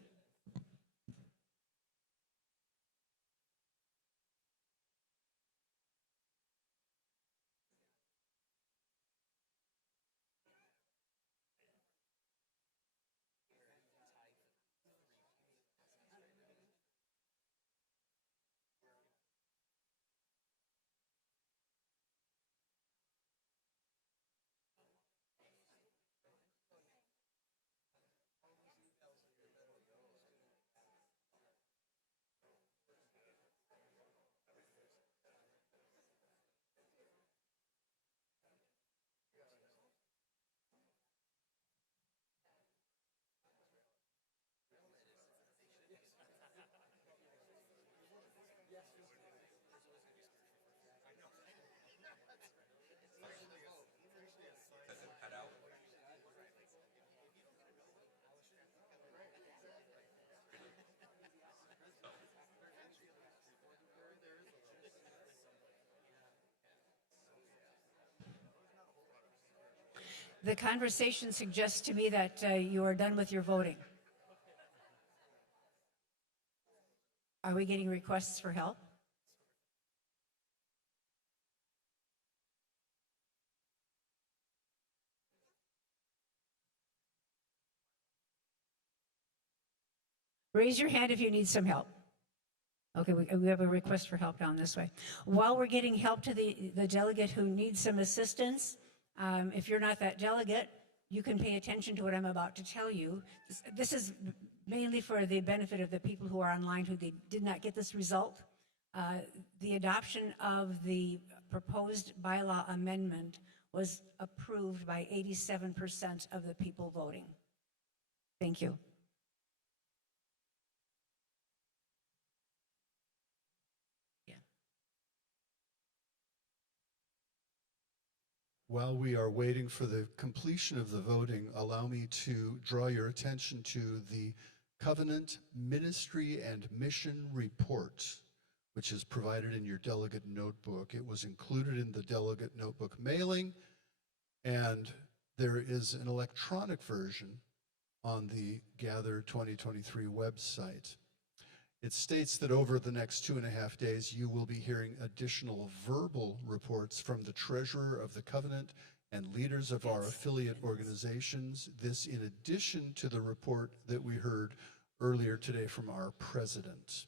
The conversation suggests to me that you are done with your voting. Are we getting requests for help? Raise your hand if you need some help. Okay, we have a request for help down this way. While we're getting help to the delegate who needs some assistance, if you're not that delegate, you can pay attention to what I'm about to tell you. This is mainly for the benefit of the people who are online who did not get this result. The adoption of the proposed bylaw amendment was approved by 87% of the people voting. Thank you. While we are waiting for the completion of the voting, allow me to draw your attention to the Covenant Ministry and Mission Report, which is provided in your delegate notebook. It was included in the delegate notebook mailing, and there is an electronic version on the Gather 2023 website. It states that over the next 2.5 days, you will be hearing additional verbal reports from the treasurer of the Covenant and leaders of our affiliate organizations. This in addition to the report that we heard earlier today from our president.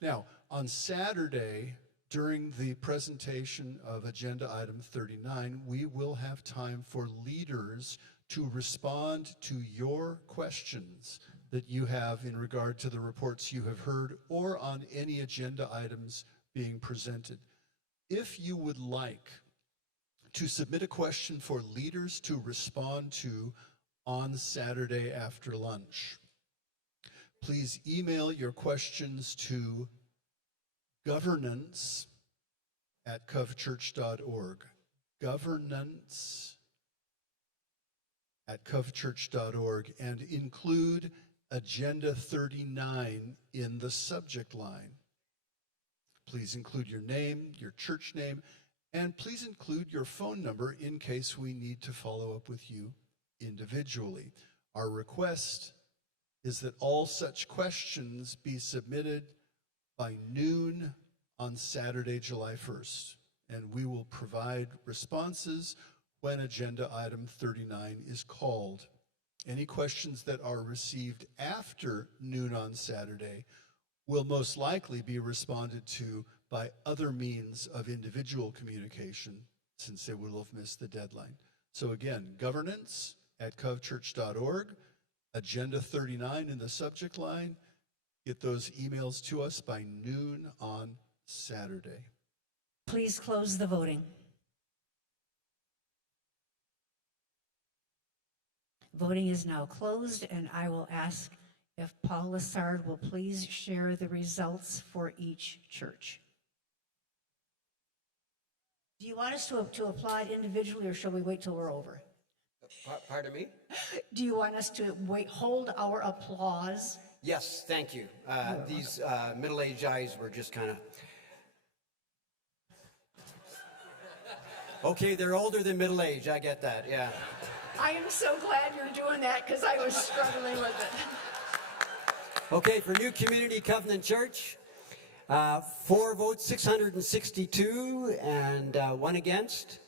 Now, on Saturday, during the presentation of agenda item 39, we will have time for leaders to respond to your questions that you have in regard to the reports you have heard or on any agenda items being presented. If you would like to submit a question for leaders to respond to on Saturday after lunch, please email your questions to governance@covchurch.org. governance@covchurch.org, and include Agenda 39 in the subject line. Please include your name, your church name, and please include your phone number in case we need to follow up with you individually. Our request is that all such questions be submitted by noon on Saturday, July 1st, and we will provide responses when agenda item 39 is called. Any questions that are received after noon on Saturday will most likely be responded to by other means of individual communication, since they will have missed the deadline. So again, governance@covchurch.org, agenda 39 in the subject line. Get those emails to us by noon on Saturday. Please close the voting. Voting is now closed, and I will ask if Paul Lassard will please share the results for each church. Do you want us to applaud individually, or shall we wait till we're over? Pardon me? Do you want us to hold our applause? Yes, thank you. These middle-aged eyes were just kind of... Okay, they're older than middle-aged, I get that, yeah. I am so glad you're doing that, because I was struggling with it. Okay, for New Community Covenant Church, 4 votes, 662, and 1 against.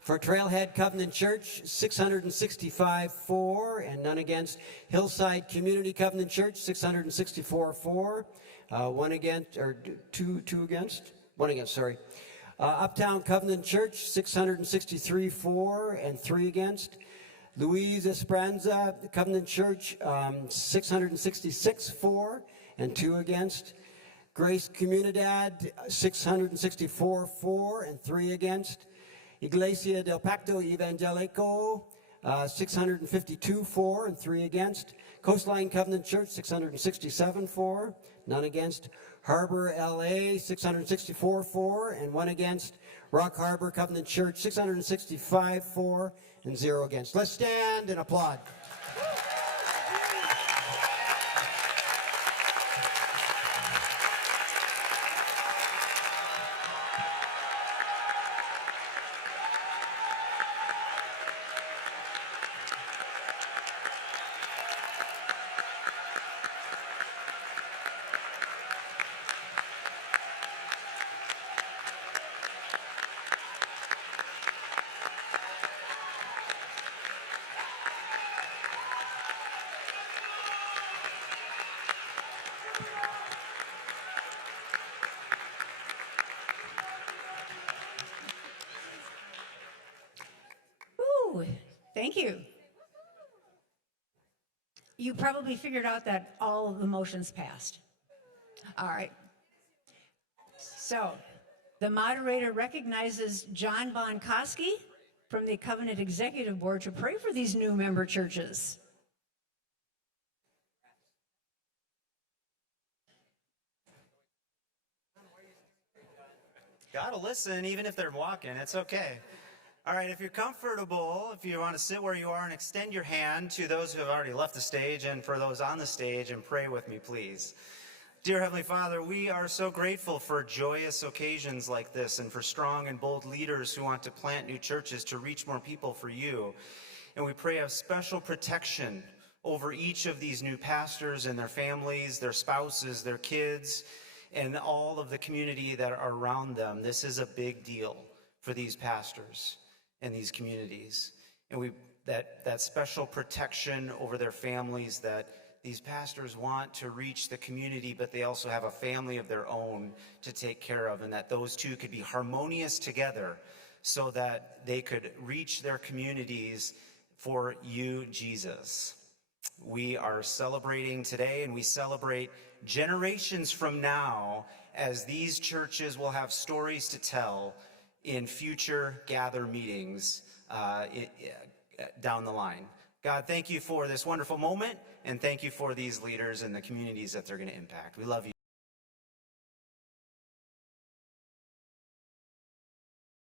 For Trailhead Covenant Church, 665 for and none against. Hillside Community Covenant Church, 664 for, 1 against, or two against? 1 against, sorry. Uptown Covenant Church, 663 for and 3 against. Louise Esperanza Covenant Church, 666 for and 2 against. Grace Comunidad, 664 for and 3 against. Iglesia del Pacto Evangelico, 652 for and 3 against. Coastline Covenant Church, 667 for, none against. Harbor LA, 664 for and 1 against. Rock Harbor Covenant Church, 665 for and 0 against. Let's stand and applaud. Thank you. You probably figured out that all of the motions passed. All right. So the moderator recognizes John Bonkoski from the Covenant Executive Board to pray for these new member churches. Gotta listen, even if they're walking, it's okay. All right, if you're comfortable, if you want to sit where you are and extend your hand to those who have already left the stage and for those on the stage, and pray with me, please. Dear Heavenly Father, we are so grateful for joyous occasions like this and for strong and bold leaders who want to plant new churches to reach more people for you. And we pray a special protection over each of these new pastors and their families, their spouses, their kids, and all of the community that are around them. This is a big deal for these pastors and these communities. And that special protection over their families, that these pastors want to reach the community, but they also have a family of their own to take care of, and that those two could be harmonious together so that they could reach their communities for you, Jesus. We are celebrating today, and we celebrate generations from now as these churches will have stories to tell in future gather meetings down the line. God, thank you for this wonderful moment, and thank you for these leaders and the communities that they're going to impact. We love you.